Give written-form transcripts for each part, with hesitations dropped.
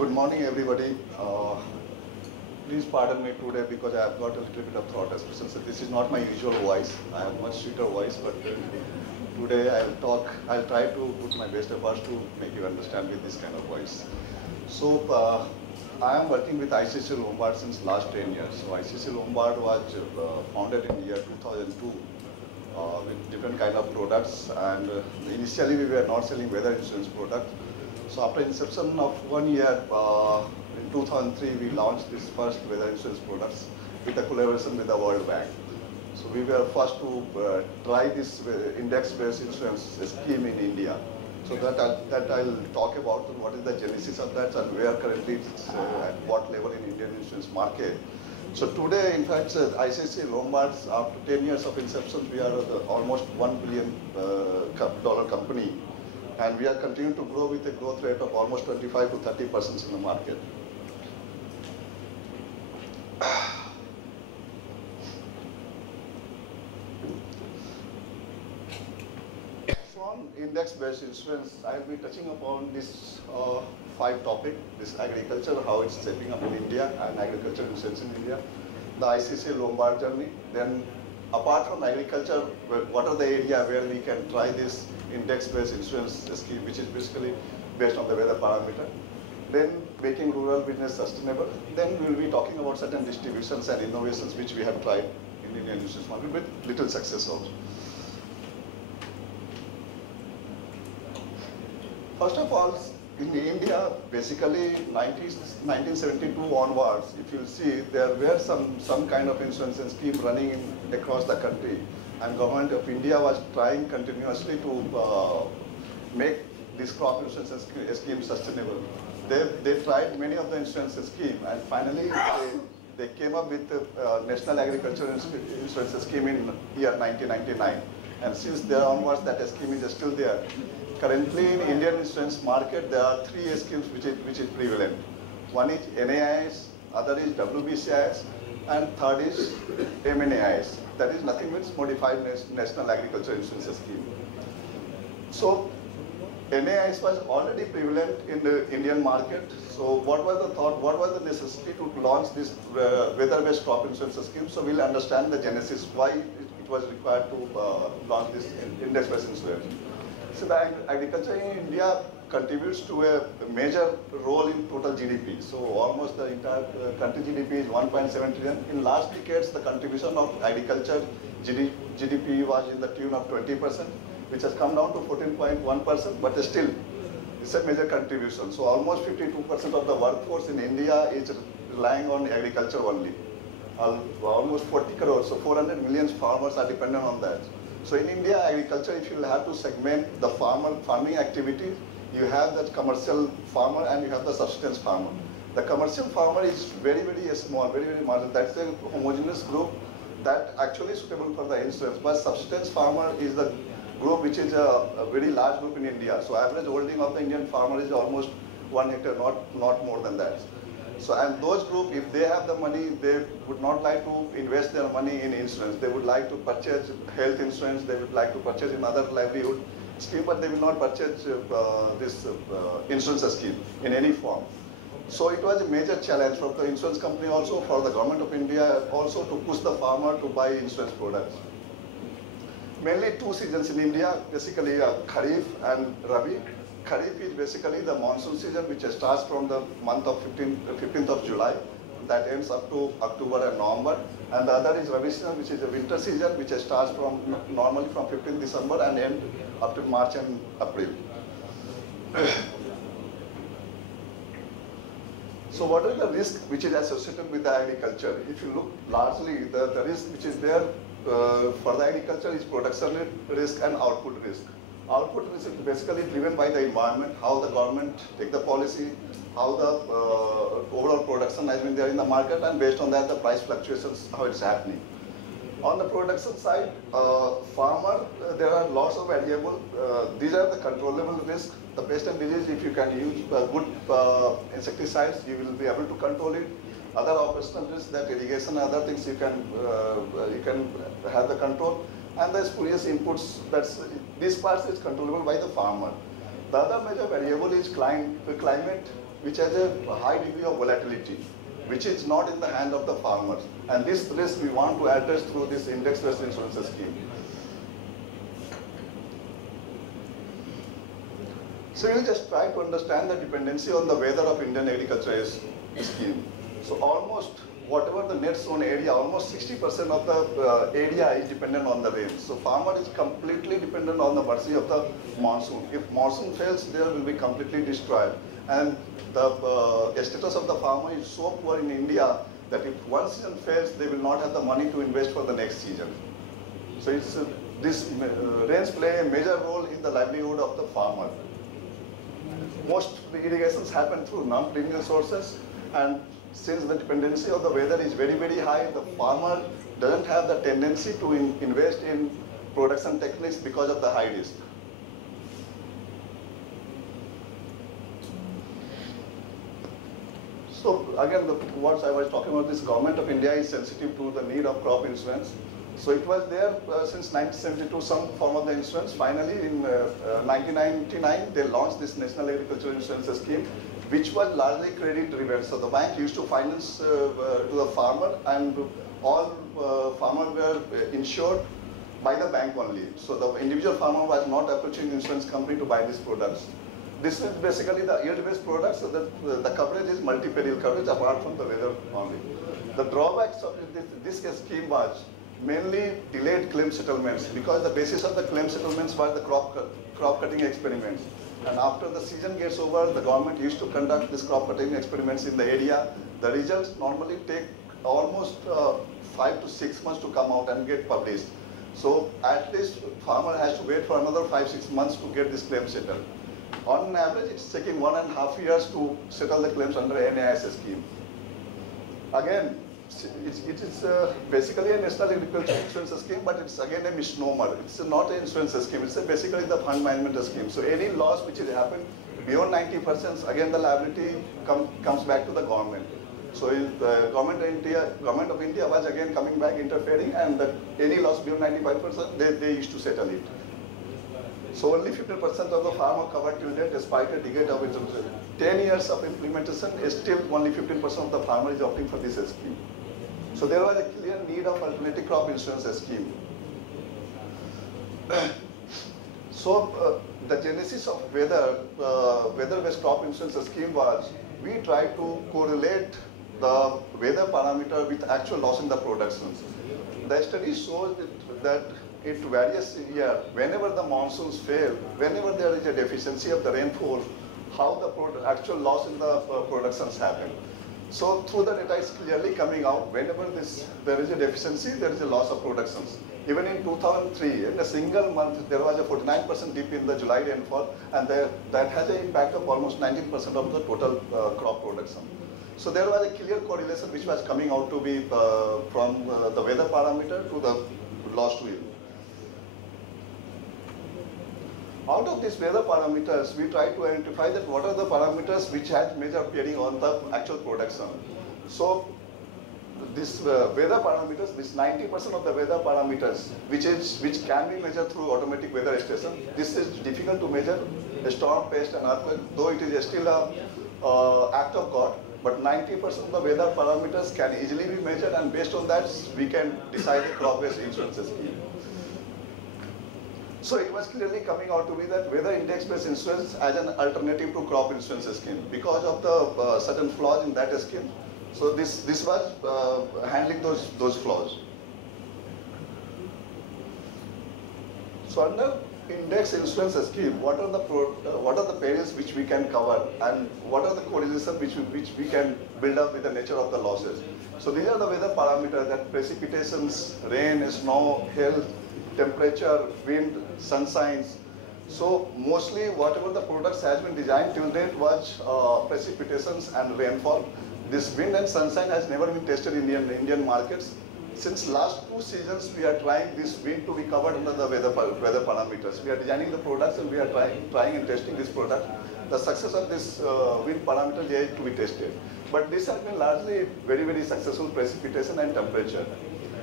Good morning, everybody. Please pardon me today because I have got a little bit of throat expression. So this is not my usual voice. I have much sweeter voice, but today I'll try to put my best efforts to make you understand with this kind of voice. So I am working with ICICI Lombard since last 10 years. So ICICI Lombard was founded in the year 2002 with different kind of products, and initially we were not selling weather insurance products. So after inception of 1 year, in 2003, we launched this first weather insurance products with a collaboration with the World Bank. So we were first to try this index-based insurance scheme in India. So that I'll talk about what is the genesis of that and where currently it's at what level in Indian insurance market. So today, in fact, ICICI Lombards, after 10 years of inception, we are almost $1 billion company. And we are continuing to grow with a growth rate of almost 25 to 30% in the market. So on index-based insurance, I'll be touching upon this 5 topics: this agriculture, how it's shaping up in India, and agriculture insurance in India, the ICICI Lombard journey. Then, apart from agriculture, what are the areas where we can try this index-based insurance scheme, which is basically based on the weather parameter. Then making rural business sustainable. Then we will be talking about certain distributions and innovations which we have tried in Indian insurance market with little success also. First of all, in India, basically 1972 onwards, if you see, there were some kind of insurance scheme running across the country. And government of India was trying continuously to make this crop insurance scheme sustainable. They tried many of the insurance scheme, and finally they came up with the National Agricultural Insurance Scheme in year 1999. And since there onwards, that scheme is still there. Currently in Indian insurance market, there are 3 schemes which is prevalent. One is NAIS, other is WBCIS, and third is MNAIS. That is nothing but modified National Agriculture Insurance Scheme. So NAIS was already prevalent in the Indian market. So what was the thought, what was the necessity to launch this weather-based crop insurance scheme? So we'll understand the genesis, why it was required to launch this index-based insurance. So the agriculture in India contributes to a major role in total GDP. So almost the entire country GDP is 1.7 trillion. In last decades, the contribution of agriculture GDP was in the tune of 20%, which has come down to 14.1%, but still, it's a major contribution. So almost 52% of the workforce in India is relying on agriculture only. Almost 40 crores, so 400 million farmers are dependent on that. So in India, agriculture, if you have to segment the farming activity, you have the commercial farmer and you have the subsistence farmer. The commercial farmer is very, very small, very, very marginal. That's a homogeneous group that actually is suitable for the insurance. But subsistence farmer is the group which is a very large group in India. So average holding of the Indian farmer is almost 1 hectare, not more than that. So, and those group, if they have the money, they would not like to invest their money in insurance. They would like to purchase health insurance, they would like to purchase another livelihood scheme, but they will not purchase this insurance scheme in any form. So it was a major challenge for the insurance company also, for the government of India also, to push the farmer to buy insurance products. Mainly 2 seasons in India, basically Kharif and Rabi. Kharif is basically the monsoon season, which starts from the month of 15th of July, that ends up to October and November. And the other is Rabi season, which is the winter season, which starts from normally from 15th December and end up to March and April. So what is the risk which is associated with the agriculture? If you look largely, the risk which is there for the agriculture is production risk and output risk. Output risk is basically driven by the environment, how the government take the policy, how the overall production has been there in the market, and based on that the price fluctuations, how it's happening. On the production side, farmer, there are lots of variables. These are the controllable risks. The pest and disease, if you can use good insecticides, you will be able to control it. Other operational risks, that irrigation, other things you can have the control. And the spurious inputs, these parts is controllable by the farmer. The other major variable is climate, which has a high degree of volatility, which is not in the hand of the farmers. And this risk we want to address through this index-based insurance scheme. So we'll just try to understand the dependency on the weather of Indian agriculture scheme. So almost whatever the net sown area, almost 60% of the area is dependent on the rain. So farmer is completely dependent on the mercy of the monsoon. If monsoon fails, they will be completely destroyed. And the status of the farmer is so poor in India that if one season fails, they will not have the money to invest for the next season. So this rains play a major role in the livelihood of the farmer. Most irrigations happen through non-perennial sources, and since the dependency of the weather is very, very high, the farmer doesn't have the tendency to invest in production techniques because of the high risk. So again, what I was talking about, this government of India is sensitive to the need of crop insurance. So it was there since 1972, some form of the insurance. Finally, in 1999, they launched this National Agricultural Insurance Scheme, which was largely credit driven. So the bank used to finance to the farmer, and all farmers were insured by the bank only. So the individual farmer was not approaching the insurance company to buy these products. This is basically the yield-based product, so that the coverage is multi-peril coverage apart from the weather only. The drawbacks of this scheme was mainly delayed claim settlements, because the basis of the claim settlements was the crop cutting experiments. And after the season gets over, the government used to conduct these crop cutting experiments in the area. The results normally take almost 5 to 6 months to come out and get published. So at least farmer has to wait for another 5-6 months to get this claim settled. On average, it's taking 1.5 years to settle the claims under NAIS scheme. Again, it is basically a National Agricultural Insurance Scheme, but it's again a misnomer. It's not an insurance scheme, it's basically the fund management scheme. So any loss which has happened beyond 90%, again the liability comes back to the government. So the government of India was again coming back interfering, and any loss beyond 95%, they used to settle it. So only 50% of the farmer covered till date, despite a decade of it. 10 years of implementation, still only 15% of the farmer is opting for this scheme. So there was a clear need of alternative crop insurance scheme. So the genesis of weather-based crop insurance scheme was, we tried to correlate the weather parameter with actual loss in the productions. The study shows that it varies year, whenever the monsoons fail, whenever there is a deficiency of the rainfall, how the actual loss in the productions happen. So through the data is clearly coming out, whenever there is a deficiency, there is a loss of productions. Even in 2003, in a single month, there was a 49% dip in the July rainfall, and that has an impact of almost 19% of the total crop production. So there was a clear correlation which was coming out to be from the weather parameter to the loss to yield. Out of these weather parameters, we try to identify that what are the parameters which has major bearing on the actual production. So this weather parameters, this 90% of the weather parameters, which can be measured through automatic weather station. This is difficult to measure, a storm, pest, and earthquake, though it is still an act of God. But 90% of the weather parameters can easily be measured, and based on that, we can decide a crop-based insurance scheme. So it was clearly coming out to be that weather index-based insurance as an alternative to crop insurance scheme, because of the certain flaws in that scheme. So this was handling those flaws. So under index insurance scheme, what are the perils which we can cover, and what are the correlations which we can build up with the nature of the losses? So these are the weather parameters, that precipitations, rain, snow, hail, temperature, wind, sunshines. So mostly whatever the products has been designed till date was precipitations and rainfall. This wind and sunshine has never been tested in Indian markets. Since last 2 seasons, we are trying this wind to be covered under the weather parameters. We are designing the products, and we are trying and testing this product. The success of this wind parameter is yet to be tested. But this has been largely very, very successful, precipitation and temperature.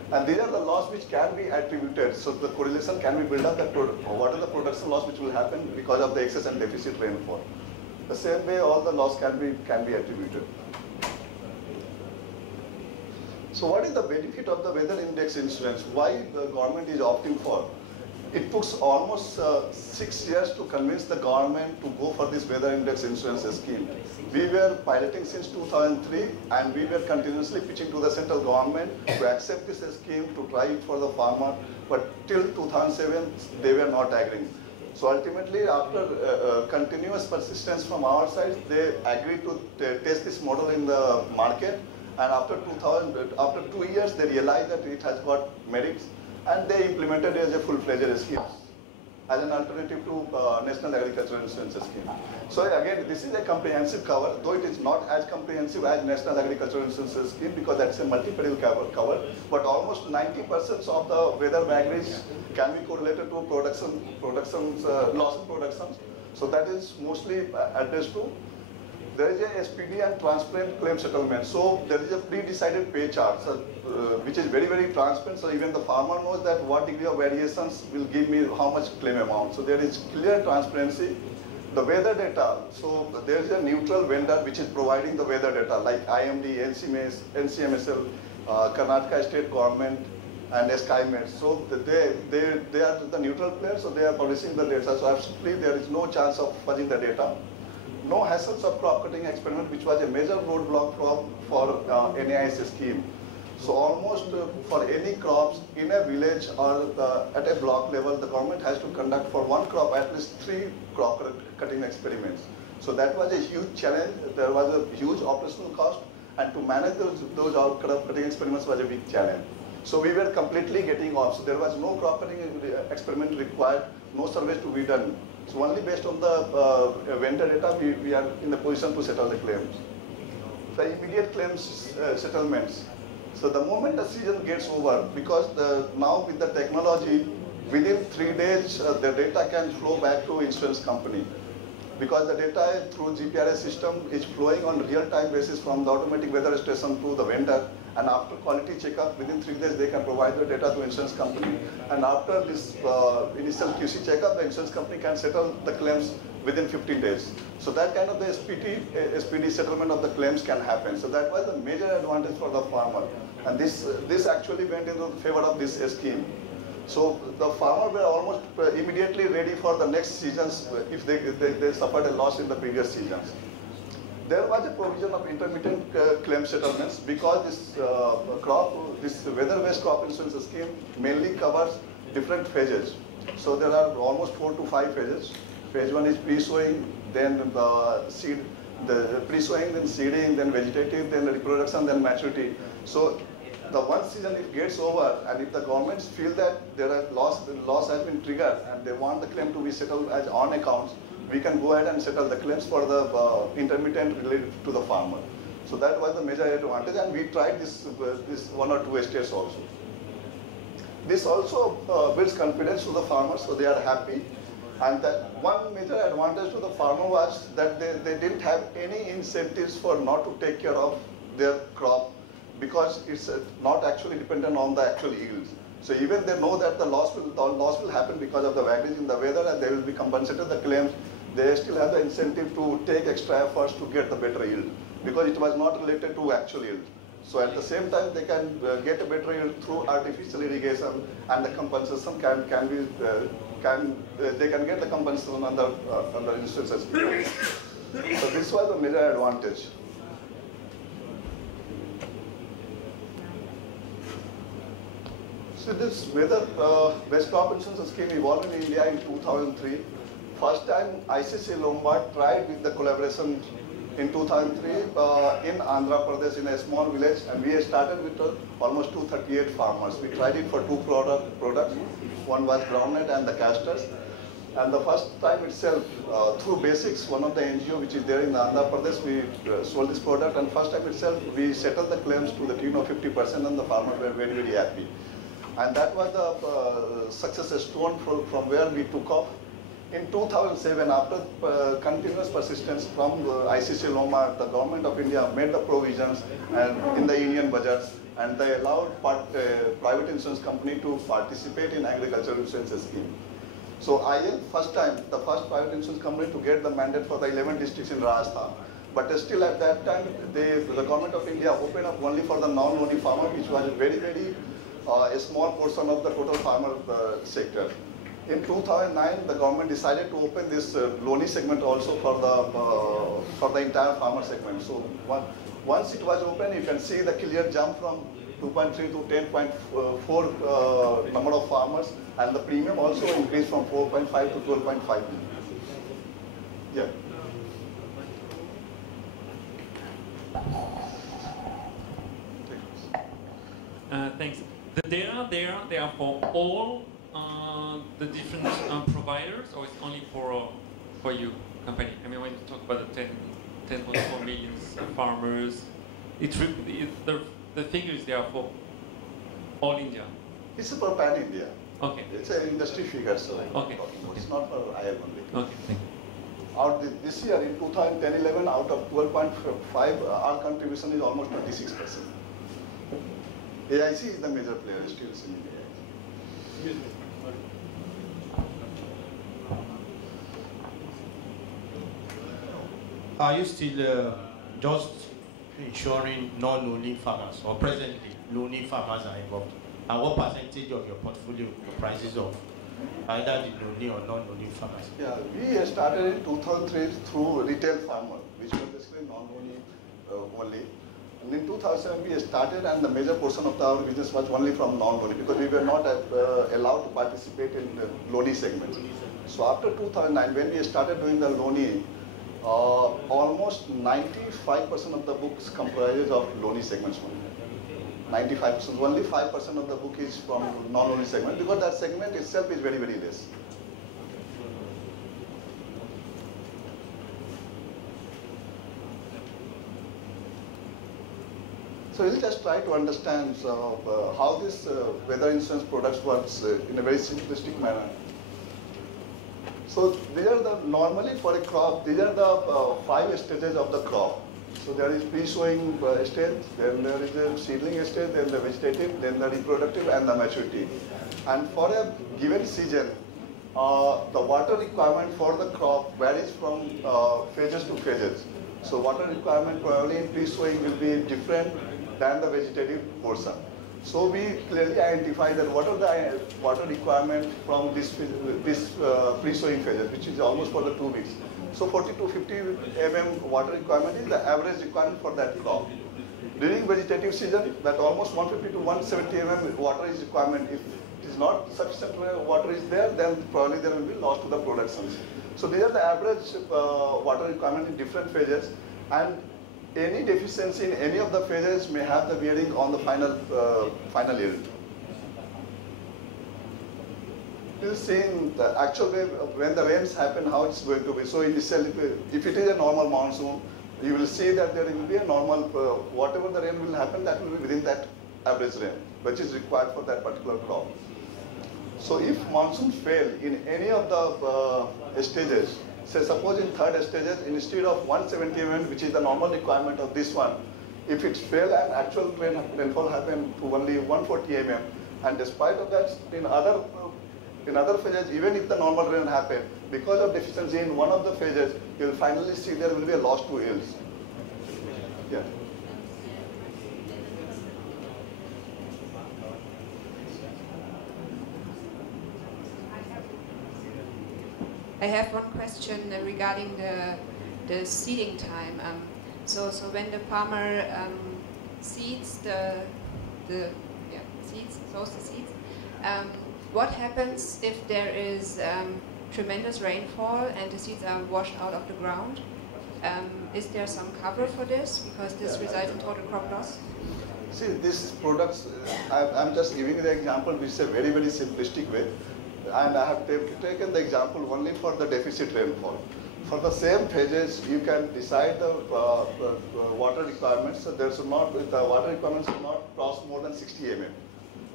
And these are the loss which can be attributed. So the correlation can be built up that what are the production loss which will happen because of the excess and deficit rainfall. The same way all the loss can be attributed. So what is the benefit of the weather index insurance? Why the government is opting for? It took almost 6 years to convince the government to go for this weather index insurance scheme. We were piloting since 2003 and we were continuously pitching to the central government to accept this scheme, to try it for the farmer, but till 2007 they were not agreeing. So ultimately, after continuous persistence from our side, they agreed to test this model in the market, and after 2 years they realized that it has got merits, and they implemented it as a full-fledged scheme, as an alternative to National Agricultural Insurance Scheme. So again, this is a comprehensive cover, though it is not as comprehensive as National Agricultural Insurance Scheme because that's a multi-peril cover, but almost 90% of the weather vagaries can be correlated to loss in production. So that is mostly addressed to. There is a speedy and transparent claim settlement. So there is a pre-decided pay chart, so, which is very, very transparent. So even the farmer knows that what degree of variations will give me how much claim amount. So there is clear transparency. The weather data, so there is a neutral vendor which is providing the weather data like IMD, NCMSL, Karnataka State Government, and SkyMet. So they are the neutral players, so they are publishing the data. So absolutely there is no chance of fudging the data. No hassles of crop cutting experiment, which was a major roadblock for NAIS scheme. So almost for any crops in a village or at a block level, the government has to conduct for one crop at least 3 crop cutting experiments. So that was a huge challenge. There was a huge operational cost, and to manage those crop cutting experiments was a big challenge. So we were completely getting off. So there was no crop cutting experiment required, no surveys to be done. So only based on the vendor data, we are in the position to settle the claims. The immediate claims settlements. So the moment the season gets over, because now with the technology, within 3 days, the data can flow back to insurance company. Because the data through GPRS system is flowing on real-time basis from the automatic weather station to the vendor. And after quality checkup, within 3 days, they can provide the data to insurance company. And after this initial QC checkup, the insurance company can settle the claims within 15 days. So that kind of the speedy settlement of the claims can happen. So that was the major advantage for the farmer. And this actually went into favor of this scheme. So the farmer were almost immediately ready for the next seasons if they suffered a loss in the previous seasons. There was a provision of intermittent claim settlements because this weather-based crop insurance scheme mainly covers different phases. So there are almost 4 to 5 phases. Phase 1 is pre-sowing, then seed, the pre-sowing, then seeding, then vegetative, then reproduction, then maturity. So the one season it gets over, and if the governments feel that there are loss has been triggered and they want the claim to be settled as on accounts, we can go ahead and settle the claims for the intermittent related to the farmer. So that was the major advantage, and we tried this 1 or 2 states also. This also builds confidence to the farmers, so they are happy. And that one major advantage to the farmer was that they didn't have any incentives for not to take care of their crop, because it's not actually dependent on the actual yields. So even they know that the loss will happen because of the vagaries in the weather, and they will be compensated the claims. They still have the incentive to take extra efforts to get the better yield, because it was not related to actual yield. So at the same time, they can get a better yield through artificial irrigation, and the compensation they can get the compensation under insurance scheme. So this was a major advantage. So this weather-based crop insurance scheme evolved in India in 2003. First time ICICI Lombard tried with the collaboration in 2003 in Andhra Pradesh in a small village, and we started with almost 238 farmers. We tried it for 2 products. One was groundnut and the casters. And the first time itself, through Basics, one of the NGO which is there in Andhra Pradesh, we sold this product, and first time itself we settled the claims to the tune of 50%, and the farmers were very, very happy. And that was the success stone from where we took off. In 2007, after continuous persistence from ICICI Lombard, the government of India made the provisions and in the union budgets, and they allowed private insurance company to participate in agricultural insurance scheme. So IL, the first private insurance company to get the mandate for the 11 districts in Rajasthan. But still at that time, the government of India opened up only for the non-loany farmer, which was a very a small portion of the total farmer sector. In 2009, the government decided to open this loany segment also for the entire farmer segment. So once it was open, you can see the clear jump from 2.3 to 10.4 number of farmers, and the premium also increased from 4.5 to 12.5. Yeah. Thanks. The data there, they are for all the different providers, or it's only for you company? I mean, when you talk about the 10.4 million farmers, the figures they are for all India. It's for pan India. Okay. It's an industry figure, so okay. It's not for IL only. Okay. Thank you. This year in 2010-11, out of 12.5, our contribution is almost 26%. AIC is the major player still in India. Excuse me. Are you still just insuring non-loany farmers, or presently loany farmers are involved? And what percentage of your portfolio comprises of either the loany or non-loany farmers? Yeah, we started in 2003 through retail farmer, which was basically non-loany only. And in 2007 we started, and the major portion of our business was only from non-loany, because we were not allowed to participate in the loany segment. So after 2009, when we started doing the loany, almost 95% of the books comprises of loany segments only. 95%, only 5% of the book is from non-loany segment, because that segment itself is very less. So we'll just try to understand how this weather insurance products works in a very simplistic manner. So these are normally for a crop, these are the 5 stages of the crop. So there is pre-sowing stage, then there is a seedling stage, then the vegetative, then the reproductive, and the maturity. And for a given season, the water requirement for the crop varies from phases to phases. So water requirement probably in pre-sowing will be different than the vegetative portion. So we clearly identify that what are the water requirement from this pre-sowing phase, which is almost for the 2 weeks. So 40 to 50 mm water requirement is the average requirement for that crop. During vegetative season, that almost 150 to 170 mm water is requirement. If it is not sufficient water is there, then probably there will be loss to the production. So these are the average water requirement in different phases, and any deficiency in any of the phases may have the bearing on the final yield. We'll see in the actual way when the rains happen, how it's going to be. So initially, if it is a normal monsoon, you will see that there will be a normal, whatever the rain will happen, that will be within that average rain, which is required for that particular crop. So if monsoon fail in any of the stages, say suppose in 3rd stages, instead of 170 mm, which is the normal requirement of this one, if it fail and actual rainfall happen to only 140 mm, and despite of that, in other phases, even if the normal rain happen, because of deficiency in one of the phases, you will finally see there will be a loss to yields. Yeah. I have one question regarding the seeding time. So when the farmer seeds sows the seeds, what happens if there is tremendous rainfall and the seeds are washed out of the ground? Is there some cover for this, because this results in total crop loss? See, these products, I'm just giving you the example, which is a very simplistic way. And I have taken the example only for the deficit rainfall. For the same phases, you can decide the water requirements. So there should not, the water requirements should not cross more than 60 mm.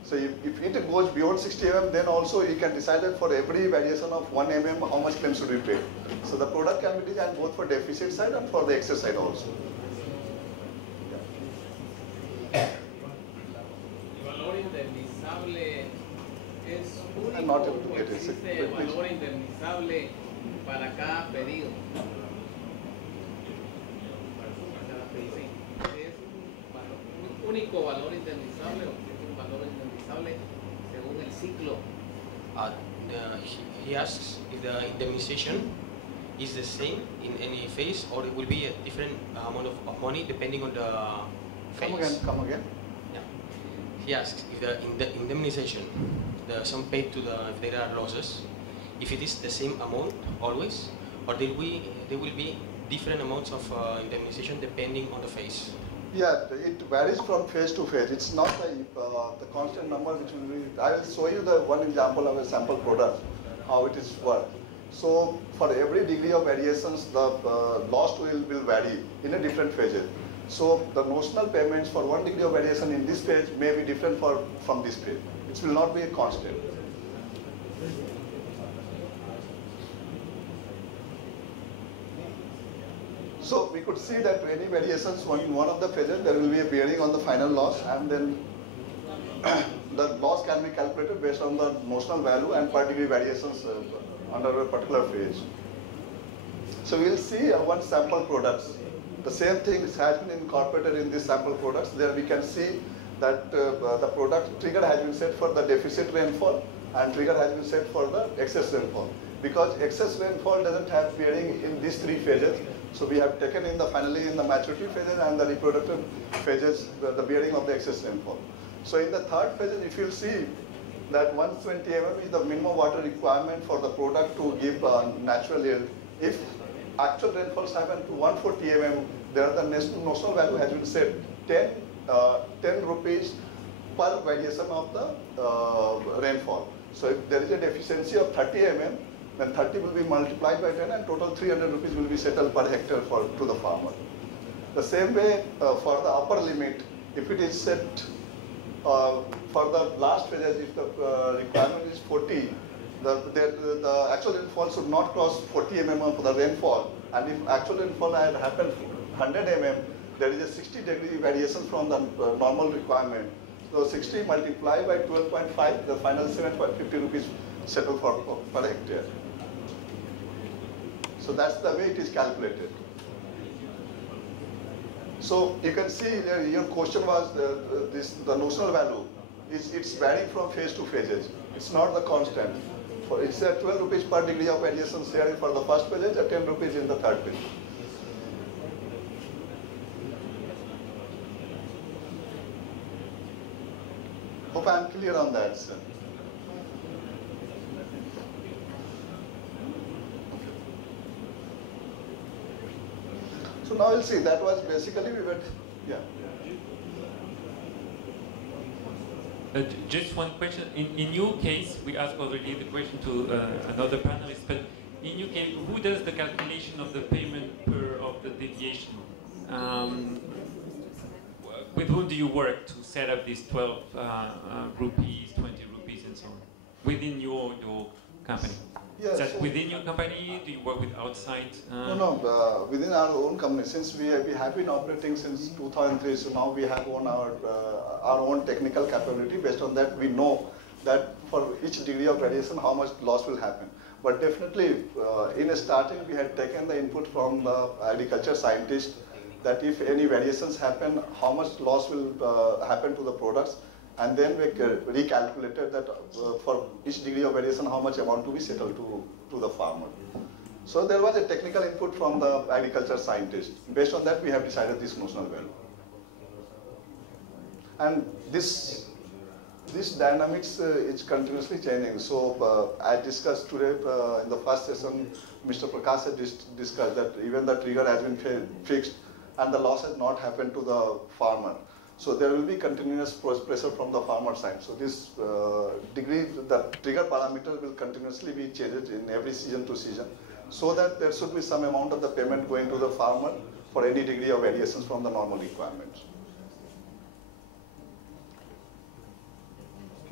So if it goes beyond 60 mm, then also you can decide that for every variation of 1 mm, how much claim should be paid. So the product can be designed both for deficit side and for the excess side also. El valor indemnizable es I'm not único able to o get it. existe el valor indemnizable para cada pedido. ¿Es un único valor indemnizable o es un valor indemnizable según el ciclo? He asks if the indemnification is the same in any phase or it will be a different amount of money depending on the phase. Come again. Yeah. He asks if the indemnification, the sum paid to the if there are losses, if it is the same amount always, or there will be different amounts of indemnification depending on the phase. Yeah, it varies from phase to phase. It's not the constant number which will be. I will show you the one example of a sample product, how it is work. So for every degree of variations, the loss will vary in a different phases. So the notional payments for 1 degree of variation in this phase may be different from this phase. It will not be a constant. So we could see that any variations in one of the phases, there will be a bearing on the final loss, and then the loss can be calculated based on the notional value and per degree variations under a particular phase. So we will see one sample products. The same thing has been incorporated in these sample products. There we can see that the product trigger has been set for the deficit rainfall and trigger has been set for the excess rainfall. Because excess rainfall doesn't have bearing in these 3 phases, so we have taken in the finally in the maturity phases and the reproductive phases the bearing of the excess rainfall. So in the 3rd phase, if you see that 120 mm is the minimum water requirement for the product to give natural yield. If actual rainfalls happen to 140 mm, there the notional value has been set 10 rupees per variation of the rainfall. So if there is a deficiency of 30 mm, then 30 will be multiplied by 10 and total 300 rupees will be settled per hectare to the farmer. The same way for the upper limit, if it is set for the last phase, if the requirement is 40, the actual rainfall should not cross 40 mm of the rainfall, and if actual rainfall had happened 100 mm, there is a 60-degree variation from the normal requirement. So 60 multiplied by 12.5, the final 7.50 rupees settled per hectare. So that's the way it is calculated. So you can see your question was the notional value. It's varying from phase to phases. It's not the constant. It's 12 rupees per degree of variation sharing for the first phase and 10 rupees in the 3rd phase. Hope I am clear on that, sir. So now we'll see, that was basically we were, yeah. Just one question. In your case, we asked already the question to another panelist, but in your case, who does the calculation of the payment per of the deviation? With whom do you work to set up these 12 rupees, 20 rupees, and so on? Within your company? Yes. Is that within your company? Do you work with outside? No, within our own company. Since we have been operating since 2003, so now we have our own technical capability. Based on that, we know that for each degree of variation, how much loss will happen. But definitely, in starting, we had taken the input from the agriculture scientist that if any variations happen, how much loss will happen to the products. And then we recalculated that for each degree of variation, how much amount to be settled to the farmer. So there was a technical input from the agriculture scientist. Based on that, we have decided this notional value. And this dynamics is continuously changing. So I discussed today in the first session, Mr. Prakash had discussed that even the trigger has been fixed and the loss has not happened to the farmer. So there will be continuous pressure from the farmer side. So this degree, the trigger parameter will continuously be changed in every season to season, so that there should be some amount of the payment going to the farmer for any degree of variations from the normal requirements.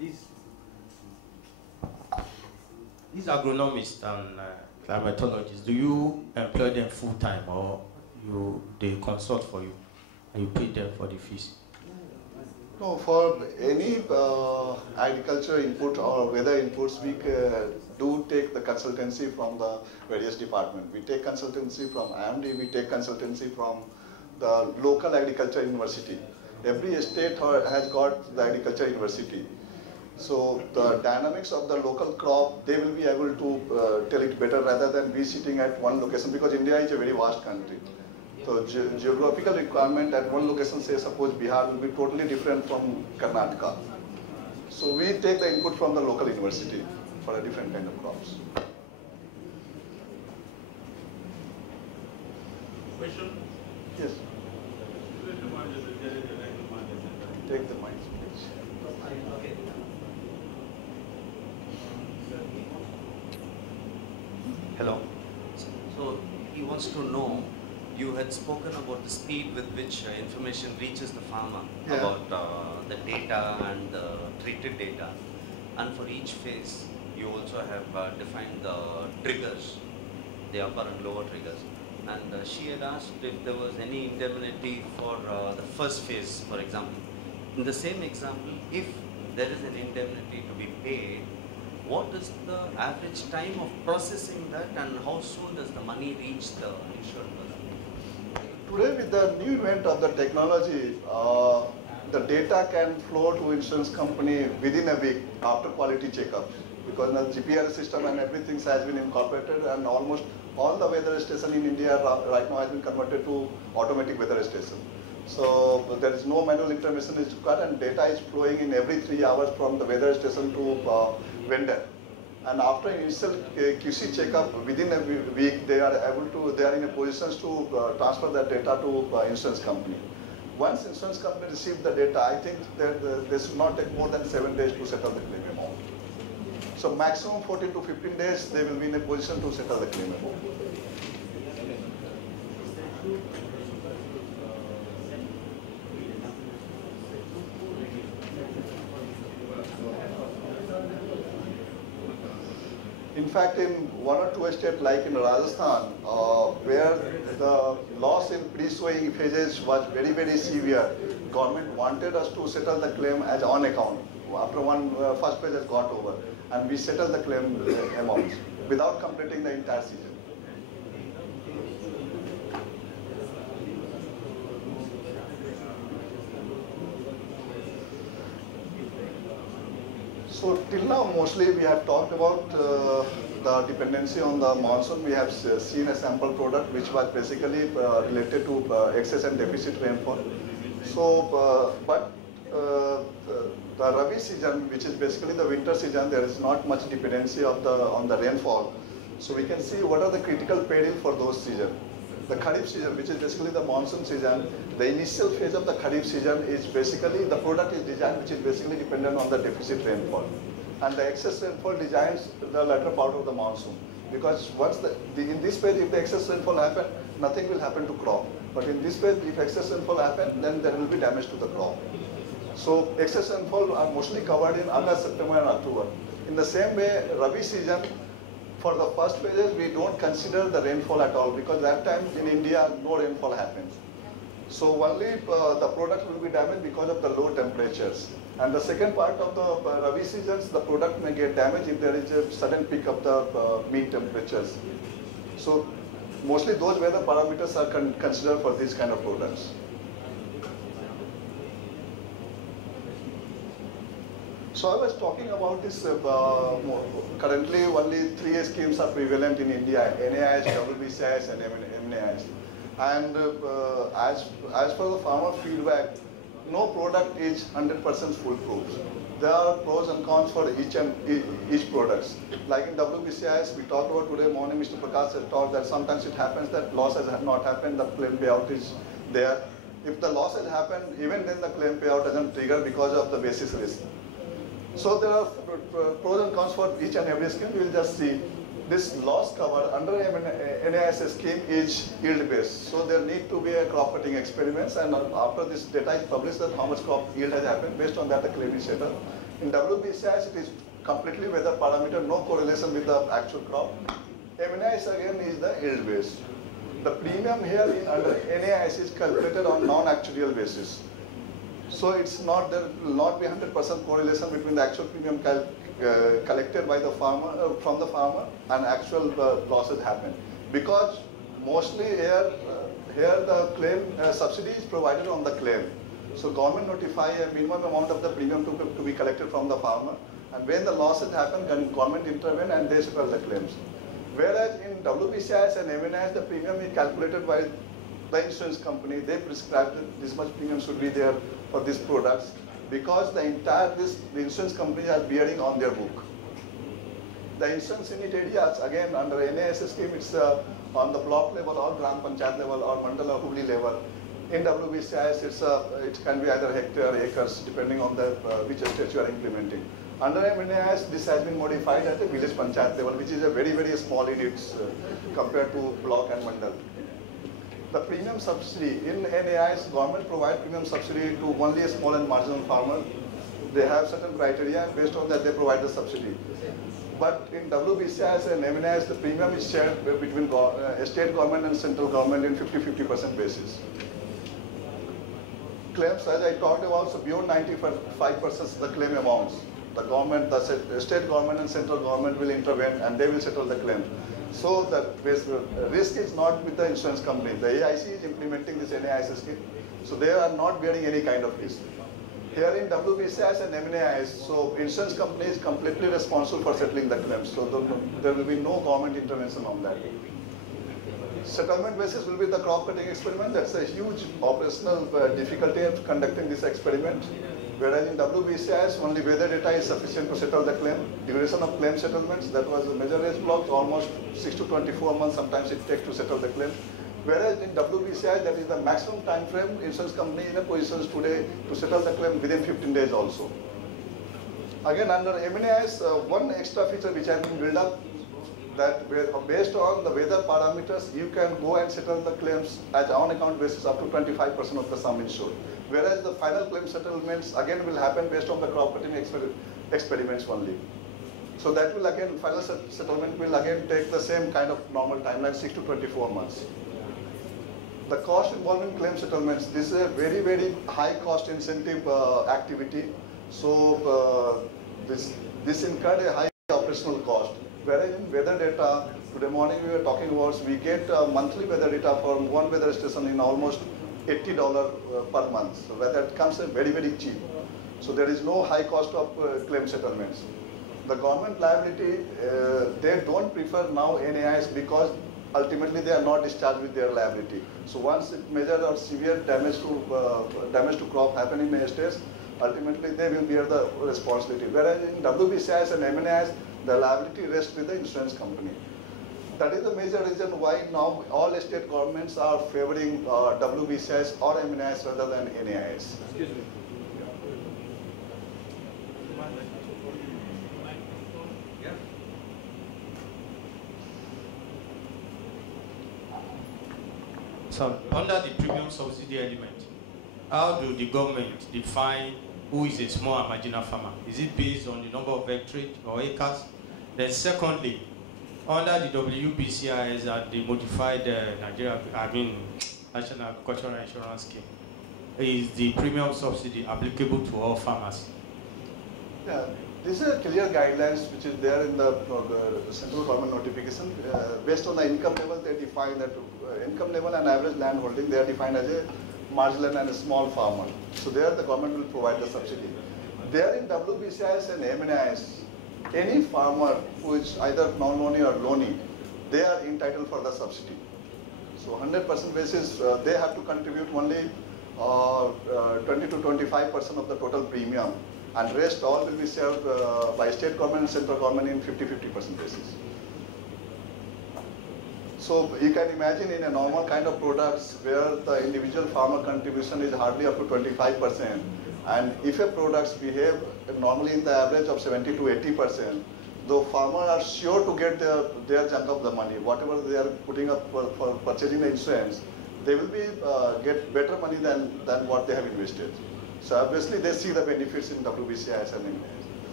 These agronomists and climatologists, do you employ them full time or they consult for you and you pay them for the fees? No, for any agriculture input or weather inputs, we do take the consultancy from the various departments. We take consultancy from IMD, we take consultancy from the local agriculture university. Every state has got the agriculture university. So the dynamics of the local crop, they will be able to tell it better rather than we sitting at one location, because India is a very vast country. So geographical requirement at one location, say suppose Bihar, will be totally different from Karnataka. So we take the input from the local university for a different kind of crops. Question? Yes. Take the mic, please. Hello. So he wants to know, you had spoken about the speed with which information reaches the farmer, Yeah. about the data and the treated data. And for each phase, you also have defined the triggers, the upper and lower triggers. And she had asked if there was any indemnity for the first phase, for example. In the same example, if there is an indemnity to be paid, what is the average time of processing that and how soon does the money reach the insured person? Today, with the new event of the technology, the data can flow to insurance company within a week after quality checkup, because the GPRS system and everything has been incorporated, and almost all the weather station in India right now has been converted to automatic weather station. So there is no manual intervention is required, and data is flowing in every 3 hours from the weather station to vendor. And after initial QC checkup, within a week, they are in a position to transfer that data to insurance company. Once insurance company receives the data, I think that they should not take more than 7 days to settle the claim amount. So maximum 14 to 15 days, they will be in a position to settle the claim amount. In fact, in 1 or 2 states, like in Rajasthan, where the loss in pre-sowing phases was very, very severe, government wanted us to settle the claim as on account. After first phase has got over, and we settled the claim amounts without completing the entire season. So till now, mostly we have talked about the dependency on the monsoon. We have seen a sample product which was basically related to excess and deficit rainfall. So, but the Rabi season, which is basically the winter season, there is not much dependency on the rainfall. So we can see what are the critical peril for those seasons. The Kharif season, which is basically the monsoon season, the initial phase of the Kharif season is basically, the product is designed which is basically dependent on the deficit rainfall. And the excess rainfall designs the latter part of the monsoon. Because once in this phase, if the excess rainfall happens, nothing will happen to crop. But in this phase, if excess rainfall happens, then there will be damage to the crop. So excess rainfall are mostly covered in August, September and October. In the same way, Rabi season, for the first phases, we don't consider the rainfall at all, because that time in India, no rainfall happens. So only the product will be damaged because of the low temperatures. And the second part of the Rabi seasons, the product may get damaged if there is a sudden peak of the mean temperatures. So mostly those weather parameters are considered for these kind of products. So I was talking about this, currently only 3 schemes are prevalent in India, NAIS, WBCIS and MNAIS. And as per the farmer feedback, no product is 100% foolproof. There are pros and cons for each products. Like in WBCIS, we talked about today morning, Mr. Prakash has talked that sometimes it happens that loss has not happened, the claim payout is there. If the loss has happened, even then the claim payout doesn't trigger because of the basis risk. So there are pros and cons for each and every scheme. We will just see. This loss cover under NAIS scheme is yield based. So there need to be a crop cutting experiments, and after this data is published that how much crop yield has happened, based on that the claim is settled. In WBCIS, it is completely weather parameter, no correlation with the actual crop. MNIS again is the yield based. The premium here under NAIS is calculated on non-actuarial basis. So it's not, there will not be 100% correlation between the actual premium collected by the farmer, from the farmer, and actual losses happen. Because mostly here the claim subsidy is provided on the claim. So government notify a minimum amount of the premium to be collected from the farmer, and when the losses happen, government intervene and they settle the claims. Whereas in WBCIS and MNIS, the premium is calculated by the insurance company. They prescribe that this much premium should be there for these products, because the insurance companies are bearing on their book. The insurance unit areas, again under NAIS scheme, it's on the block level or Gram Panchayat level or Mandal or Hubli level. In WBCIS, it can be either hectare, acres, depending on the which state you are implementing. Under MNIS, this has been modified at the village panchayat level, which is a very, very small units compared to block and mandal. The premium subsidy in NAIS, government provide premium subsidy to only a small and marginal farmer. They have certain criteria, and based on that they provide the subsidy. But in WBCIS and MNIS, the premium is shared between state government and central government in 50-50% basis. Claims, as I talked about, so beyond 95% the claim amounts. The government, the state government and central government will intervene and they will settle the claim. So the risk is not with the insurance company. The AIC is implementing this NAIS scheme, so they are not bearing any kind of risk. Here in WBCIS and MNIS, so insurance company is completely responsible for settling the claims. So there will be no government intervention on that. Settlement basis will be the crop cutting experiment. That's a huge operational difficulty of conducting this experiment. Whereas in WBCIS, only weather data is sufficient to settle the claim. Duration of claim settlements, that was a major risk block, almost 6 to 24 months sometimes it takes to settle the claim. Whereas in WBCIS, that is the maximum time frame, insurance company in a position today to settle the claim within 15 days also. Again, under MNIS, one extra feature which has been built up, that based on the weather parameters, you can go and settle the claims at on account basis up to 25% of the sum insured. Whereas the final claim settlements again will happen based on the crop cutting experiments only. So that will again, final settlement will again take the same kind of normal timeline, 6 to 24 months. The cost involved in claim settlements, this is a very, very high cost incentive activity. So this incurred a high operational cost. Whereas in weather data, today morning we were talking about, we get monthly weather data from one weather station in almost $80 per month. So that comes very, very cheap. So there is no high cost of claim settlements. The government liability, they don't prefer now NAIS because ultimately they are not discharged with their liability. So once major or severe damage to crop happen in estates, ultimately they will bear the responsibility. Whereas in WBCIS and MNIS, the liability rests with the insurance company. That is the major reason why now all state governments are favoring WBCIS or MNIS rather than NAIS. Excuse me. So under the premium subsidy element, how do the government define who is a small and marginal farmer? Is it based on the number of hectares or acres? Then secondly, under the WBCIS and the modified National Agricultural Insurance Scheme, is the premium subsidy applicable to all farmers? Yeah, these are clear guidelines which is there in the central government notification. Based on the income level, they define that income level and average land holding, they are defined as a marginal and a small farmer. So there the government will provide the subsidy. There in WBCIS and MNIS, any farmer who is either non-loanee or loanee, they are entitled for the subsidy. So 100% basis, they have to contribute only 20 to 25% of the total premium, and rest all will be served by state government and central government in 50-50% basis. So you can imagine in a normal kind of products where the individual farmer contribution is hardly up to 25%, and if a products behave normally in the average of 70 to 80%, the farmers are sure to get their chunk of the money. Whatever they are putting up for purchasing the insurance, they will be get better money than what they have invested. So obviously they see the benefits in WBCIS and MNIS.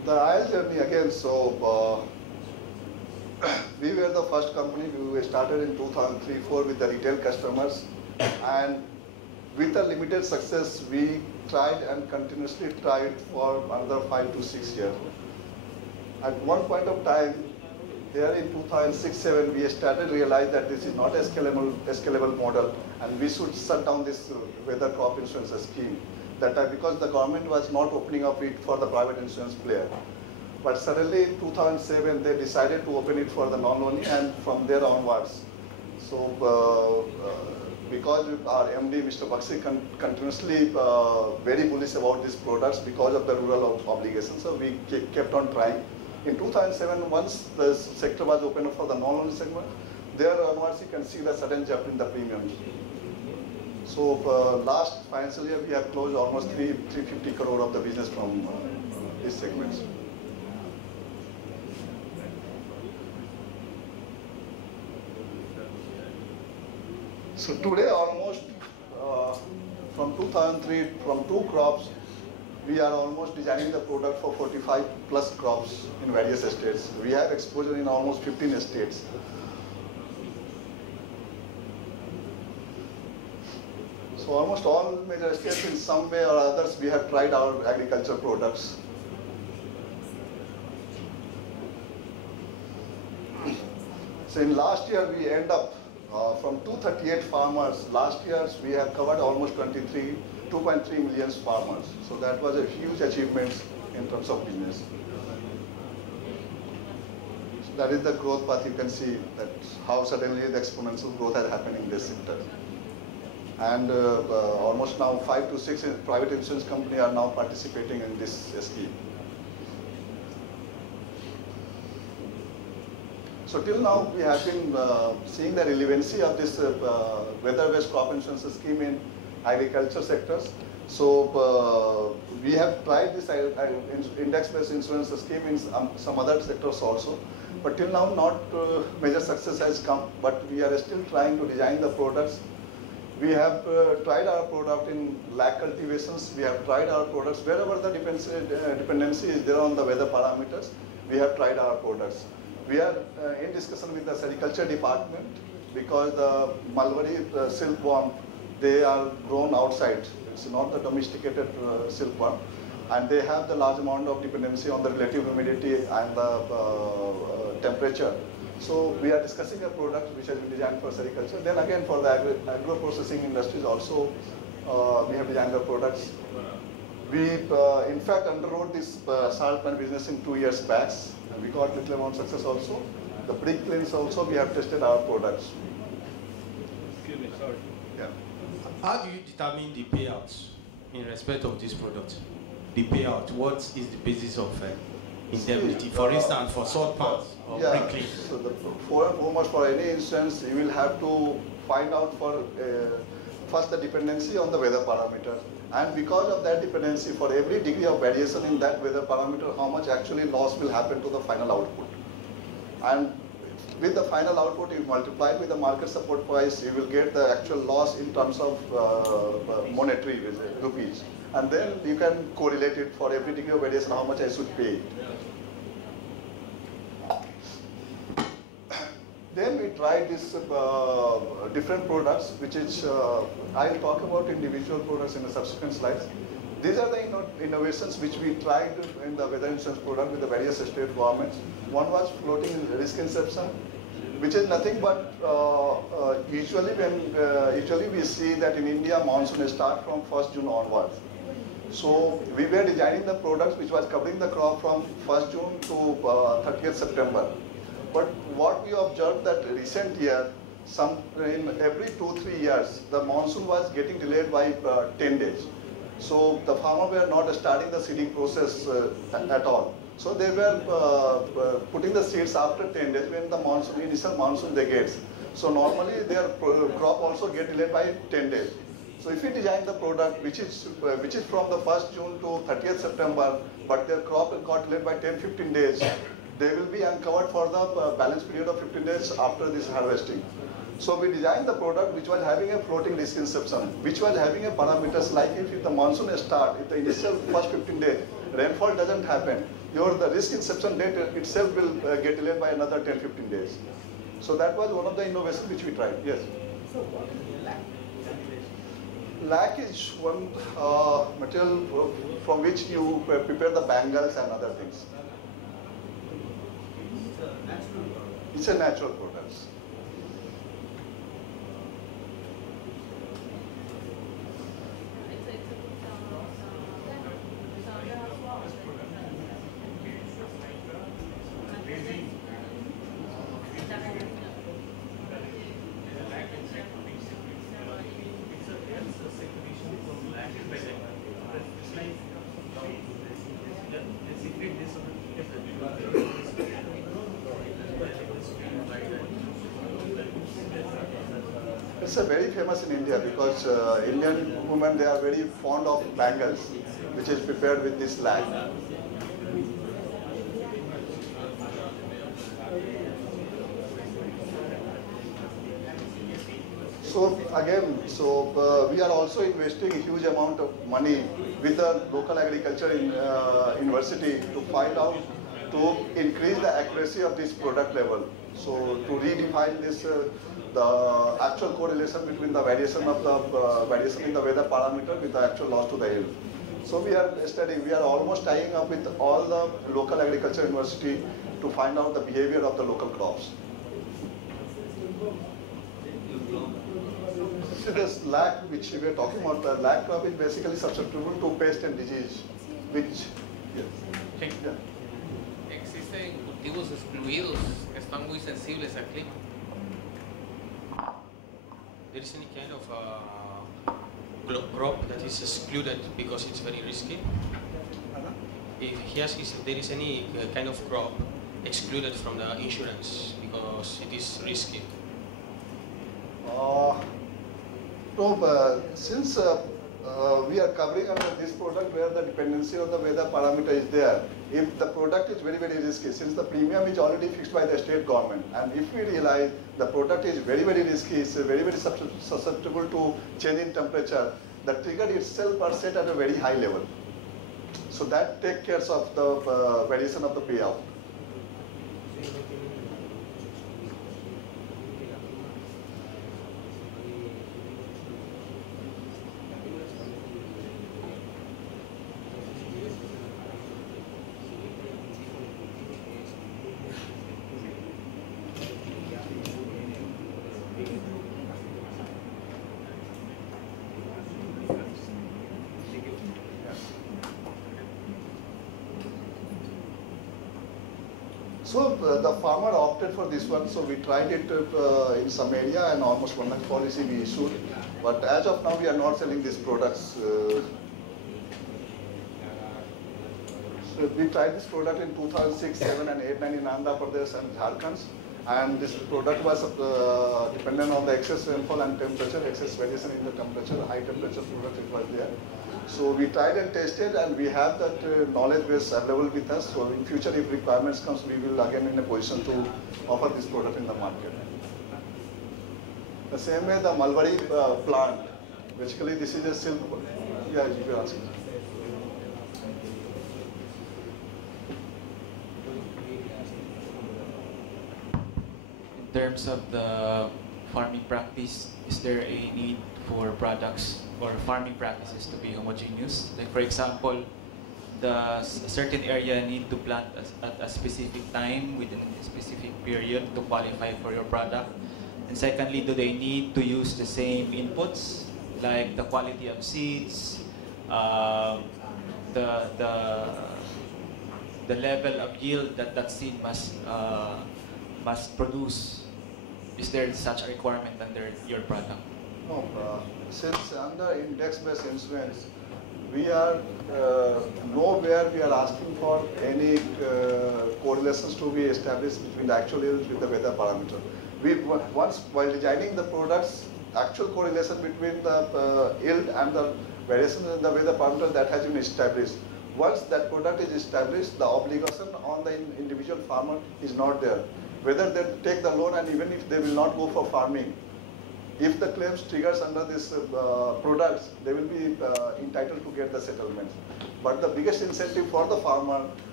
The IL journey again, so we were the first company. We started in 2003-04 with the retail customers, and with a limited success, we tried and continuously tried for another 5 to 6 years. At one point of time, here in 2006-07, we started to realize that this is not a scalable model, and we should shut down this weather crop insurance scheme. That time, because the government was not opening up it for the private insurance player. But suddenly in 2007, they decided to open it for the non-only, and from there onwards. So because our MD, Mr. Bakshi, continuously very bullish about these products because of the rural obligations, so we kept on trying. In 2007, once the sector was opened up for the non-only segment, there onwards you can see the sudden jump in the premiums. So last financial year, we have closed almost 350 crore of the business from these segments. So today almost from 2003, from 2 crops, we are almost designing the product for 45 plus crops in various states. We have exposure in almost 15 states. So almost all major states in some way or others, we have tried our agriculture products. So in last year, we end up from 238 farmers. Last year, we have covered almost 2.3 million farmers. So that was a huge achievement in terms of business. So that is the growth path. You can see that how suddenly the exponential growth has happened in this sector. And almost now 5 to 6 private insurance companies are now participating in this scheme. So till now, we have been seeing the relevancy of this weather-based crop insurance scheme in agriculture sectors. So we have tried this index-based insurance scheme in some other sectors also. But till now, not major success has come. But we are still trying to design the products. We have tried our product in lag cultivations. We have tried our products wherever the dependency is there on the weather parameters. We have tried our products. We are in discussion with the Agriculture Department because the mulberry silkworm, they are grown outside. It's not the domesticated silkworm. And they have the large amount of dependency on the relative humidity and the temperature. So we are discussing a product which has been designed for agriculture. Then again for the agro-processing industries also, we have designed the products. We, in fact, underwrote this salt pan business in 2 years back. And we got little amount of success also. The pre-cleans also, we have tested our products. Excuse me, sorry. Yeah. How do you determine the payouts in respect of this product? The payout, what is the basis of indemnity? For instance, for salt pans or pre-clean? So foremost for any instance, you will have to find out for first the dependency on the weather parameter. And because of that dependency, for every degree of variation in that weather parameter, how much actually loss will happen to the final output. And with the final output, you multiply with the market support price, you will get the actual loss in terms of monetary rupees. And then you can correlate it for every degree of variation, how much I should pay. Then we tried these different products, which is, I'll talk about individual products in the subsequent slides. These are the innovations which we tried in the weather insurance product with the various state governments. One was floating risk inception, which is nothing but usually we see that in India monsoon starts from 1st June onwards. So we were designing the products which was covering the crop from 1st June to 30th September. But what we observed that recent year, in every 2-3 years, the monsoon was getting delayed by 10 days. So the farmers were not starting the seeding process at all. So they were putting the seeds after 10 days when the initial monsoon they get. So normally their crop also get delayed by 10 days. So if we design the product which is from the 1st June to 30th September, but their crop got delayed by 10-15 days, they will be uncovered for the balance period of 15 days after this harvesting. So we designed the product which was having a floating risk inception, which was having a parameters like if the monsoon starts, if the initial first 15 days rainfall doesn't happen, the risk inception date itself will get delayed by another 10-15 days. So that was one of the innovations which we tried. Yes. So what is lac? Lac is one material from which you prepare the bangles and other things. It's a natural product. It's a very famous in India because Indian women, they are very fond of bangles, which is prepared with this lac. So again, we are also investing a huge amount of money with the local agriculture university to find out, to increase the accuracy of this product level. So to redefine this, the actual correlation between the variation of the variation in the weather parameter with the actual loss to the yield. So we are studying, we are almost tying up with all the local agriculture university to find out the behavior of the local crops. See this lac which we are talking about, the lac crop is basically susceptible to pest and disease, which, yes. Yeah. Existen cultivos excluidos que están muy sensibles al clima. There is any kind of crop that is excluded because it's very risky? If he asks if there is any kind of crop excluded from the insurance because it is risky. Since we are covering under this product where the dependency on the weather parameter is there, if the product is very, very risky, since the premium is already fixed by the state government, and if we realize the product is very, very risky, it's very, very susceptible to change in temperature, the trigger itself are set at a very high level. So that takes care of the variation of the payout. So the farmer opted for this one, so we tried it in some area and almost 1 lakh policy we issued. But as of now, we are not selling these products. So we tried this product in 2006, 7 and 8, 9 in Andhra Pradesh and Jharkhand. And this product was dependent on the excess rainfall and temperature, excess variation in the temperature, high temperature product it was there. So we tried and tested, and we have that knowledge base available with us. So in future, if requirements comes, we will again in a position to offer this product in the market. The same way the mulberry plant, basically this is a silk. Yeah, you can ask. In terms of the farming practice, is there a need for products or farming practices to be homogeneous? Like for example, a certain area need to plant at a specific time within a specific period to qualify for your product. And secondly, do they need to use the same inputs, like the quality of seeds, the level of yield that seed must produce? Is there such a requirement under your product? No, since under index-based instruments, we are nowhere we are asking for any correlations to be established between the actual yield with the weather parameter. Once while designing the products, actual correlation between the yield and the variation in the weather parameter that has been established. Once that product is established, the obligation on the individual farmer is not there. Whether they take the loan and even if they will not go for farming, if the claims triggers under this products, they will be entitled to get the settlement. But the biggest incentive for the farmer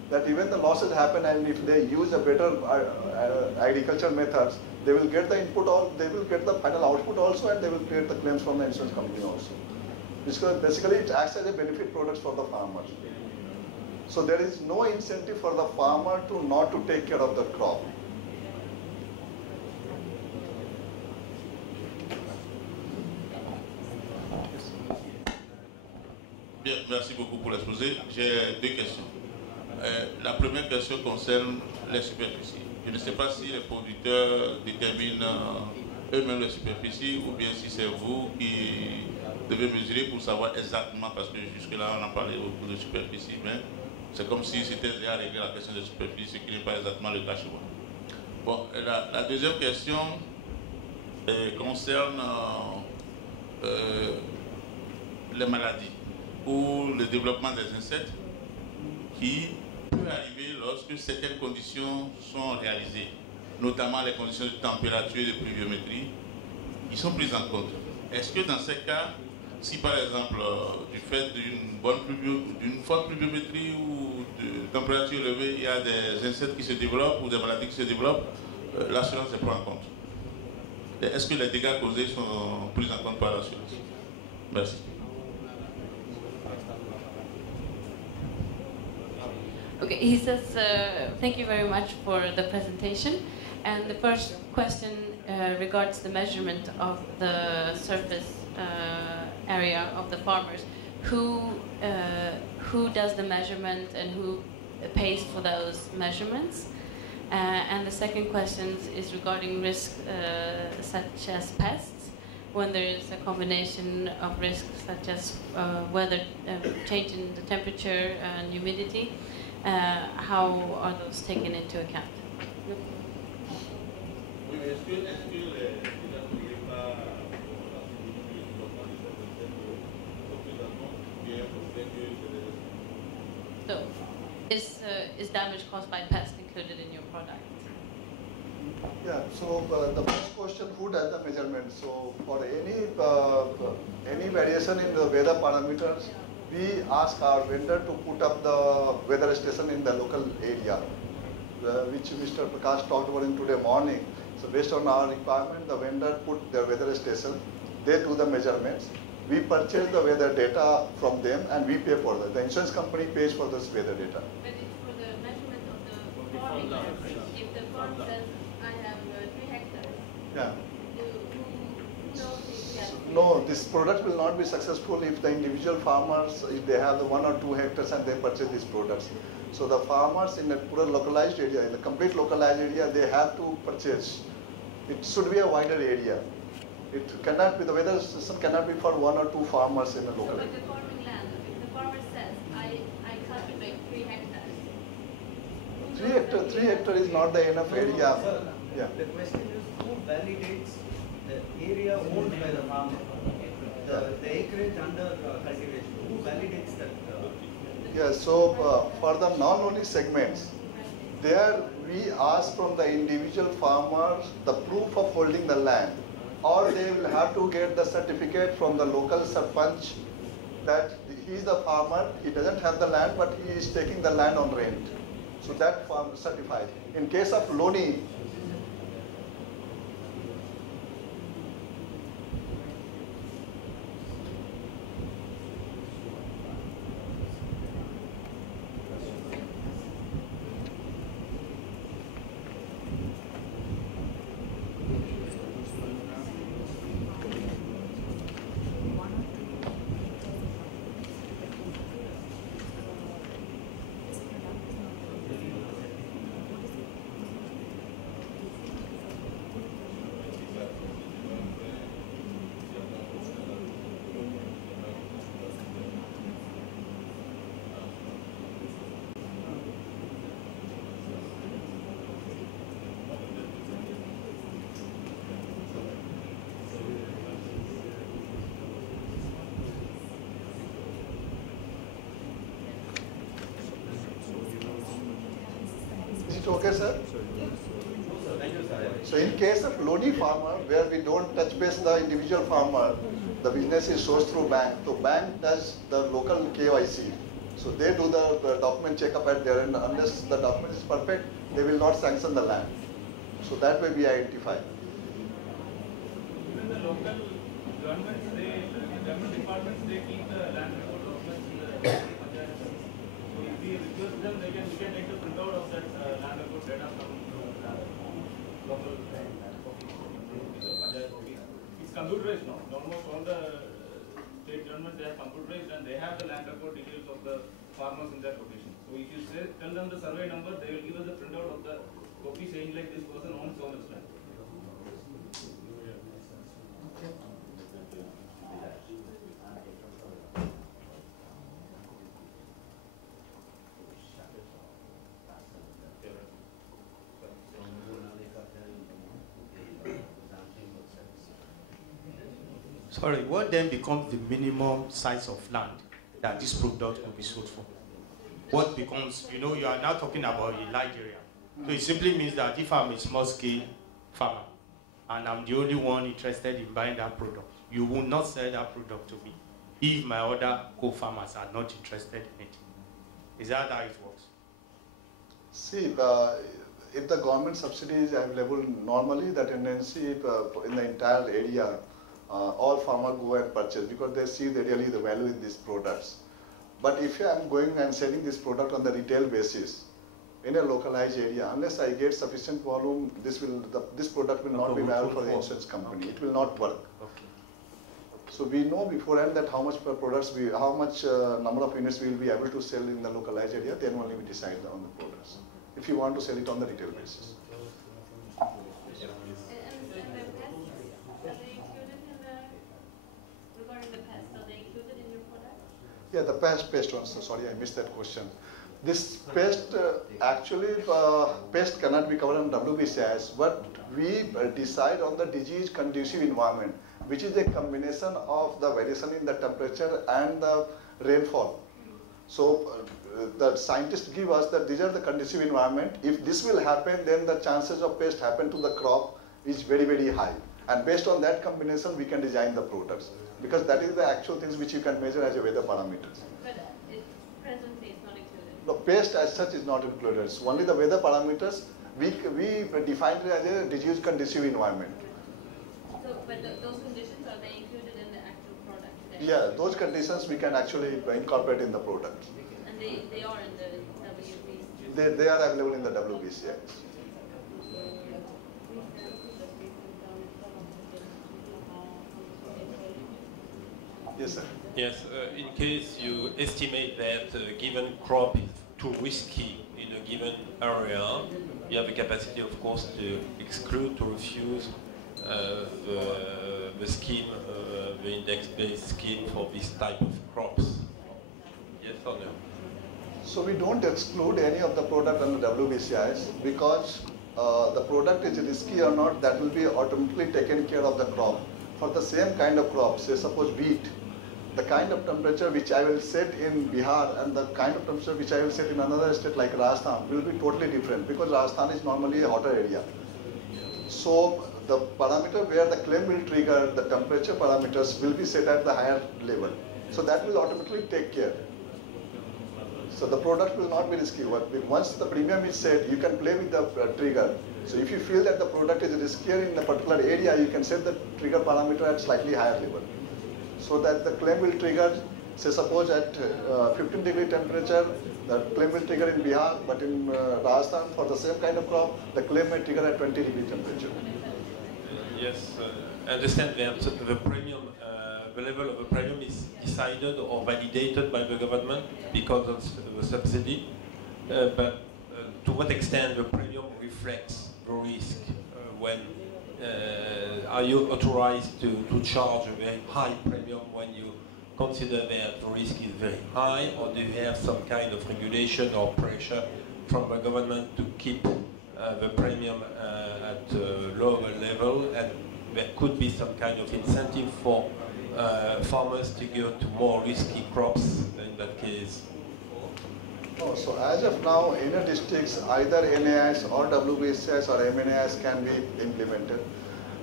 that even the losses happen, and if they use a better agriculture methods, they will get the input, or they will get the final output also, and they will create the claims from the insurance company also. Because basically it acts as a benefit product for the farmer. So there is no incentive for the farmer to not to take care of the crop. Bien, merci beaucoup pour l'exposé. J'ai deux questions. La première question concerne les superficies. Je ne sais pas si les producteurs déterminent eux-mêmes les superficies ou bien si c'est vous qui devez mesurer pour savoir exactement, parce que jusque-là on a parlé beaucoup de superficie, mais c'est comme si c'était déjà réglé la question de superficie, ce qui n'est pas exactement le cas chez moi. Bon, la deuxième question concerne les maladies ou le développement des insectes qui peut arriver lorsque certaines conditions sont réalisées, notamment les conditions de température et de pluviométrie, qui sont prises en compte. Est-ce que dans ces cas, si par exemple, du fait d'une forte pluviométrie ou de température élevée, il y a des insectes qui se développent ou des maladies qui se développent, l'assurance les prend en compte? Est-ce que les dégâts causés sont pris en compte par l'assurance? Merci. Okay, he says, thank you very much for the presentation. And the first question regards the measurement of the surface area of the farmers. Who does the measurement and who pays for those measurements? And the second question is regarding risks such as pests, when there is a combination of risks such as weather, change in the temperature and humidity. How are those taken into account? So, is damage caused by pests included in your product? Yeah, so the first question, who does the measurement? So for any variation in the weather parameters, we ask our vendor to put up the weather station in the local area, which Mr. Prakash talked about in today morning. So based on our requirement, the vendor put their weather station, they do the measurements. We purchase the weather data from them and we pay for that. The insurance company pays for this weather data. But it's for the measurement of the farming. If the farm says, I have 3 hectares, yeah. Who knows if he has No, this product will not be successful if the individual farmers, if they have the 1 or 2 hectares and they purchase these products. So the farmers in a poor localized area, in the complete localized area, they have to purchase. It should be a wider area. It cannot be, the weather system cannot be for 1 or 2 farmers in a local area. But the farming land, if the farmer says, I cultivate 3 hectares. 3 hectares is not the enough area. Sir, yeah. The question is, who validates the area owned by the farmer? The acreage under cultivation, who validates that? Yeah, so for the non-only segments, there we ask from the individual farmers the proof of holding the land, or they will have to get the certificate from the local sarpanch that he is the farmer, he doesn't have the land, but he is taking the land on rent. So that farm certified. In case of Loni, okay, sir? So in case of Loni farmer, where we don't touch base the individual farmer, the business is sourced through bank. So bank does the local KYC. So they do the document checkup at their end. Unless the document is perfect, they will not sanction the land. So that way we identify. Even the local governments, government departments, they keep the land record documents in the panchayat. So if we request them, we can take the printout of that land record data from local panchayat office. It's computerized now. Almost all the state governments, they are computerized and they have the land record details of the farmers in that location. So if you tell them the survey number, they will give us the printout of the copy saying like this person owns so much land. Sorry, what then becomes the minimum size of land that this product could be sold for? What becomes, you are now talking about a large area. So it simply means that if I'm a small scale farmer and I'm the only one interested in buying that product, you will not sell that product to me if my other co-farmers are not interested in it. Is that how it works? See, if the government subsidy is available normally, the tendency in the entire area, all farmers go and purchase because they see really the value in these products. But if I am going and selling this product on the retail basis in a localized area, unless I get sufficient volume, this product will not be valuable for the insurance company. Okay. It will not work. Okay. So we know beforehand that how much how much number of units we will be able to sell in the localized area. Then only we decide on the products. If you want to sell it on the retail basis. Yeah, the pest one. So sorry, I missed that question. This pest, actually, pest cannot be covered on WBCIS, but we decide on the disease conducive environment, which is a combination of the variation in the temperature and the rainfall. So the scientists give us that these are the conducive environment. If this will happen, then the chances of pest happen to the crop is very, very high. And based on that combination, we can design the products. Because that is the actual things which you can measure as a weather parameters. But presently it's not included. No, pest as such is not included. It's only the weather parameters. We define it as a disease conducive environment. So, but those conditions, are they included in the actual product? Yeah, those conditions we can actually incorporate in the product. And they are in the WBC? They are available in the WBCIS. Yes, sir. Yes, in case you estimate that a given crop is too risky in a given area, you have the capacity, of course, to exclude, to refuse the scheme, the index-based scheme for this type of crops. Yes or no? So we don't exclude any of the product under WBCIS because the product is risky or not, that will be automatically taken care of the crop. For the same kind of crop, say suppose wheat, the kind of temperature which I will set in Bihar and the kind of temperature which I will set in another state like Rajasthan will be totally different because Rajasthan is normally a hotter area. So the parameter where the claim will trigger, the temperature parameters will be set at the higher level. So that will automatically take care. So the product will not be risky. Once the premium is set, you can play with the trigger. So if you feel that the product is riskier in a particular area, you can set the trigger parameter at slightly higher level. So that the claim will trigger, say suppose at 15-degree temperature, the claim will trigger in Bihar, but in Rajasthan for the same kind of crop, the claim may trigger at 20-degree temperature. Yes, I understand that the premium, the level of the premium is decided or validated by the government because of the subsidy, but to what extent the premium reflects the risk when are you authorized to charge a very high premium when you consider that the risk is very high, or do you have some kind of regulation or pressure from the government to keep the premium at a lower level, and there could be some kind of incentive for farmers to go to more risky crops in that case? Oh, so as of now, in a districts, either NAIS or WBCIS or MNAIS can be implemented.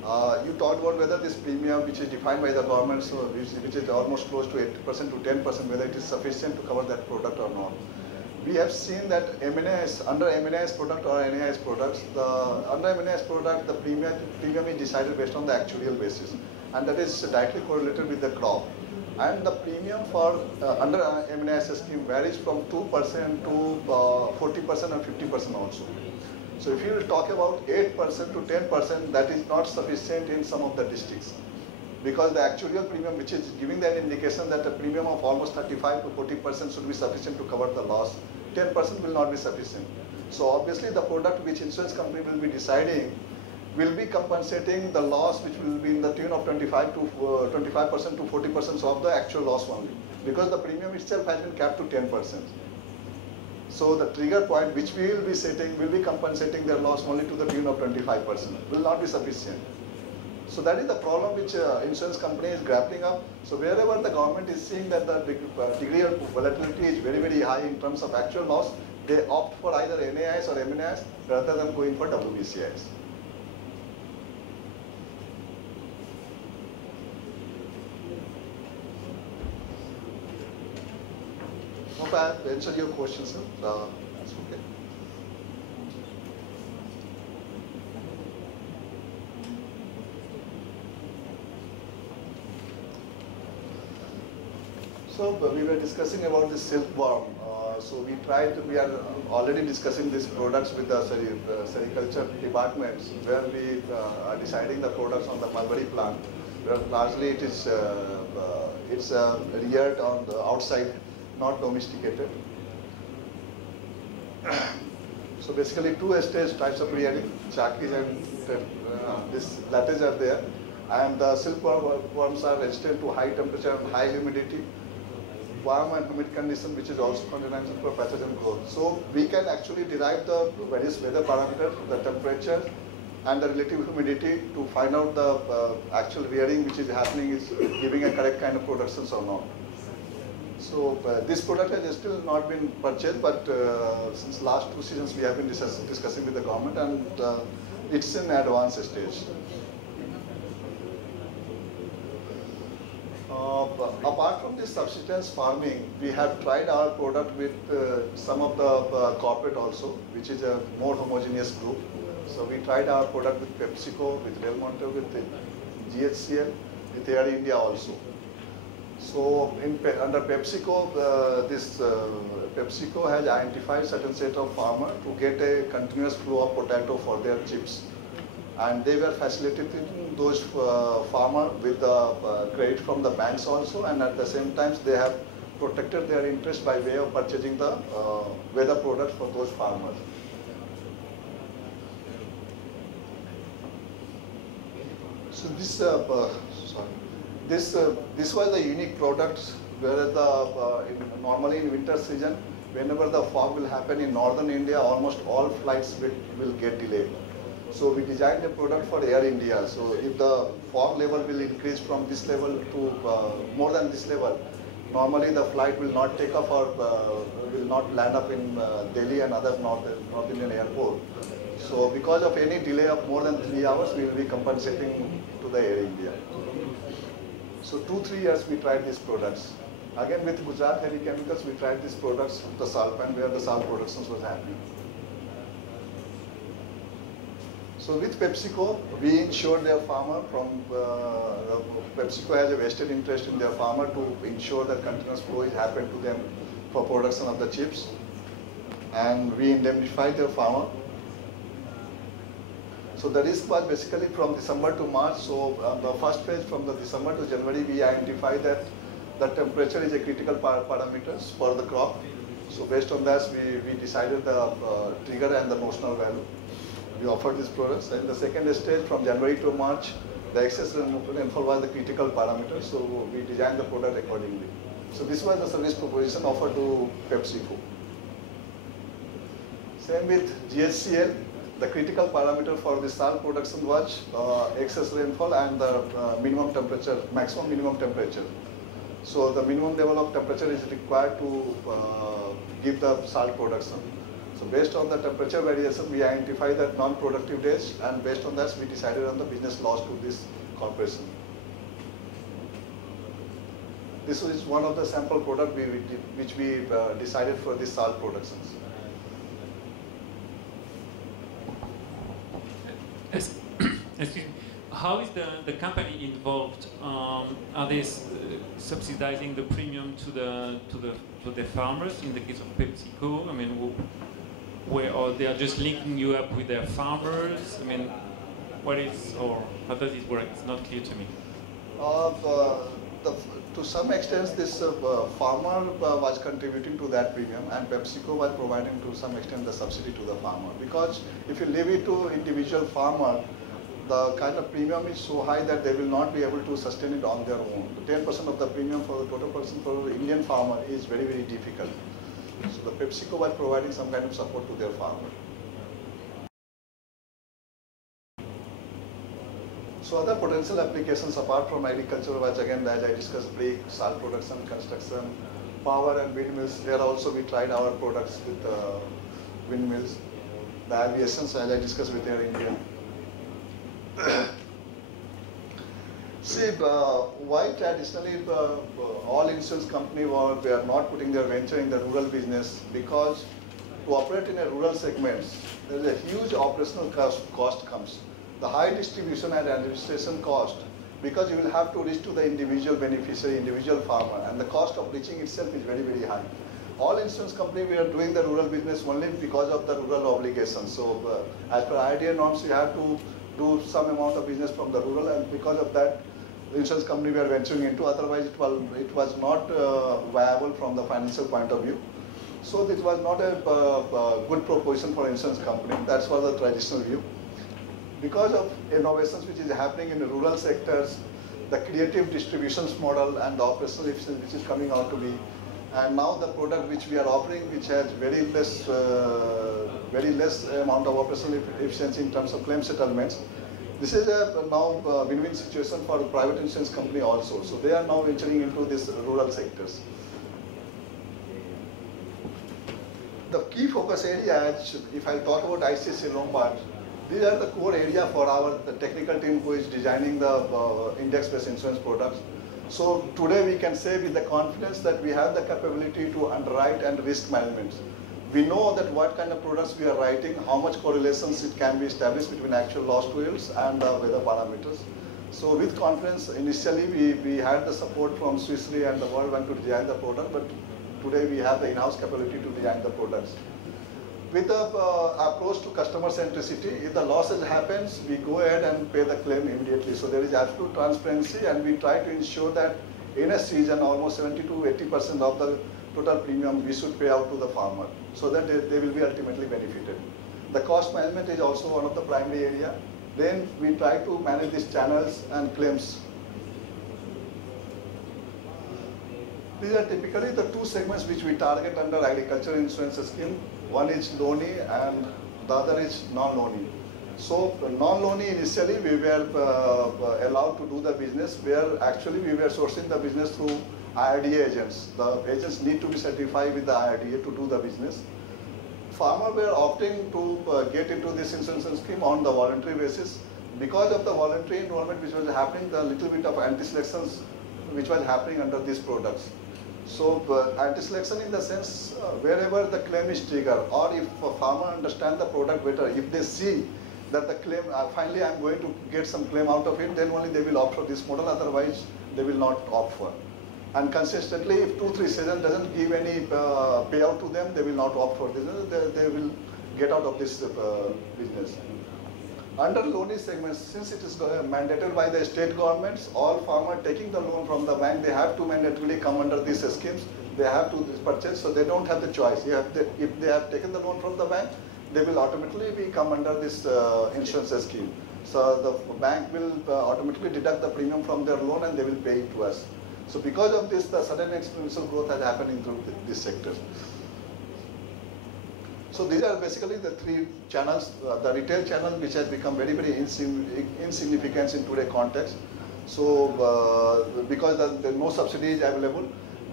You talked about whether this premium, which is defined by the government, so which is almost close to 80% to 10%, whether it is sufficient to cover that product or not. We have seen that under MNIS product or NAIS products, under MNIS product, the premium is decided based on the actuarial basis, and that is directly correlated with the crop. And the premium for under MNIS scheme varies from 2% to 40% and 50% also. So if you talk about 8% to 10%, that is not sufficient in some of the districts, because the actuarial premium, which is giving that indication that a premium of almost 35 to 40% should be sufficient to cover the loss, 10% will not be sufficient. So obviously the product which insurance company will be deciding will be compensating the loss, which will be in the tune of 25% to 40% of the actual loss only, because the premium itself has been capped to 10%. So the trigger point which we will be setting will be compensating their loss only to the tune of 25%, will not be sufficient. So that is the problem which insurance company is grappling up. So wherever the government is seeing that the degree of volatility is very, very high in terms of actual loss, they opt for either NAIS or MNIS rather than going for WBCIS. Hope I have answered your question, sir. That's okay. So we were discussing about the silkworm. So we are already discussing these products with the sericulture departments, where we are deciding the products on the mulberry plant, where largely it is reared on the outside, not domesticated. So basically 2 stage types of rearing, chakis and this lattice are there, and the silkworms are resistant to high temperature and high humidity, warm and humid condition, which is also continental for pathogen growth. So we can actually derive the various weather parameters, the temperature and the relative humidity, to find out the actual rearing which is happening is giving a correct kind of productions or not. So this product has still not been purchased, but since last 2 seasons we have been discussing with the government, and it's in advanced stage. Apart from this subsistence farming, we have tried our product with some of the corporate also, which is a more homogeneous group. So we tried our product with PepsiCo, with Del Monte, with GHCL, with Air India also. So under PepsiCo, PepsiCo has identified certain set of farmers to get a continuous flow of potato for their chips. And they were facilitating those farmers with the credit from the banks also, and at the same time they have protected their interest by way of purchasing the weather products for those farmers. So this was a unique product, where normally in winter season, whenever the fog will happen in northern India, almost all flights will get delayed. So we designed a product for Air India. So if the fog level will increase from this level to more than this level, normally the flight will not take off or will not land up in Delhi and other North Indian airport. So because of any delay of more than 3 hours, we will be compensating to the Air India. So 2-3 years we tried these products. Again with Gujarat Heavy Chemicals, we tried these products with the salt pan, where the salt production was happening. So with PepsiCo, we insure their farmer from, PepsiCo has a vested interest in their farmer to ensure that continuous flow is happened to them for production of the chips. And we indemnify their farmer. So the risk was basically from December to March. So the first phase, from the December to January, we identified that the temperature is a critical parameters for the crop. So based on that, we decided the trigger and the notional value. We offered these products. And the second stage, from January to March, the excess rainfall was the critical parameter. So we designed the product accordingly. So this was the service proposition offered to PepsiCo. Same with GHCL. The critical parameter for the salt production was excess rainfall and the maximum minimum temperature. So the minimum level of temperature is required to give the salt production. So based on the temperature variation, we identify that non-productive days, and based on that, we decided on the business loss to this corporation. This is one of the sample product which we decided for this salt productions. Excuse me. How is the company involved? Are they subsidizing the premium to the farmers in the case of PepsiCo? I mean, where, or they are just linking you up with their farmers? I mean, what is, or how does it work? It's not clear to me. To some extent, this farmer was contributing to that premium, and PepsiCo was providing to some extent the subsidy to the farmer. Because if you leave it to individual farmer, the kind of premium is so high that they will not be able to sustain it on their own. 10% of the premium for the total person for the Indian farmer is very, very difficult. So the PepsiCo was providing some kind of support to their farmer. So other potential applications apart from agriculture was, again, as I discussed, brick, salt production, construction, power and windmills. There also we tried our products with windmills. The aviation, as I discussed with Air India. See, why traditionally all insurance companies were not putting their venture in the rural business? Because to operate in a rural segment, there is a huge operational cost comes. The high distribution and administration cost, because you will have to reach to the individual beneficiary, individual farmer, and the cost of reaching itself is very, very high. All insurance companies, we are doing the rural business only because of the rural obligations. So as per IDA norms, you have to do some amount of business from the rural, and because of that, the insurance company we are venturing into. Otherwise, it was not viable from the financial point of view. So this was not a good proposition for insurance company. That's for the traditional view. Because of innovations which is happening in the rural sectors, the creative distributions model and the operational efficiency which is coming out to be, and now the product which we are offering, which has very less amount of operational efficiency in terms of claim settlements. This is a now win-win situation for the private insurance company also. So they are now venturing into these rural sectors. The key focus areas, if I talk about ICICI Lombard, these are the core area for the technical team who is designing the index-based insurance products. So today we can say with the confidence that we have the capability to underwrite and risk management. We know that what kind of products we are writing, how much correlations it can be established between actual loss to yields and weather parameters. So with confidence, initially we had the support from Swiss Re and the World Bank to design the product, but today we have the in-house capability to design the products. With the approach to customer centricity, if the losses happens, we go ahead and pay the claim immediately. So there is absolute transparency, and we try to ensure that in a season, almost 70 to 80% of the total premium we should pay out to the farmer, so that they will be ultimately benefited. The cost management is also one of the primary area. Then we try to manage these channels and claims. These are typically the two segments which we target under agricultural insurance scheme. One is loanee and the other is non-loanee. So non-loanee, initially we were allowed to do the business, where actually we were sourcing the business through IRDA agents. The agents need to be certified with the IRDA to do the business. Farmers were opting to get into this insurance scheme on the voluntary basis. Because of the voluntary enrollment which was happening, the little bit of anti-selections which was happening under these products. So anti-selection in the sense wherever the claim is triggered, or if a farmer understands the product better, if they see that the claim, finally I am going to get some claim out of it, then only they will opt for this model, otherwise they will not opt for. And consistently, if 2-3 seasons doesn't give any payout to them, they will not opt for this, they will get out of this business. Under loanee segments, since it is mandated by the state governments, all farmers taking the loan from the bank, they have to mandatorily come under these schemes. They have to purchase, so they don't have the choice. If they have taken the loan from the bank, they will automatically come under this insurance scheme. So the bank will automatically deduct the premium from their loan and they will pay it to us. So because of this, the sudden exponential growth has happened in this sector. So these are basically the three channels. The retail channel, which has become very, very insignificant in today's context. So because there are no subsidies available,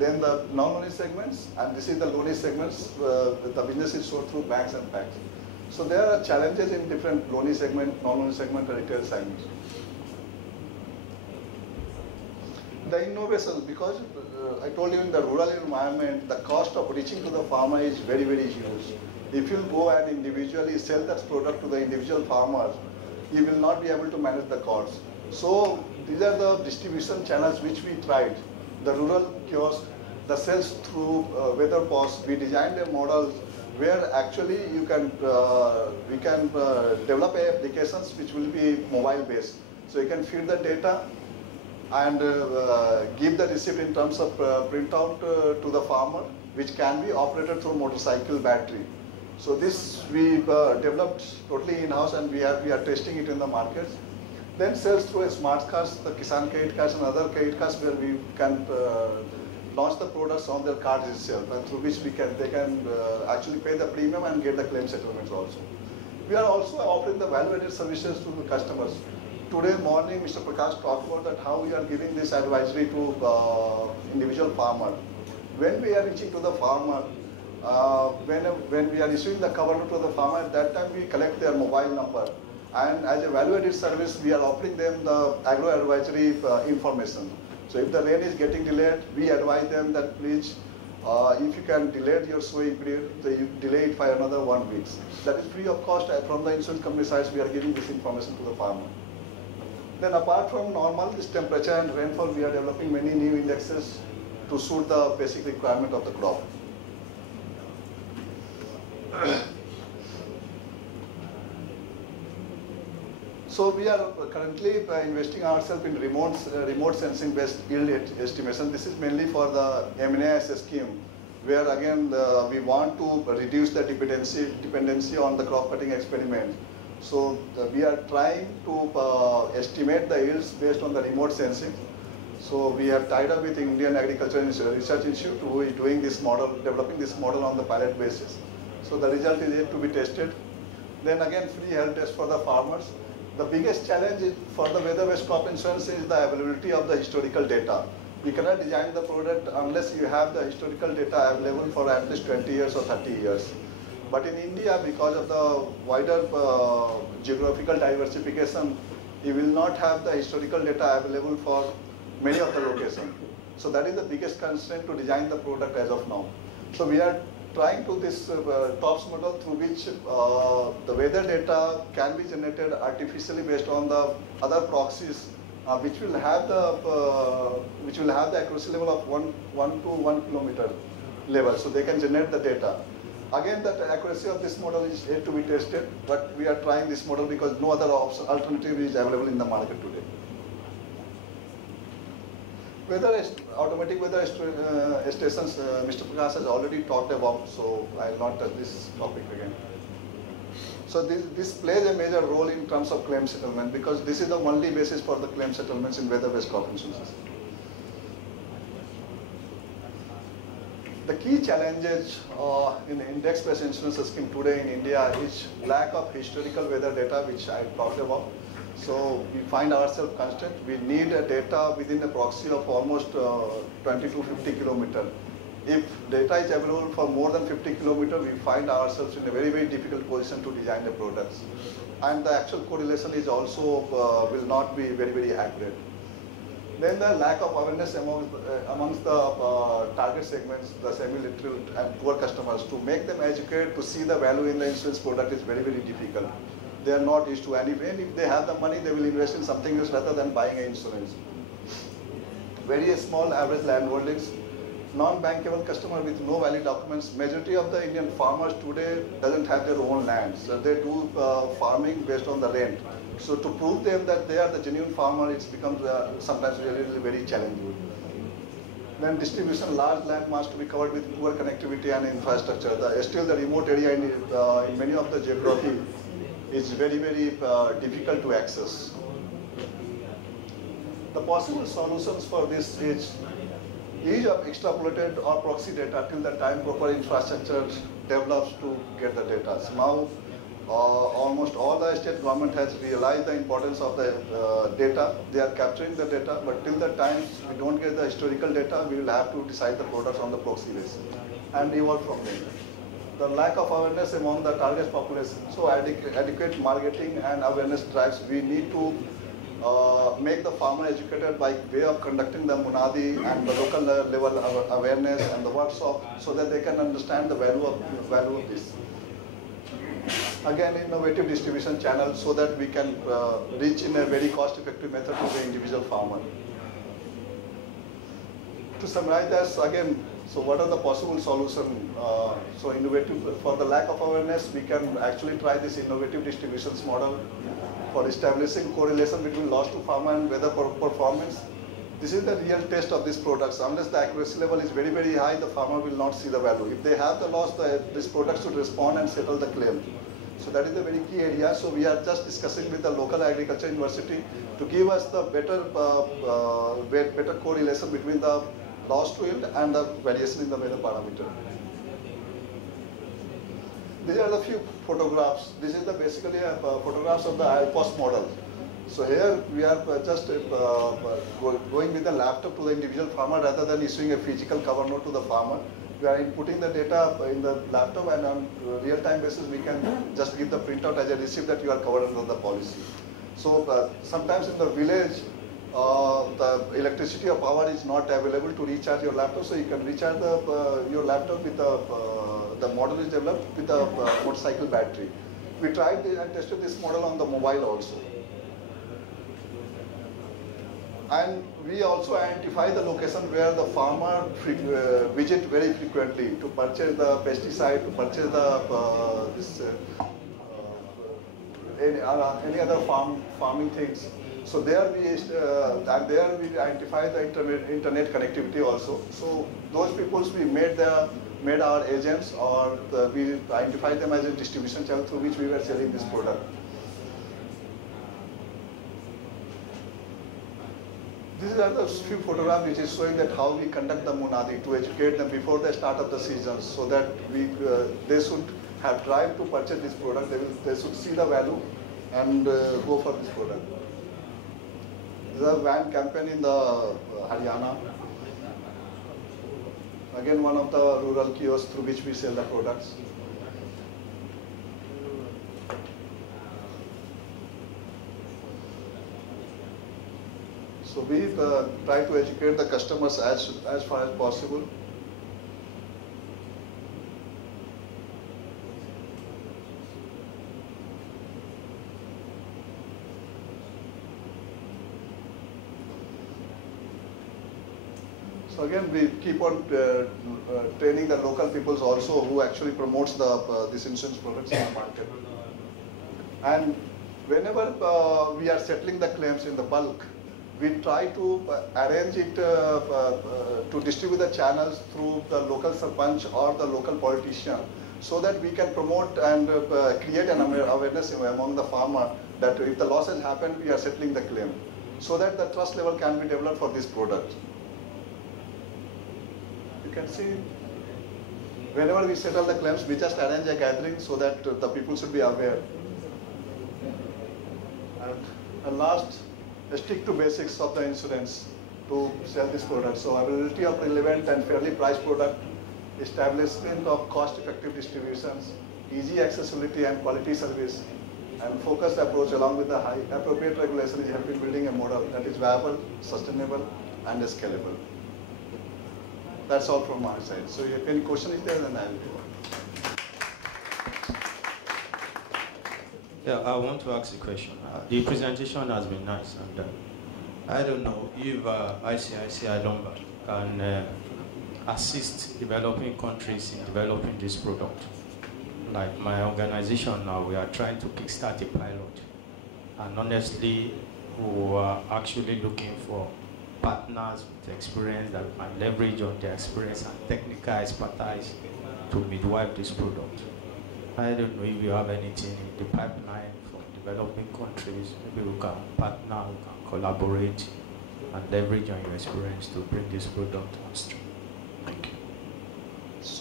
Then the non-loan segments, and this is the loan segments. The business is sold through banks and banks. So there are challenges in different loan segment, non-loan segment, and retail segments. The innovation, because I told you in the rural environment, the cost of reaching to the farmer is very, very huge. If you go and individually sell that product to the individual farmers, you will not be able to manage the costs. So these are the distribution channels which we tried. The rural kiosk, the sales through weather posts, we designed a model where actually you can, we can develop applications which will be mobile based. So you can feed the data and give the receipt in terms of printout to the farmer, which can be operated through motorcycle battery. So this we developed totally in-house, and we are testing it in the markets. Then sales through a smart cards, the Kisan credit cards and other credit cards where we can launch the products on their cards itself, and through which they can actually pay the premium and get the claim settlements also. We are also offering the value-added services to the customers. Today morning, Mr. Prakash talked about that how we are giving this advisory to individual farmer. When we are reaching to the farmer, when we are issuing the cover note to the farmer, at that time we collect their mobile number. And as a value-added service, we are offering them the agro-advisory information. So if the rain is getting delayed, we advise them that please, if you can delay your sowing period, you delay it by another 1 week. That is free of cost. From the insurance company side, we are giving this information to the farmer. Then apart from normal, this temperature and rainfall, we are developing many new indexes to suit the basic requirement of the crop. So we are currently investing ourselves in remote sensing based yield estimation. This is mainly for the MNAS scheme, where again we want to reduce the dependency on the crop cutting experiment. So we are trying to estimate the yields based on the remote sensing. So we have tied up with Indian Agricultural Research Institute who is doing this model, developing this model on the pilot basis. So the result is yet to be tested. Then again, free health test for the farmers. The biggest challenge for the weather-based crop insurance is the availability of the historical data. You cannot design the product unless you have the historical data available for at least 20 years or 30 years. But in India, because of the wider geographical diversification, you will not have the historical data available for many of the locations. So that is the biggest constraint to design the product as of now. So we are trying to this TOPS model through which the weather data can be generated artificially based on the other proxies, which will have the accuracy level of 1 to 1 kilometer level. So they can generate the data. Again, the accuracy of this model is yet to be tested, but we are trying this model because no other alternative is available in the market today. Automatic weather stations, Mr. Prakash has already talked about, so I will not touch this topic again. So this plays a major role in terms of claim settlement because this is the only basis for the claim settlements in weather-based crop insurance. The key challenges in the index-based insurance scheme today in India is lack of historical weather data, which I talked about. So we find ourselves constrained. We need a data within a proxy of almost 20 to 50 kilometers. If data is available for more than 50 kilometers, we find ourselves in a very, very difficult position to design the products. And the actual correlation is also will not be very, very accurate. Then the lack of awareness amongst the target segments, the semi-literate and poor customers, to make them educated to see the value in the insurance product is very, very difficult. They are not used to, and even if they have the money, they will invest in something else rather than buying an insurance. Very small average land holdings, non-bankable customer with no valid documents. Majority of the Indian farmers today doesn't have their own land, so they do farming based on the rent. So to prove them that they are the genuine farmer, it becomes sometimes really very challenging. Then distribution, large land mass to be covered with poor connectivity and infrastructure. Still the remote area in many of the geography is very, very difficult to access. The possible solutions for this is of extrapolated or proxy data till the time proper infrastructure develops to get the data. So now almost all the state government has realized the importance of the data. They are capturing the data, but till the time we don't get the historical data, we will have to decide the products on the proxy basis and evolve from there. The lack of awareness among the target population, so adequate marketing and awareness drives, we need to make the farmer educated by way of conducting the munadi and the local level awareness and the workshop, so that they can understand the value of this. Again, innovative distribution channels, so that we can reach in a very cost-effective method to the individual farmer. To summarize this again, so what are the possible solutions? So innovative, for the lack of awareness, we can actually try this innovative distributions model for establishing correlation between loss to farmer and weather performance. This is the real test of these products. Unless the accuracy level is very, very high, the farmer will not see the value. If they have the loss, this product should respond and settle the claim. So that is a very key area. So we are just discussing with the local agriculture university to give us the better correlation between the loss to yield and the variation in the weather parameter. These are the few photographs. This is basically photographs of the IPOS model. So here we are just going with the laptop to the individual farmer rather than issuing a physical cover note to the farmer. We are inputting the data in the laptop, and on real-time basis we can just give the printout as a receipt that you are covered under the policy. So sometimes in the village, the electricity or power is not available to recharge your laptop, so you can recharge your laptop with the model is developed with a motorcycle battery. We tried and tested this model on the mobile also. And we also identify the location where the farmer visit very frequently to purchase the pesticide, to purchase the any other farming things. So there we identify the internet connectivity also. So those people we made our agents, or we identified them as a distribution channel through which we were selling this product. These are the few photographs which is showing that how we conduct the munadi to educate them before the start of the season, so that they should have drive to purchase this product. They should see the value and go for this product. This is a van campaign in the Haryana. Again, one of the rural kiosks through which we sell the products. So we try to educate the customers as far as possible. So again, we keep on training the local peoples also, who actually promotes these insurance products in the market. And whenever we are settling the claims in the bulk, we try to arrange it to distribute the channels through the local sarpanch or the local politician, so that we can promote and create an awareness among the farmer that if the loss has happened, we are settling the claim, so that the trust level can be developed for this product. You can see, whenever we settle the claims, we just arrange a gathering so that the people should be aware. And last, stick to basics of the insurance to sell this product. So availability of relevant and fairly priced product, establishment of cost-effective distributions, easy accessibility and quality service, and focused approach along with the high appropriate regulation is helping building a model that is viable, sustainable, and scalable. That's all from my side. So if any question is there, then I will go. Yeah, I want to ask a question. The presentation has been nice, and I don't know if ICICI Lombard can assist developing countries in developing this product. Like my organization now, we are trying to kickstart a pilot, and honestly, we are actually looking for partners with experience that can leverage on their experience and technical expertise to midwife this product. I don't know if you have anything in the pipeline for developing countries. Maybe we can partner, we can collaborate, and leverage on your experience to bring this product on stream. Thank you.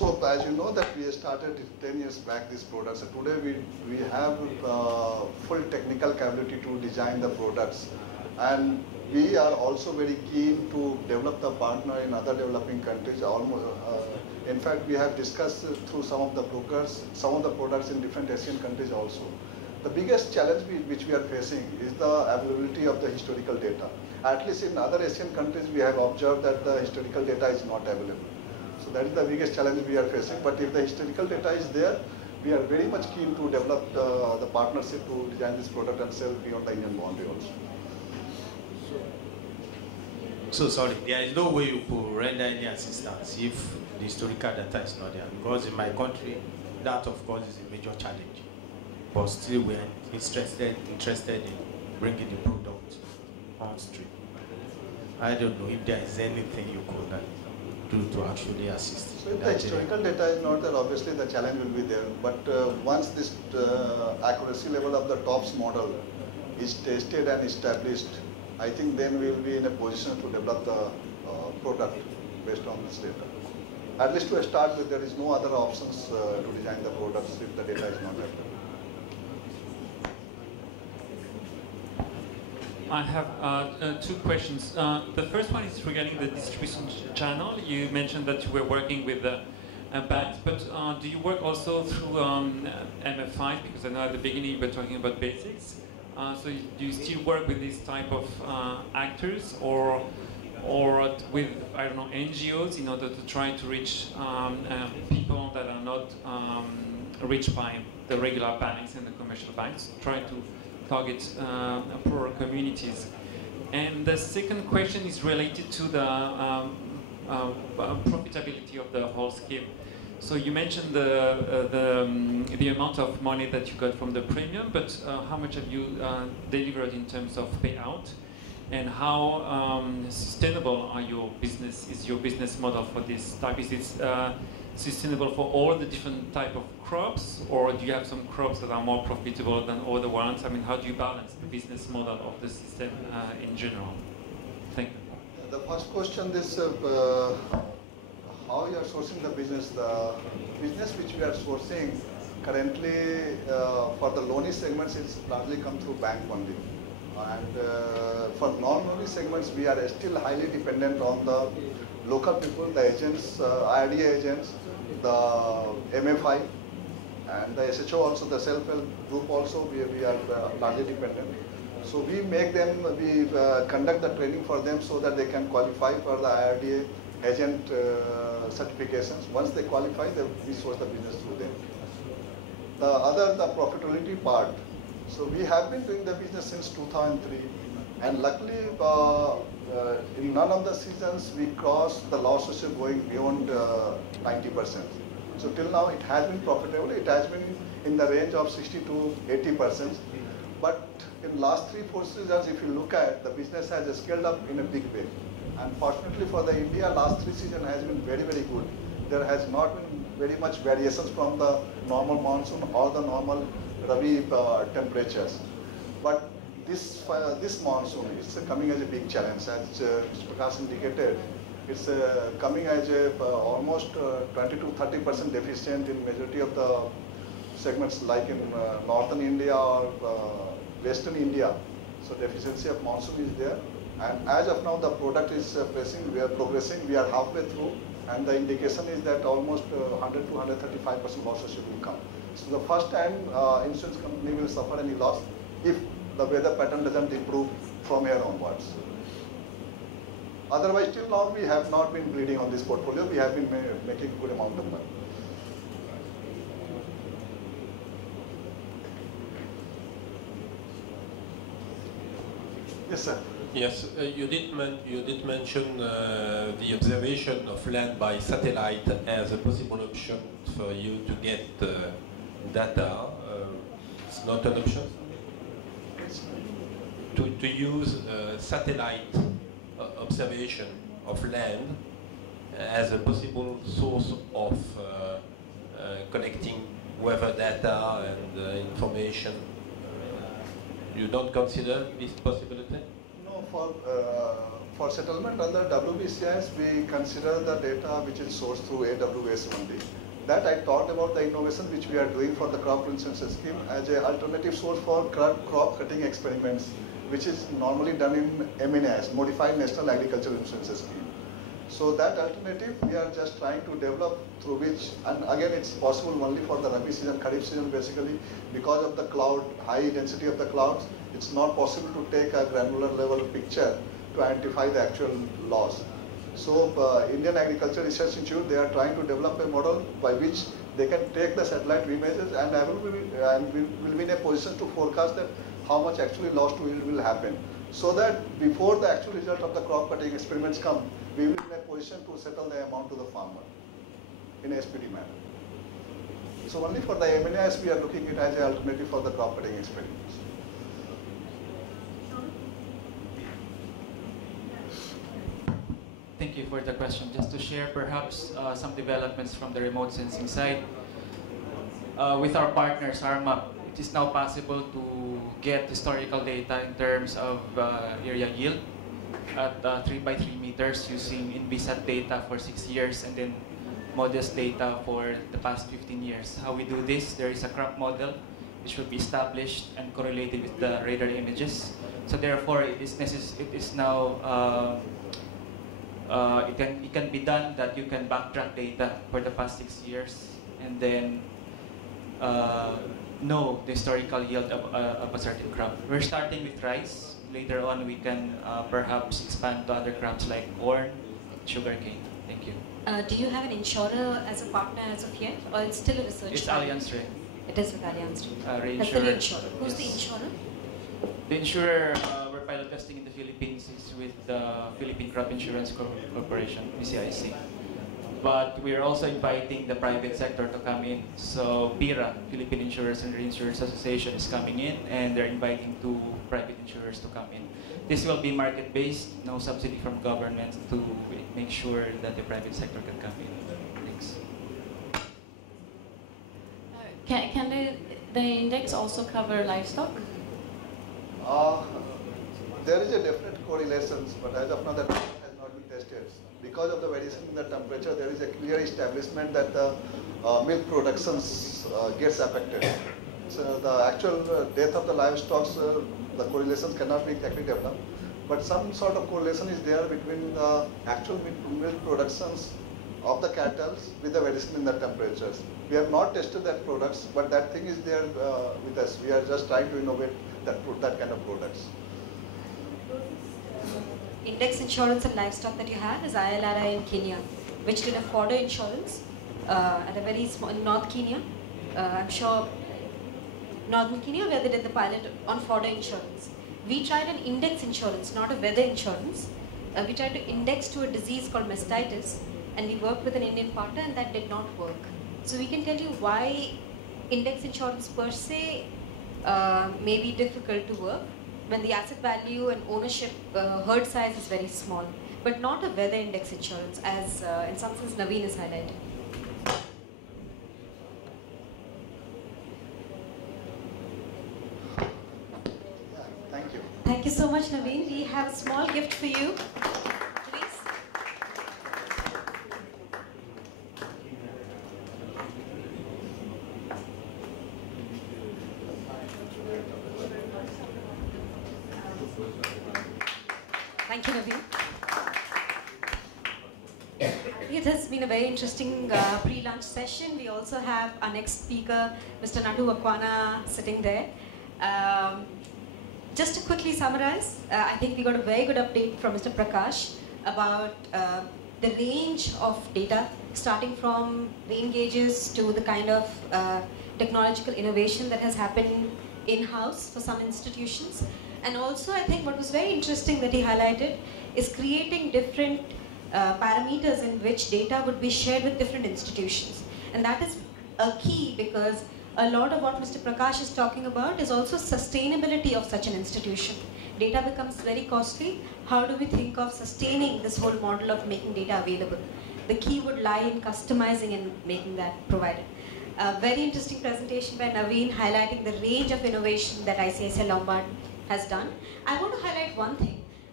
So as you know that we started 10 years back this product. So today we have full technical capability to design the products, and we are also very keen to develop the partner in other developing countries. Almost, in fact, we have discussed through some of the brokers, some of the products in different Asian countries also. The biggest challenge which we are facing is the availability of the historical data. At least in other Asian countries, we have observed that the historical data is not available. So that is the biggest challenge we are facing. But if the historical data is there, we are very much keen to develop the partnership to design this product and sell beyond the Indian boundary also. So sorry, there is no way you could render any assistance if the historical data is not there. Because in my country, that of course is a major challenge. But still we are interested in bringing the product on stream. I don't know if there is anything you could do to actually assist. So if the historical data is not there, obviously the challenge will be there. But once this accuracy level of the TOPS model is tested and established, I think then we will be in a position to develop the product based on this data. At least to start with, there is no other options to design the products if the data is not available. I have two questions. The first one is regarding the distribution channel. You mentioned that you were working with banks, but do you work also through MFIs? Because I know at the beginning you were talking about basics. So do you still work with this type of actors, or with, I don't know, NGOs in order to try to reach people that are not reached by the regular banks and the commercial banks, trying to target poorer communities? And the second question is related to the profitability of the whole scheme. So you mentioned the amount of money that you got from the premium, but how much have you delivered in terms of payout, and how sustainable is your business model for this type? Is it sustainable for all the different type of crops, or do you have some crops that are more profitable than other ones? I mean, how do you balance the business model of the system in general? Thank you. The first question is how you are sourcing the business. The business which we are sourcing currently for the loany segments, it's largely come through bank only. And for non-loany segments, we are still highly dependent on the local people, the agents, IRDA agents, the MFI, and the SHO also, the self-help group also, we are largely dependent. So we make them, we conduct the training for them so that they can qualify for the IRDA agent certifications. Once they qualify, we source the business through them. The profitability part. So we have been doing the business since 2003, and luckily in none of the seasons we crossed the loss ratio going beyond 90%. So till now it has been profitable. It has been in the range of 60 to 80%. But in last 3-4 seasons, if you look at, the business has scaled up in a big way. And fortunately for the India, last 3 seasons has been very, very good. There has not been very much variations from the normal monsoon or the normal Rabi temperatures. But this monsoon is coming as a big challenge. As Mr. Prakash indicated, it's coming as almost 20 to 30% deficient in majority of the segments, like in northern India or western India. So deficiency of monsoon is there. And as of now, the product is we are progressing. We are halfway through, and the indication is that almost 100 to 135% loss ratio will come. So the first time insurance company will suffer any loss if the weather pattern doesn't improve from here onwards. Otherwise, till now we have not been bleeding on this portfolio. We have been making good amount of money. Yes, sir. Yes, you did mention the observation of land by satellite as a possible option for you to get data. It's not an option to use satellite observation of land as a possible source of collecting weather data and information. You don't consider this possibility? No, For settlement under WBCIS, we consider the data which is sourced through AWS only. That I talked about the innovation which we are doing for the crop insurance scheme as an alternative source for crop cutting experiments, which is normally done in MNAS, Modified National Agricultural Insurance Scheme. So that alternative we are just trying to develop, through which, and again it's possible only for the Rabi season, Kharif season basically, because of the cloud, high density of the clouds, it's not possible to take a granular level picture to identify the actual loss. So Indian Agriculture Research Institute, they are trying to develop a model by which they can take the satellite images and will be in a position to forecast that how much actually loss to yield will happen. So that before the actual result of the crop cutting experiments come, we will be in a position to settle the amount to the farmer in a speedy manner. So only for the MNAS we are looking at it as an alternative for the crop cutting experiments. Thank you for the question. Just to share perhaps some developments from the remote sensing side. With our partner CIRM, it is now possible to get historical data in terms of area yield at 3x3 meters using InVisat data for 6 years and then MODIS data for the past 15 years. How we do this, there is a crop model which should be established and correlated with the radar images. So therefore, it is now it can be done that you can backtrack data for the past 6 years and then know the historical yield of a certain crop. We're starting with rice. Later on, we can perhaps expand to other crops like corn, sugarcane. Thank you. Do you have an insurer as a partner as of yet, or it's still a research? It's Allianz Re. It is with Allianz Re. That's the reinsurer. Who's the insurer? The insurer we're pilot testing in the Philippines is with the Philippine Crop Insurance Corporation, ICICI. But we're also inviting the private sector to come in. So PIRA, Philippine Insurers and Reinsurers Association, is coming in, and they're inviting 2 private insurers to come in. This will be market-based, no subsidy from government to make sure that the private sector can come in. Thanks. Can the index also cover livestock? There is a definite correlation, but as of now that has not been tested. Because of the variation in the temperature, there is a clear establishment that the milk production gets affected. So the actual death of the livestock, the correlation cannot be exactly developed. But some sort of correlation is there between the actual milk productions of the cattle with the variation in the temperatures. We have not tested that products, but that thing is there with us. We are just trying to innovate that kind of products. Index insurance and livestock that you have is ILRI in Kenya, which did a fodder insurance at a very small, North Kenya. I'm sure Northern Kenya, where they did the pilot on fodder insurance. We tried an index insurance, not a weather insurance. We tried to index to a disease called mastitis, and we worked with an Indian partner, and that did not work. So we can tell you why index insurance per se may be difficult to work when the asset value and ownership herd size is very small, but not a weather index insurance, as in some sense Navin is highlighting. Thank you. Thank you so much, Navin. We have a small gift for you. Please. Thank you, Navin. It has been a very interesting pre-lunch session. We also have our next speaker, Mr. Natu Wakwana, sitting there. Just to quickly summarize, I think we got a very good update from Mr. Prakash about the range of data, starting from rain gauges to the kind of technological innovation that has happened in-house for some institutions. And also, I think what was very interesting that he highlighted is creating different parameters in which data would be shared with different institutions. And that is a key, because a lot of what Mr. Prakash is talking about is also sustainability of such an institution. Data becomes very costly. How do we think of sustaining this whole model of making data available? The key would lie in customizing and making that provided. A very interesting presentation by Navin, highlighting the range of innovation that ICICI Lombard has done. I want to highlight one thing.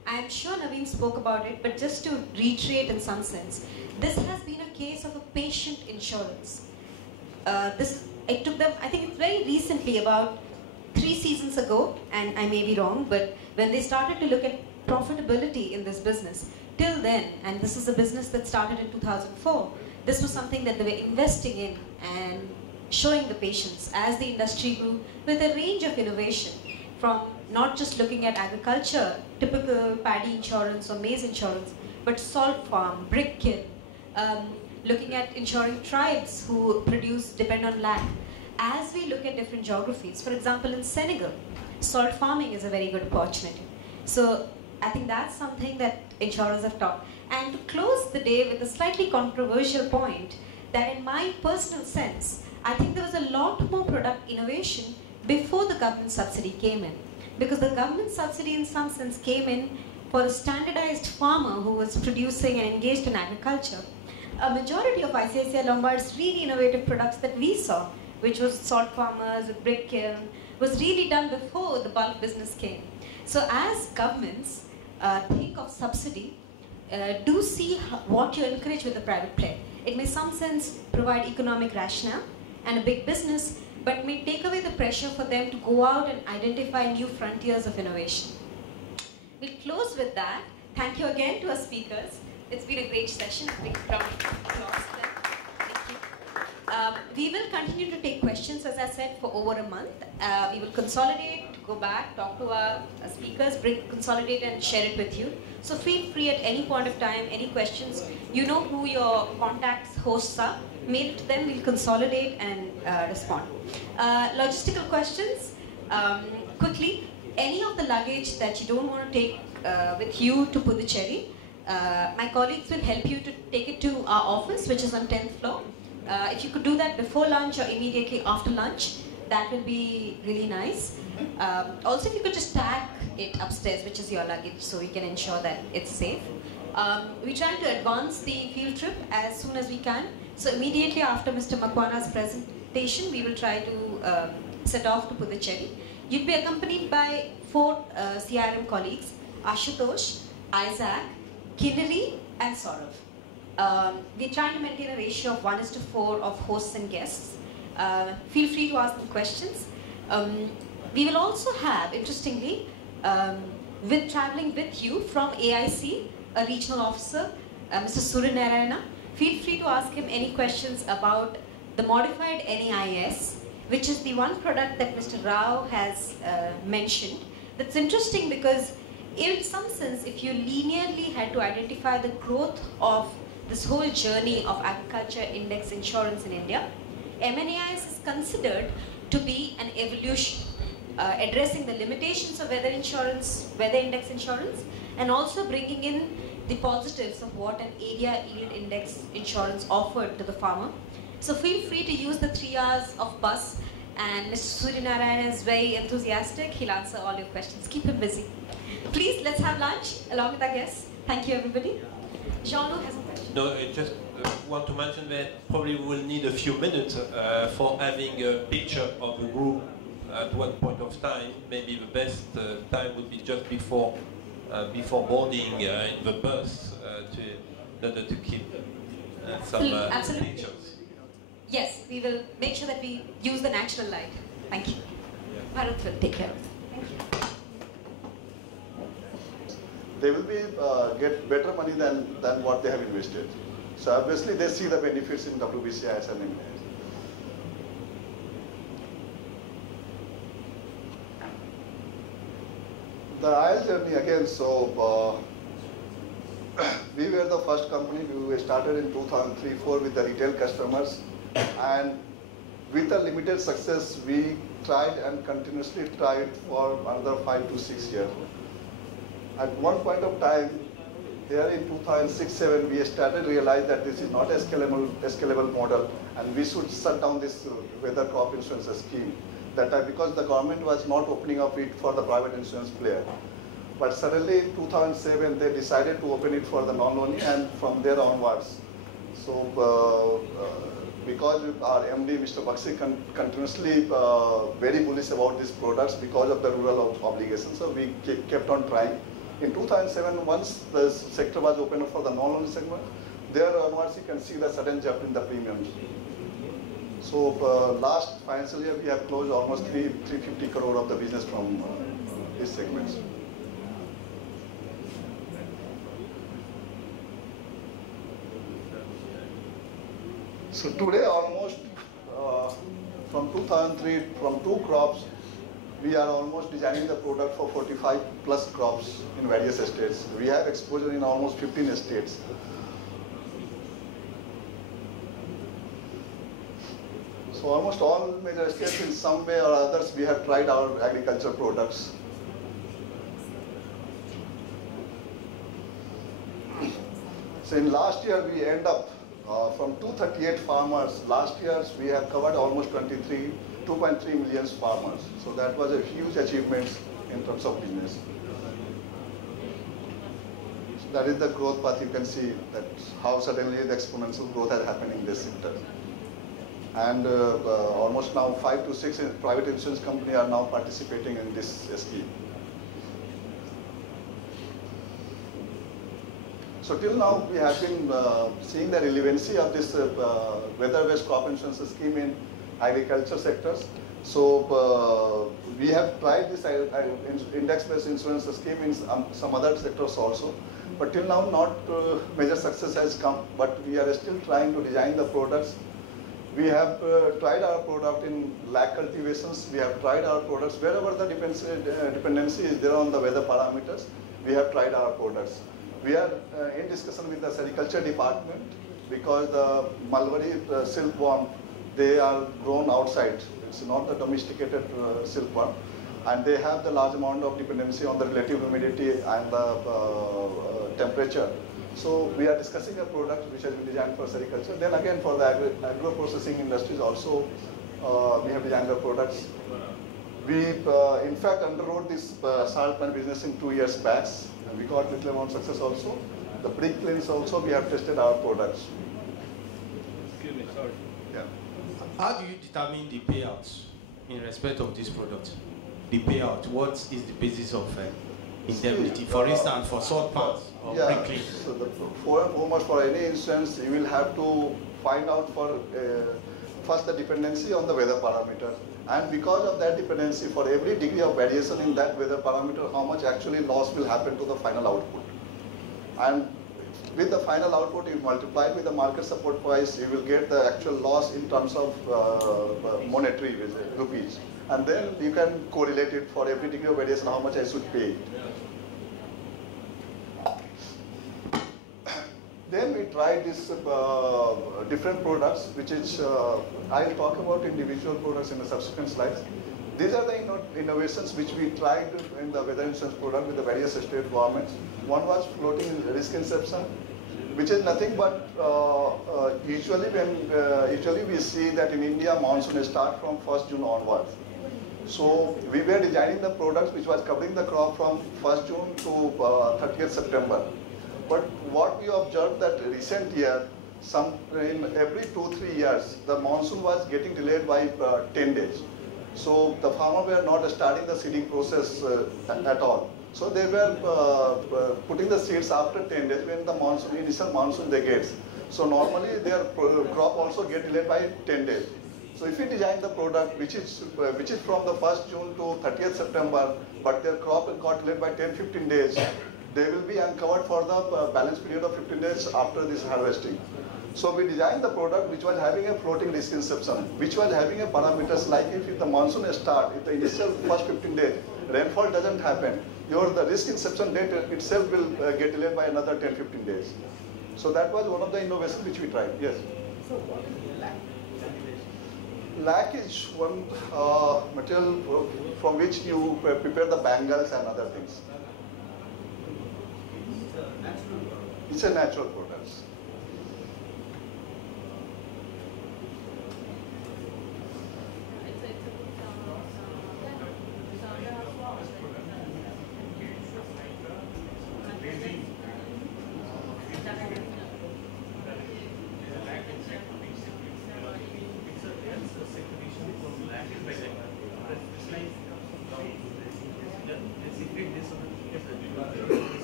I'm sure Navin spoke about it, but just to reiterate in some sense, this has been a case of a patient insurance. It took them, I think it's very recently, about 3 seasons ago, and I may be wrong, but when they started to look at profitability in this business, till then, and this is a business that started in 2004, this was something that they were investing in and showing the patients as the industry grew with a range of innovation, from not just looking at agriculture, typical paddy insurance or maize insurance, but salt farm, brick kiln, looking at insuring tribes who depend on land. As we look at different geographies, for example in Senegal, salt farming is a very good opportunity. So I think that's something that insurers have taught. And to close the day with a slightly controversial point, that in my personal sense, I think there was a lot more product innovation before the government subsidy came in. Because the government subsidy in some sense came in for a standardized farmer who was producing and engaged in agriculture. A majority of ICICI Lombard's really innovative products that we saw, which was salt farmers, brick kiln, was really done before the bulk business came. So as governments think of subsidy, do see what you encourage with the private player. It may in some sense provide economic rationale and a big business, but may take away the pressure for them to go out and identify new frontiers of innovation. We'll close with that. Thank you again to our speakers. It's been a great session. A big round of applause to them. Thank you. We will continue to take questions, as I said, for over a month. We will consolidate, go back, talk to our speakers, consolidate and share it with you. So feel free at any point of time, any questions. You know who your contacts, hosts are. Mail it to them, we'll consolidate and respond. Logistical questions, quickly. Any of the luggage that you don't want to take with you to Puducherry, my colleagues will help you to take it to our office, which is on 10th floor. If you could do that before lunch or immediately after lunch, that will be really nice. Also, if you could just tag it upstairs, which is your luggage, so we can ensure that it's safe. We're trying to advance the field trip as soon as we can. So immediately after Mr. Makwana's presentation, we will try to set off to Puducherry. You'll be accompanied by 4 CIRM colleagues, Ashutosh, Isaac, Kinnary, and Saurav. We're trying to maintain a ratio of 1:4 of hosts and guests. Feel free to ask them questions. We will also have, interestingly, traveling with you from AIC, a regional officer, Mr. Surinarayana. Feel free to ask him any questions about the modified NAIS, which is the one product that Mr. Rao has mentioned. That's interesting because in some sense, if you linearly had to identify the growth of this whole journey of agriculture index insurance in India, MNAIS is considered to be an evolution, addressing the limitations of weather index insurance, and also bringing in the positives of what an area yield index insurance offered to the farmer. So feel free to use the 3 hours of bus, and Mr. Surinarayan is very enthusiastic. He'll answer all your questions. Keep him busy. Please, let's have lunch along with our guests. Thank you, everybody. Jean-Luc has a question. No, I just want to mention that probably we will need a few minutes for having a picture of the group at one point of time. Maybe the best time would be just before boarding in the bus in order to keep some pictures. Yes, we will make sure that we use the natural light. Thank you. Bharat will take care of it. Thank you. They will be get better money than what they have invested. So obviously they see the benefits in WBCIS and MNAIS. The IL journey again, so we were the first company. We started in 2003-04 with the retail customers, and with a limited success, we tried and continuously tried for another 5 to 6 years. At one point of time, here in 2006-07, we started to realize that this is not a scalable model, and we should shut down this weather crop insurance scheme. That time, because the government was not opening up it for the private insurance player. But suddenly in 2007, they decided to open it for the non-only, and from there onwards. So because our MD, Mr. Bakshi, continuously very bullish about these products because of the rural obligation, so we kept on trying. In 2007, once the sector was opened up for the non-loan segment, there onwards you can see the sudden jump in the premiums. So last financial year, we have closed almost 350 crore of the business from these segments. So today almost from 2003, from 2 crops, we are almost designing the product for 45 plus crops in various estates. We have exposure in almost 15 estates. So almost all major estates in some way or others, we have tried our agriculture products. So in last year, we end up from 238 farmers. Last year, we have covered almost 2.3 million farmers. So that was a huge achievement in terms of business. So that is the growth path. You can see that how suddenly the exponential growth has happened in this sector. And almost now 5 to 6 private insurance companies are now participating in this scheme. So till now, we have been seeing the relevancy of this weather-based crop insurance scheme in agriculture sectors. So we have tried this index-based insurance scheme in some other sectors also. But till now, not major success has come. But we are still trying to design the products. We have tried our product in lag cultivations. We have tried our products wherever the dependency is there on the weather parameters. We have tried our products. We are in discussion with the Sericulture department because the Mulberry silkworm, they are grown outside. It's not the domesticated silkworm. And they have the large amount of dependency on the relative humidity and the temperature. So we are discussing a product which has been designed for sericulture. Then again for the agro-processing industries also, we have designed the products. We in fact underwrote this salt pan business in 2 years back. And we got little amount of success also. The brick kilns also, we have tested our products. Excuse me, sorry. Yeah. How do you determine the payouts in respect of this product? The payout, what is the basis of indemnity? For instance, for salt pans or brick kilns? So foremost for any instance, you will have to find out for first the dependency on the weather parameter. And because of that dependency, for every degree of variation in that weather parameter, how much actually loss will happen to the final output. And with the final output, you multiply with the market support price, you will get the actual loss in terms of monetary rupees. And then you can correlate it for every degree of variation, how much I should pay. Then we tried these different products, which is, I'll talk about individual products in the subsequent slides. These are the innovations which we tried in the weather insurance product with the various state governments. One was floating risk inception, which is nothing but usually we see that in India monsoon start from 1st June onwards. So we were designing the products which was covering the crop from 1st June to 30th September. But what we observed that recent year, in every 2-3 years, the monsoon was getting delayed by 10 days. So the farmer were not starting the seeding process at all. So they were putting the seeds after 10 days when the initial monsoon they get. So normally their crop also get delayed by 10 days. So if you design the product which is from the 1st June to 30th September, but their crop got delayed by 10-15 days, they will be uncovered for the balance period of 15 days after this harvesting. So we designed the product which was having a floating risk inception, which was having a parameters like if the monsoon start, if the initial first 15 days, rainfall doesn't happen, the risk inception date itself will get delayed by another 10-15 days. So that was one of the innovations which we tried, yes. So what is lac? Lac is one material from which you prepare the bangles and other things. It's a natural product.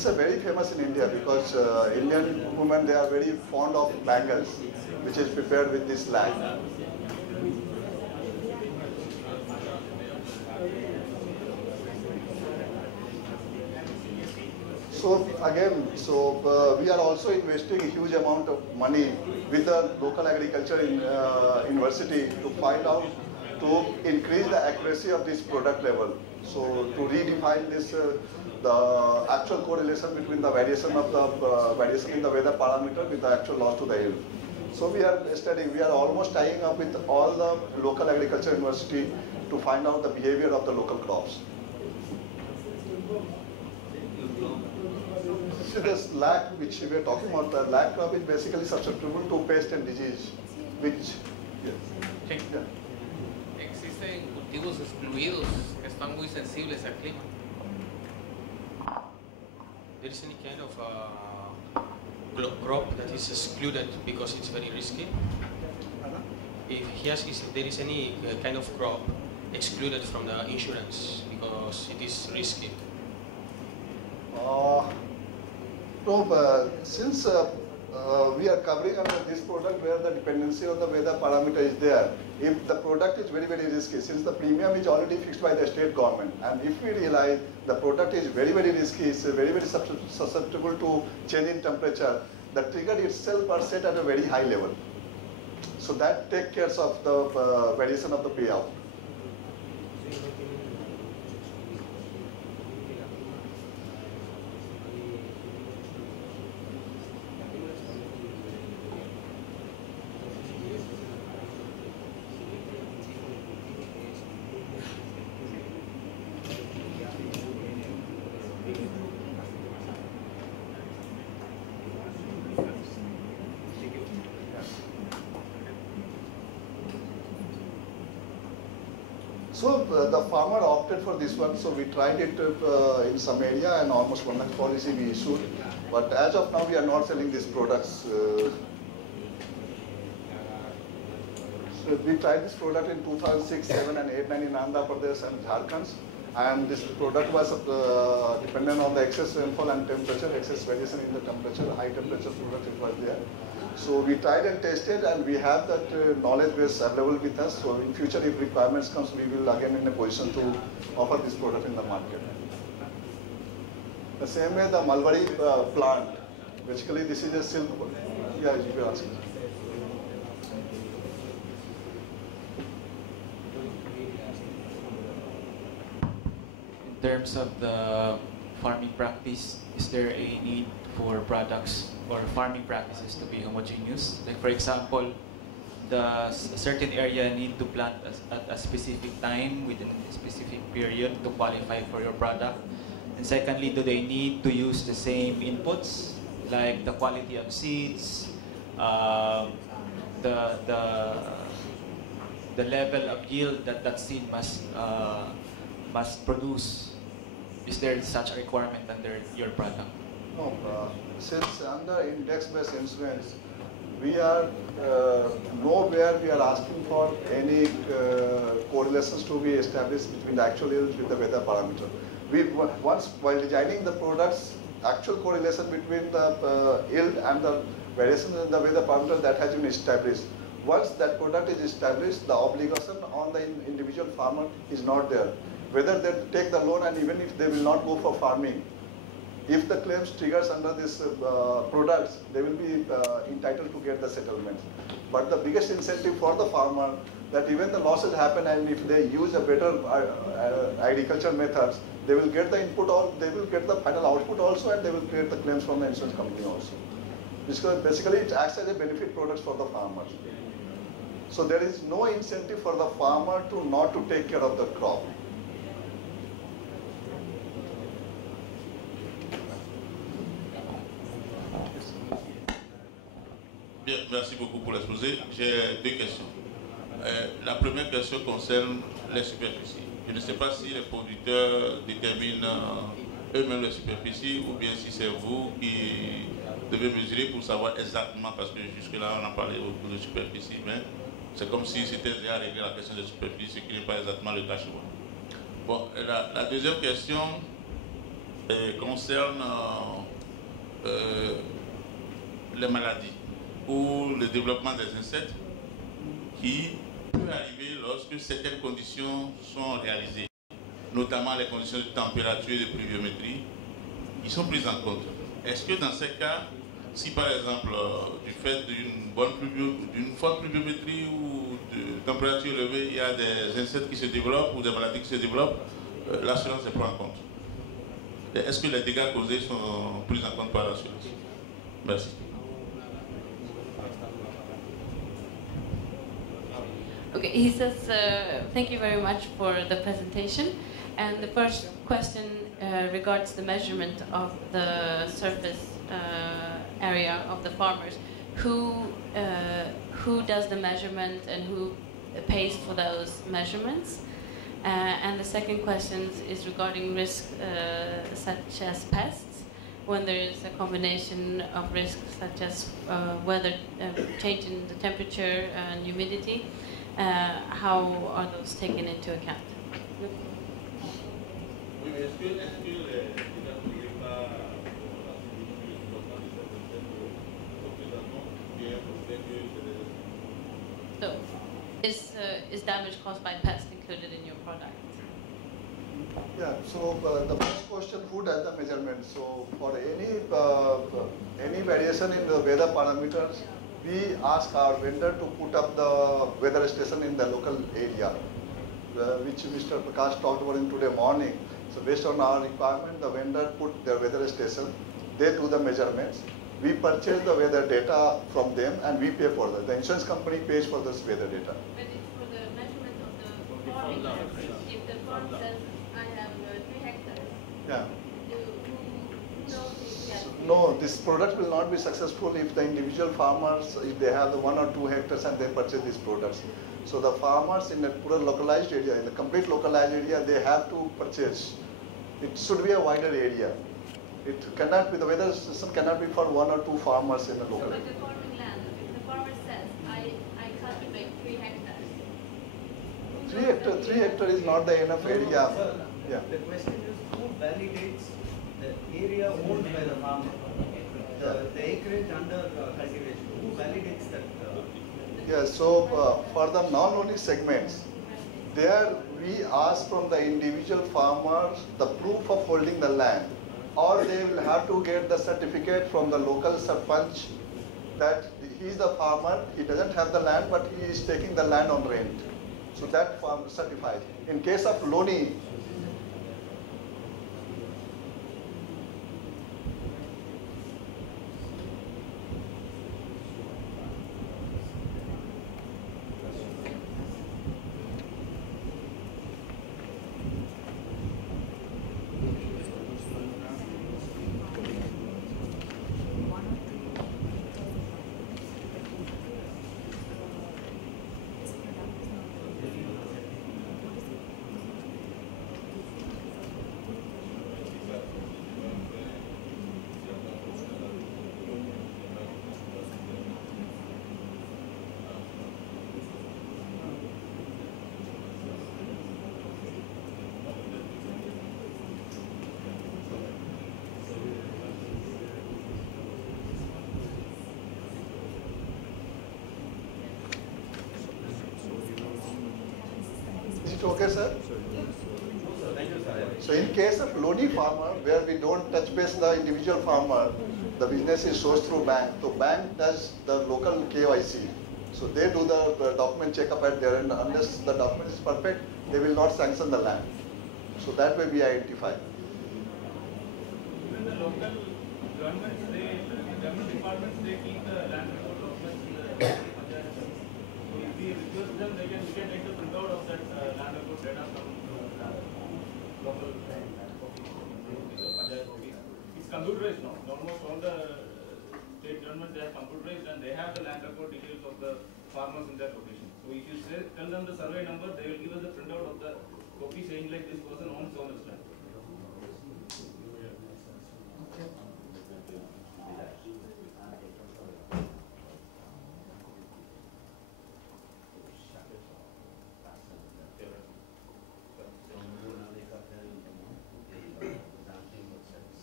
It's a very famous in India because Indian women, they are very fond of bangles, which is prepared with this lac. So again, we are also investing a huge amount of money with the local agriculture university to find out, to increase the accuracy of this product level. So to redefine this, the actual correlation between the variation of the variation in the weather parameter with the actual loss to the yield. So we are studying, we are almost tying up with all the local agriculture university to find out the behavior of the local crops. See this lac which we are talking about, the lac crop is basically susceptible to pest and disease, which, yes. Yeah. Existen cultivos excluidos que están muy sensibles al clima. There is any kind of crop that is excluded because it's very risky? If yes, if there is any kind of crop excluded from the insurance because it is risky? No, since we are covering under this product where the dependency on the weather parameter is there, if the product is very, very risky, since the premium is already fixed by the state government, and if we realize the product is very, very risky, it's very, very susceptible to change in temperature, the trigger itself are set at a very high level. So that takes care of the variation of the payout. So the farmer opted for this one, so we tried it in some area and almost 1 lakh policy we issued. But as of now, we are not selling these products. So we tried this product in 2006, 7 and 8, 9 in Andhra Pradesh and Jharkhand. And this product was dependent on the excess rainfall and temperature, excess variation in the temperature, high temperature product it was there. So we tried and tested, and we have that knowledge base available with us. So in future, if requirements comes, we will again in a position to offer this product in the market. The same way the mulberry plant, basically this is a silk. Yeah, you can ask. In terms of the farming practice, is there a need for products or farming practices to be homogeneous? Like for example, a certain area need to plant at a specific time within a specific period to qualify for your product. And secondly, do they need to use the same inputs, like the quality of seeds, the level of yield that seed must produce? Is there such a requirement under your product? No, since under index-based instruments, we are nowhere we are asking for any correlations to be established between the actual yield with the weather parameter. We once while designing the products, actual correlation between the yield and the variation in the weather parameter that has been established. Once that product is established, the obligation on the individual farmer is not there. Whether they take the loan and even if they will not go for farming, if the claims triggers under this products, they will be entitled to get the settlement. But the biggest incentive for the farmer that even the losses happen and if they use a better agriculture methods, they will get the input or they will get the final output also, and they will create the claims from the insurance company also. Because basically it acts as a benefit product for the farmer. So there is no incentive for the farmer to not to take care of the crop. Bien, merci beaucoup pour l'exposé. J'ai deux questions. La première question concerne les superficies. Je ne sais pas si les producteurs déterminent eux-mêmes les superficies ou bien si c'est vous qui devez mesurer pour savoir exactement, parce que jusque-là on a parlé beaucoup de superficie, mais c'est comme si c'était déjà réglé la question de superficie, ce qui n'est pas exactement le cas chez moi. Bon, la deuxième question, concerne les maladies ou le développement des insectes qui peut arriver lorsque certaines conditions sont réalisées, notamment les conditions de température et de pluviométrie, ils sont pris en compte. Est-ce que dans ces cas, si par exemple, du fait d'une forte pluviométrie ou de température élevée, il y a des insectes qui se développent ou des maladies qui se développent, l'assurance est prise en compte? Est-ce que les dégâts causés sont pris en compte par l'assurance? Merci. Okay, he says, thank you very much for the presentation. And the first question regards the measurement of the surface area of the farmers. Who does the measurement and who pays for those measurements? And the second question is regarding risks such as pests, when there is a combination of risks such as weather, change in the temperature and humidity. How are those taken into account? So, is damage caused by pests included in your product? Yeah, so the first question, who does the measurement? So for any variation in the weather parameters, we ask our vendor to put up the weather station in the local area, which Mr. Prakash talked about in today morning. So based on our requirement, the vendor put their weather station, they do the measurements. We purchase the weather data from them and we pay for that. The insurance company pays for this weather data. But it's for the measurement of the farming. If the farm says, I have 3 hectares, Yeah. who knows if he has No, this product will not be successful if the individual farmers, if they have the 1 or 2 hectares and they purchase these products. So the farmers in a poor localized area, in the complete localized area, they have to purchase. It should be a wider area. It cannot be, the weather system cannot be for 1 or 2 farmers in a local But area. the farming land, if the farmer says, I cultivate 3 hectares. 3 hectares is not the enough area. Sir, Yeah. the question is who validates the area owned by the farmer? The acreage under cultivation, who validates that? Yeah, so for the non-loading segments, there we ask from the individual farmers the proof of holding the land, or they will have to get the certificate from the local sarpanch that he is the farmer, he doesn't have the land, but he is taking the land on rent. So that farm certified. In case of Loni, is it okay, sir? So in case of Lodi farmer, where we don't touch base the individual farmer, the business is sourced through bank. So bank does the local KYC. So they do the document checkup at their end. Unless the document is perfect, they will not sanction the land. So that way we identify. Even the local governments, government departments, they keep the land record documents in the panchayat. So if we request them, we can take the printout of that land record data from local panchayat office. It's computerized now. Almost all the state governments, they are computerized and they have the land record details of the farmers in their location. So if you tell them the survey number, they will give us the printout of the copy saying like this person owns so much land.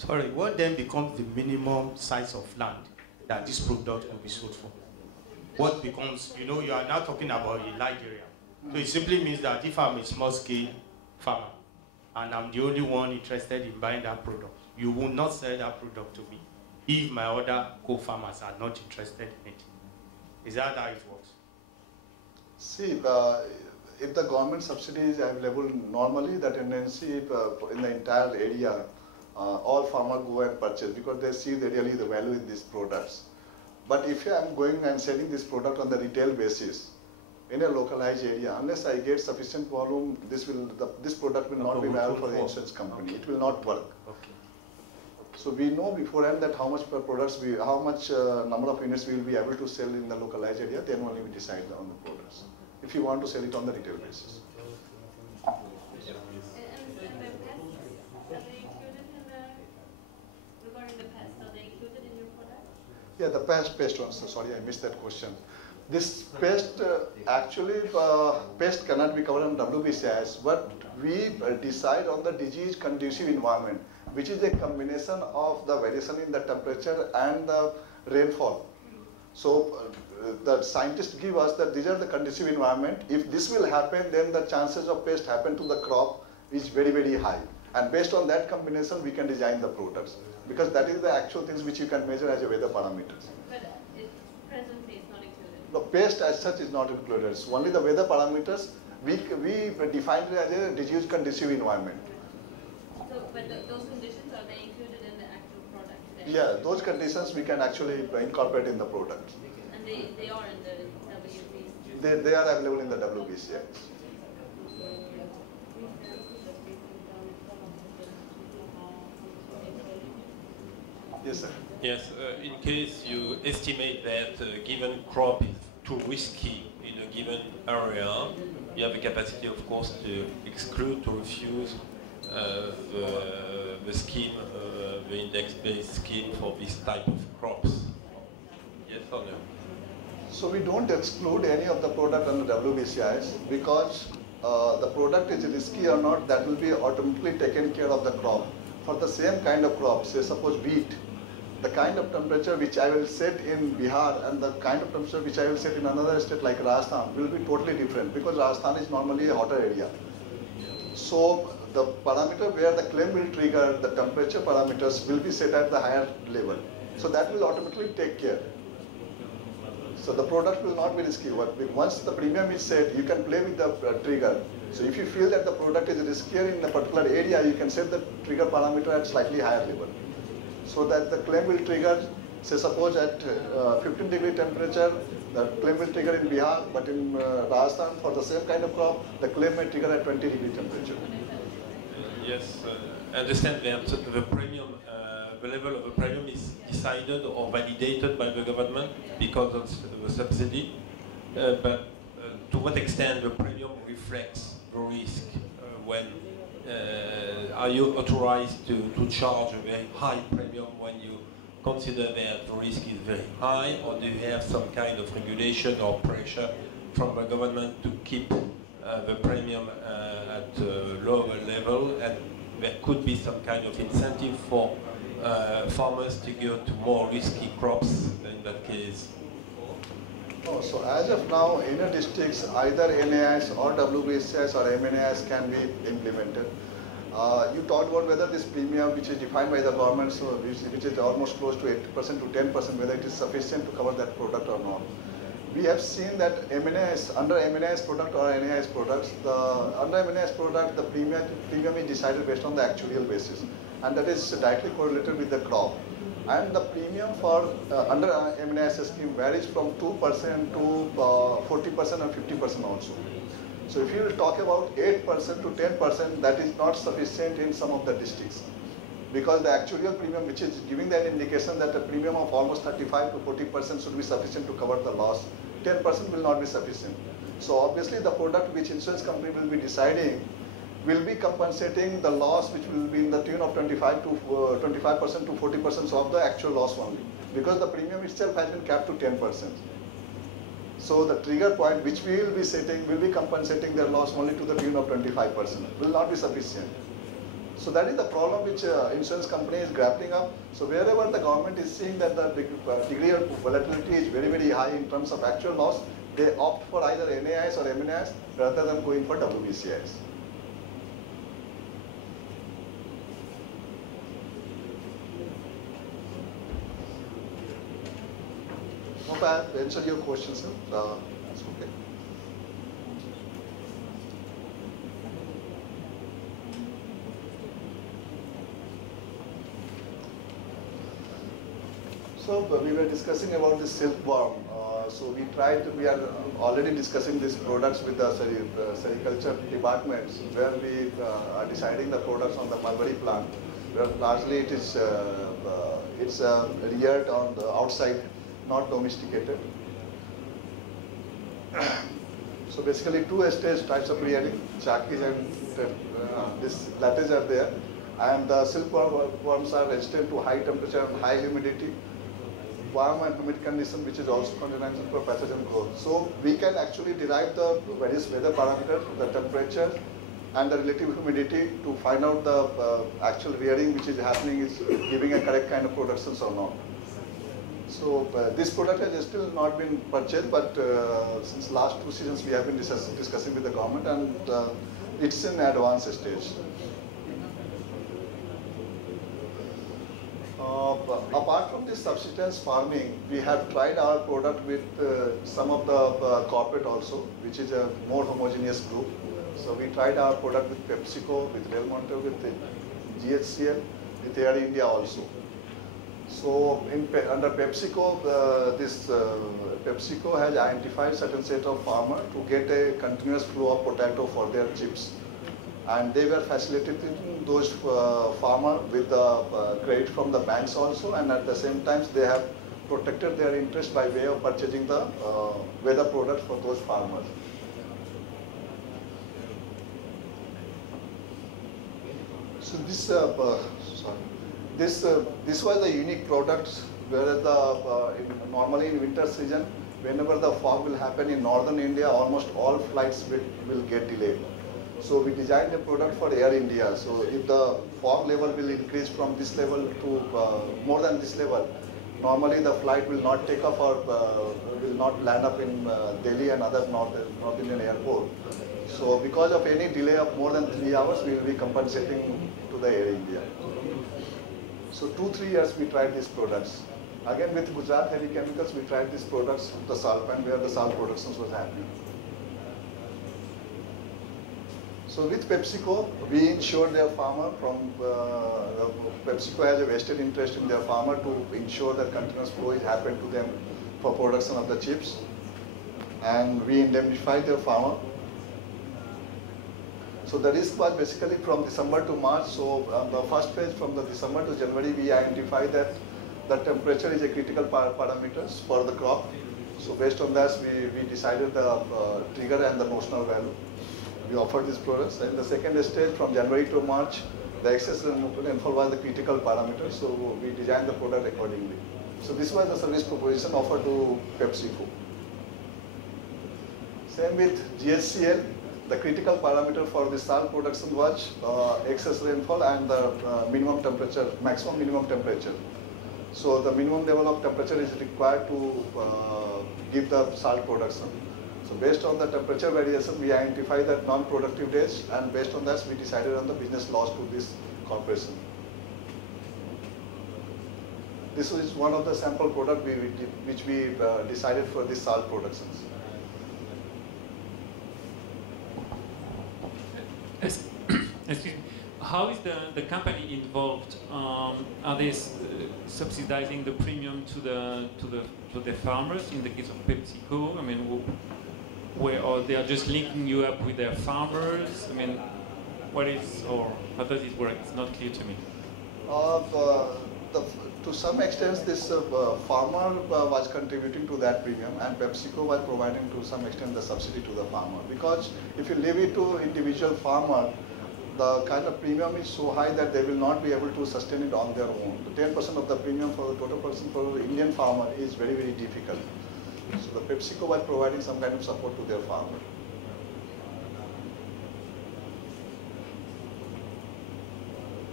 Sorry, what then becomes the minimum size of land that this product will be sold for? What becomes, you know, you are now talking about a large area. So it simply means that if I'm a small scale farmer and I'm the only one interested in buying that product, you will not sell that product to me if my other co-farmers are not interested in it. Is that how it works? See, if the government subsidy is available normally, the tendency in the entire area, all farmers go and purchase because they see really the value in these products. But if I am going and selling this product on the retail basis in a localized area, unless I get sufficient volume, this product will not be viable for the insurance company. It will not work. Okay. So we know beforehand that how much number of units we will be able to sell in the localized area. Then only we decide on the products. If you want to sell it on the retail basis. Yeah, the pest ones. Sorry, I missed that question. This pest, pest cannot be covered on WBCIS, but we decide on the disease conducive environment, which is a combination of the variation in the temperature and the rainfall. So the scientists give us that these are the conducive environment. If this will happen, then the chances of pest happen to the crop is very, very high. And based on that combination, we can design the products. Because that is the actual things which you can measure as a weather parameters. But presently it's not included. The pest as such is not included. So only the weather parameters, we define it as a disease conducive environment. So, but those conditions, are they included in the actual product? Yeah, those conditions we can actually incorporate in the product. And they are in the WBCIS? They are available in the WBCIS. Yes, sir. Yes, in case you estimate that a given crop is too risky in a given area, you have the capacity, of course, to exclude, to refuse the scheme, the index-based scheme for this type of crops. Yes or no? So we don't exclude any of the product under WBCIS because the product is risky or not, that will be automatically taken care of the crop. For the same kind of crop, say suppose wheat, the kind of temperature which I will set in Bihar and the kind of temperature which I will set in another state like Rajasthan will be totally different because Rajasthan is normally a hotter area. So the parameter where the claim will trigger, the temperature parameters will be set at the higher level. So that will automatically take care. So the product will not be risky. Once the premium is set, you can play with the trigger. So if you feel that the product is riskier in a particular area, you can set the trigger parameter at slightly higher level. So that the claim will trigger, say suppose at 15-degree temperature, the claim will trigger in Bihar, but in Rajasthan for the same kind of crop, the claim may trigger at 20-degree temperature. Yes, I understand that the premium, the level of the premium is decided or validated by the government because of the subsidy, but to what extent the premium reflects the risk when are you authorized to charge a very high premium when you consider that the risk is very high, or do you have some kind of regulation or pressure from the government to keep the premium at a lower level, and there could be some kind of incentive for farmers to go to more risky crops in that case? Oh, so as of now, in a districts, either NAIS or WBCIS or MNAIS can be implemented. You talked about whether this premium, which is defined by the government, so which is almost close to 80% to 10%, whether it is sufficient to cover that product or not. We have seen that MNAIS, under MNAIS product or NAIS products, under MNAIS product, the premium is decided based on the actuarial basis, and that is directly correlated with the crop. And the premium for under MNAIS scheme varies from 2% to 40% and 50% also. So if you will talk about 8% to 10%, that is not sufficient in some of the districts, because the actuarial premium, which is giving that indication that a premium of almost 35 to 40% should be sufficient to cover the loss, 10% will not be sufficient. So obviously the product which insurance company will be deciding will be compensating the loss, which will be in the tune of 25% to 40% of the actual loss only, because the premium itself has been capped to 10%. So the trigger point which we will be setting will be compensating their loss only to the tune of 25%, will not be sufficient. So that is the problem which insurance company is grappling up. So wherever the government is seeing that the degree of volatility is very, very high in terms of actual loss, they opt for either NAIs or MNIs rather than going for WBCIs. Hope I have answered your question, sir. That's okay. So we were discussing about the silkworm. So we are already discussing these products with the sericulture departments, where we are deciding the products on the mulberry plant, where largely it is reared on the outside, not domesticated. So basically 2 stage types of rearing, chakis and this lattice are there. And the silkworms are resistant to high temperature and high humidity, warm and humid condition, which is also continental for pathogen growth. So we can actually derive the various weather parameters, the temperature and the relative humidity to find out the actual rearing which is happening is giving a correct kind of productions or not. So this product has still not been purchased, but since last 2 seasons we have been discussing with the government, and it's in advanced stage. Apart from this subsistence farming, we have tried our product with some of the corporate also, which is a more homogeneous group. So we tried our product with PepsiCo, with Del Monte, with GHCL, with Air India also. So under PepsiCo, PepsiCo has identified certain set of farmers to get a continuous flow of potato for their chips. And they were facilitating those farmers with the credit from the banks also, and at the same time they have protected their interest by way of purchasing the weather product for those farmers. So this was the unique product, where normally in winter season, whenever the fog will happen in northern India, almost all flights will get delayed. So we designed a product for Air India. So if the fog level will increase from this level to more than this level, normally the flight will not take off or will not land up in Delhi and other North Indian airport. So because of any delay of more than 3 hours, we will be compensating to the Air India. So 2-3 years we tried these products. Again with Gujarat Heavy Chemicals, we tried these products with the salt pan, where the salt production was happening. So with PepsiCo, we insured their farmer from, PepsiCo has a vested interest in their farmer to ensure that continuous flow is happened to them for production of the chips. And we indemnified their farmer. So the risk was basically from December to March. So the first phase from the December to January, we identified that the temperature is a critical parameter for the crop. So based on that, we decided the trigger and the notional value. We offered these products. And the second stage, from January to March, the excess rainfall was the critical parameter, so we designed the product accordingly. So this was the service proposition offered to PepsiCo. Same with GHCL, the critical parameter for the salt production was excess rainfall and the maximum minimum temperature. So the minimum level of temperature is required to give the salt production. So based on the temperature variation, we identify that non-productive days, and based on that, we decided on the business loss to this corporation. This is one of the sample product which we decided for the salt productions. Excuse me. How is the company involved? Are they subsidizing the premium to the farmers in the case of PepsiCo? I mean, or they are just linking you up with their farmers? I mean, how does it work? It's not clear to me. To some extent, this farmer was contributing to that premium, and PepsiCo was providing to some extent the subsidy to the farmer. Because if you leave it to individual farmer, the kind of premium is so high that they will not be able to sustain it on their own. The 10% of the premium for the total person for the Indian farmer is very, very difficult. So the PepsiCo was providing some kind of support to their farmer.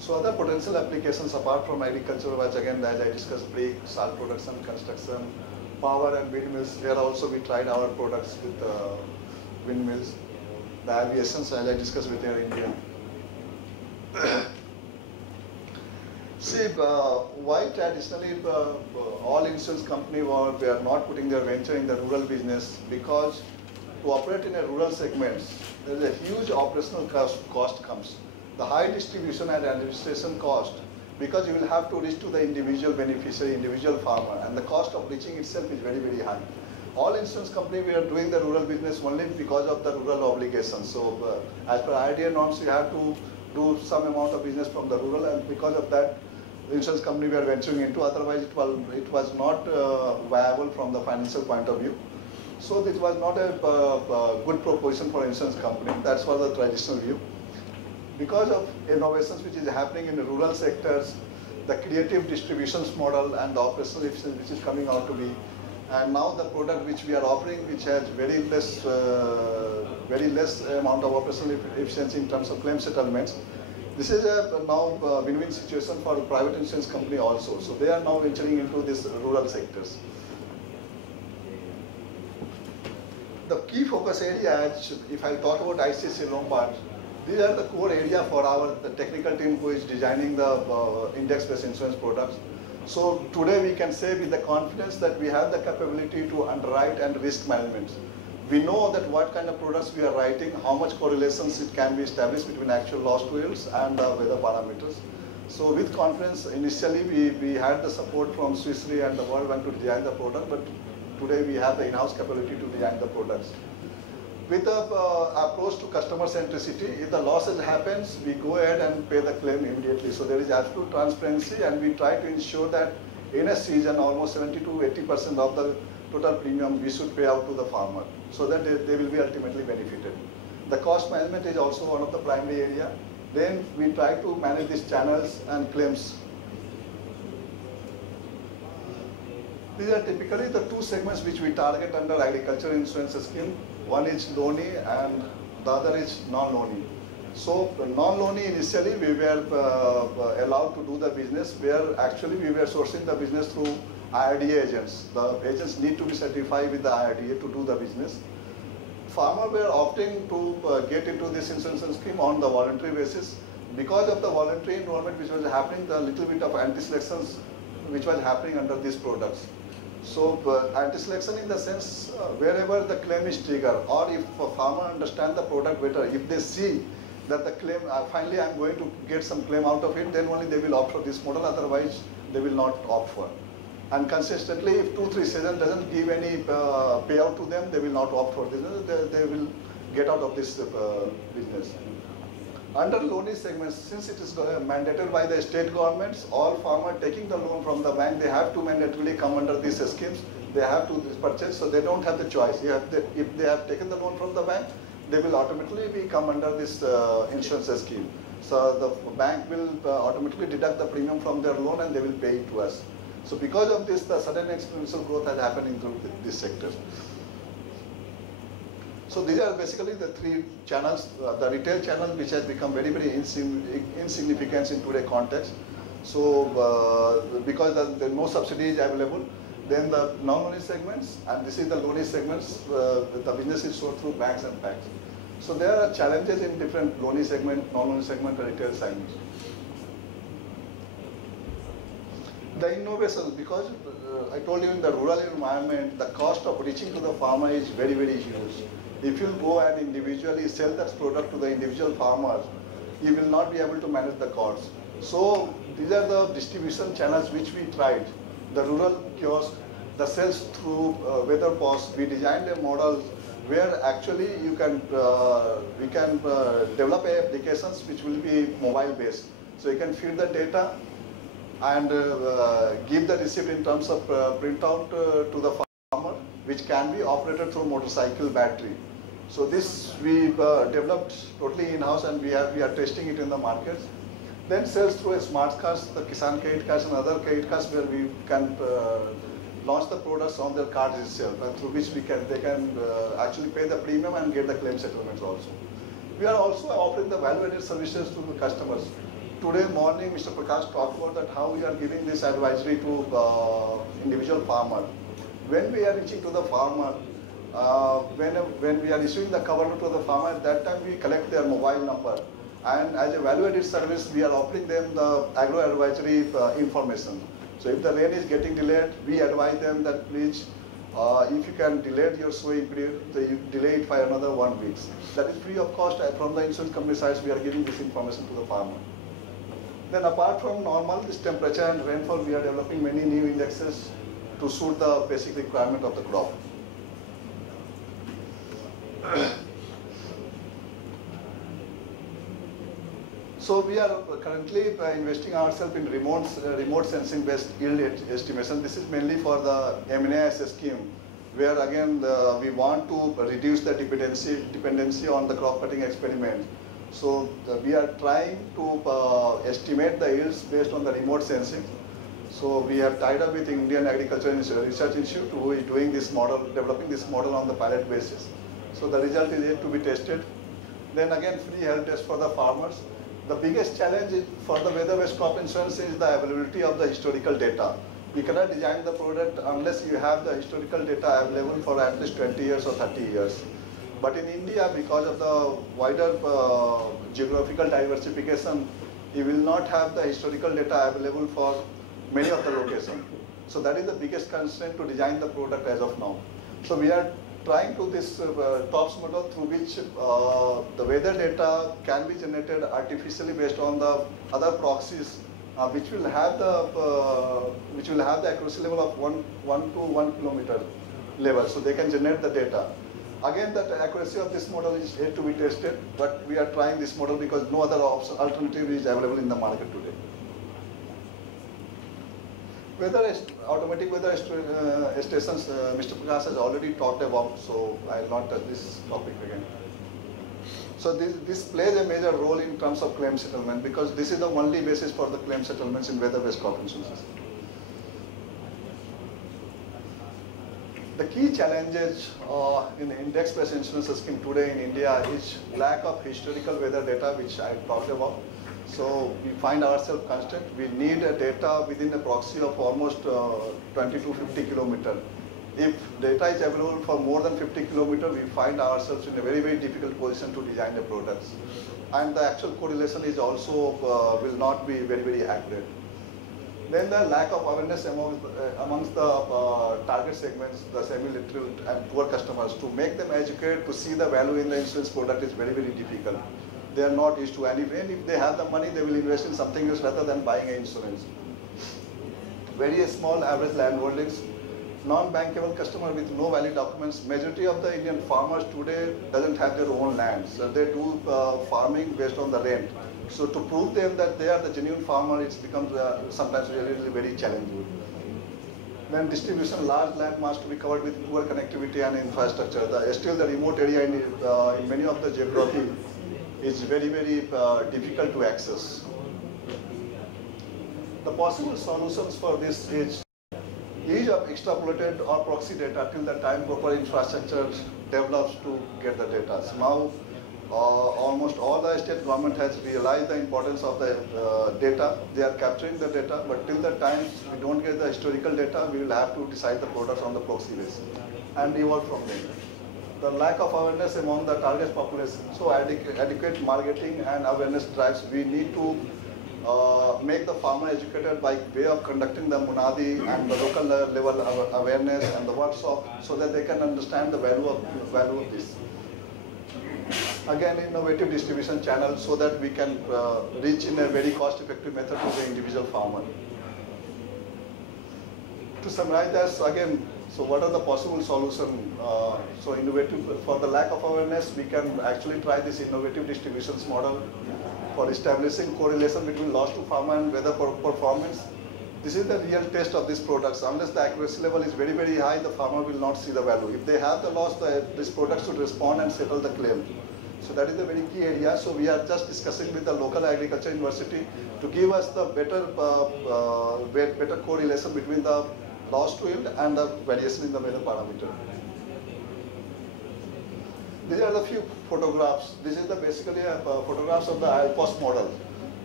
So other potential applications apart from agriculture was again, as I discussed, brake, salt production, construction, power and windmills. Here also we tried our products with windmills. The aviation, as I discussed with Air India. See, why traditionally all insurance companies were not putting their venture in the rural business? Because to operate in a rural segment, there is a huge operational cost comes. The high distribution and administration cost, because you will have to reach to the individual beneficiary, individual farmer, and the cost of reaching itself is very, very high. All insurance companies, we are doing the rural business only because of the rural obligations. So as per IRDA norms, you have to do some amount of business from the rural, and because of that, the insurance company we are venturing into, otherwise it was not viable from the financial point of view. So this was not a good proposition for insurance company. That's for the traditional view. Because of innovations which is happening in the rural sectors, the creative distributions model and the operational efficiency which is coming out to be, and now the product which we are offering, which has very less amount of operational efficiency in terms of claim settlements. This is a now win-win situation for the private insurance company also. So they are now venturing into these rural sectors. The key focus areas, if I talk about ICICI Lombard, these are the core area for the technical team who is designing the index-based insurance products. So today we can say with the confidence that we have the capability to underwrite and risk management. We know that what kind of products we are writing, how much correlations it can be established between actual loss to yields and weather parameters. So with confidence, initially we had the support from Swiss Re and the World Bank to design the product, but today we have the in-house capability to design the products. With the approach to customer centricity, if the losses happens, we go ahead and pay the claim immediately. So there is absolute transparency, and we try to ensure that in a season, almost 70 to 80% of the total premium we should pay out to the farmer, so that they will be ultimately benefited. The cost management is also one of the primary area. Then we try to manage these channels and claims. These are typically the two segments which we target under agriculture insurance scheme. One is loanee and the other is non-loanee. So non-loanee initially we were allowed to do the business, where actually we were sourcing the business through IRDA agents. The agents need to be certified with the IRDA to do the business. Farmers were opting to get into this insurance scheme on the voluntary basis. Because of the voluntary enrollment which was happening, the little bit of anti-selections which was happening under these products. So anti-selection in the sense wherever the claim is triggered, or if a farmer understands the product better, if they see that the claim, finally I am going to get some claim out of it, then only they will opt for this model, otherwise they will not opt for. And consistently, if 2-3 seasons doesn't give any payout to them, they will not opt for this, they will get out of this business. Under loanee segments, since it is mandated by the state governments, all farmers taking the loan from the bank, they have to mandatorily come under these schemes. They have to purchase, so they don't have the choice. If they have taken the loan from the bank, they will automatically come under this insurance scheme. So the bank will automatically deduct the premium from their loan and they will pay it to us. So because of this, the sudden exponential growth has happened in this sector. So these are basically the three channels. The retail channel, which has become very, very insignificant in today's context. So because there are no subsidies available, then the non-loanee segments, and this is the loanee segments, the business is sold through banks and banks. So there are challenges in different loanee segment, non-loanee segment, and retail segments. The innovation, because I told you in the rural environment, the cost of reaching to the farmer is very, very huge. If you go and individually sell that product to the individual farmers, you will not be able to manage the costs. So these are the distribution channels which we tried. The rural kiosk, the sales through weather posts. We designed a model where actually you can we can develop applications which will be mobile based. So you can feed the data and give the receipt in terms of printout to the farmer, which can be operated through motorcycle battery. So this we developed totally in-house, and we are testing it in the markets. Then sales through a smart cards, the Kisan credit cards and other credit cards, where we can launch the products on their cards itself, and through which they can actually pay the premium and get the claim settlements also. We are also offering the value-added services to the customers. today morning Mr. Prakash talked about that how we are giving this advisory to individual farmer. When we are reaching to the farmer, when we are issuing the cover note to the farmer, at that time we collect their mobile number. And as a value-added service, we are offering them the agro-advisory information. So if the rain is getting delayed, we advise them that please, if you can delay your sowing period, you delay it by another 1 week. That is free of cost. From the insurance company side, we are giving this information to the farmer. Then apart from normal, this temperature and rainfall, we are developing many new indexes to suit the basic requirement of the crop. So we are currently investing ourselves in remote sensing based yield estimation. This is mainly for the MNAS scheme, where again we want to reduce the dependency on the crop cutting experiment. So we are trying to estimate the yields based on the remote sensing. So we have tied up with Indian Agricultural Research Institute who is doing this model, developing this model on the pilot basis. So the result is yet to be tested. Then again, free health test for the farmers. The biggest challenge for the weather-based crop insurance is the availability of the historical data. You cannot design the product unless you have the historical data available for at least 20 years or 30 years. But in India, because of the wider geographical diversification, you will not have the historical data available for many of the locations. So that is the biggest constraint to design the product as of now. So we are trying to this TOPS model through which the weather data can be generated artificially based on the other proxies, which will have the accuracy level of 1 to 1 kilometer level. So they can generate the data. Again, the accuracy of this model is yet to be tested, but we are trying this model because no other alternative is available in the market today. Automatic weather stations, Mr. Prakash has already talked about, so I will not touch this topic again. So this plays a major role in terms of claim settlement because this is the only basis for the claim settlements in weather-based crop insurance. The key challenges in the index-based insurance scheme today in India is lack of historical weather data, which I talked about. So we find ourselves constrained. We need a data within a proxy of almost 20 to 50 kilometers. If data is available for more than 50 kilometers, we find ourselves in a very, very difficult position to design the products. And the actual correlation is also will not be very, very accurate. Then the lack of awareness amongst the target segments, the semi-literate and poor customers, to make them educated to see the value in the insurance product is very, very difficult. They are not used to any way. If they have the money, they will invest in something else rather than buying an insurance. Very small average land holdings, non-bankable customer with no valid documents. Majority of the Indian farmers today doesn't have their own land. So they do farming based on the rent. So to prove them that they are the genuine farmer, it becomes sometimes really very challenging. Then distribution, large land mass to be covered with poor connectivity and infrastructure. Still the remote area in many of the geography is very, very difficult to access. The possible solutions for this is extrapolated or proxy data till the time proper infrastructure develops to get the data. So now almost all the state government has realized the importance of the data. They are capturing the data, but till the time we don't get the historical data, we will have to decide the products on the proxy basis and evolve from there. The lack of awareness among the target population. So adequate marketing and awareness drives. We need to make the farmer educated by way of conducting the munadi and the local level awareness and the workshop so that they can understand the value of this. Again, innovative distribution channels so that we can reach in a very cost-effective method to the individual farmer. To summarize this again, so what are the possible solutions? So innovative, for the lack of awareness, we can actually try this innovative distributions model for establishing correlation between loss to farmer and weather performance. This is the real test of these products. Unless the accuracy level is very, very high, the farmer will not see the value. If they have the loss, this product should respond and settle the claim. So that is the very key area. So we are just discussing with the local agriculture university to give us the better correlation between the loss to yield and the variation in the weather parameter. These are the few photographs. This is basically photographs of the ILPOS model.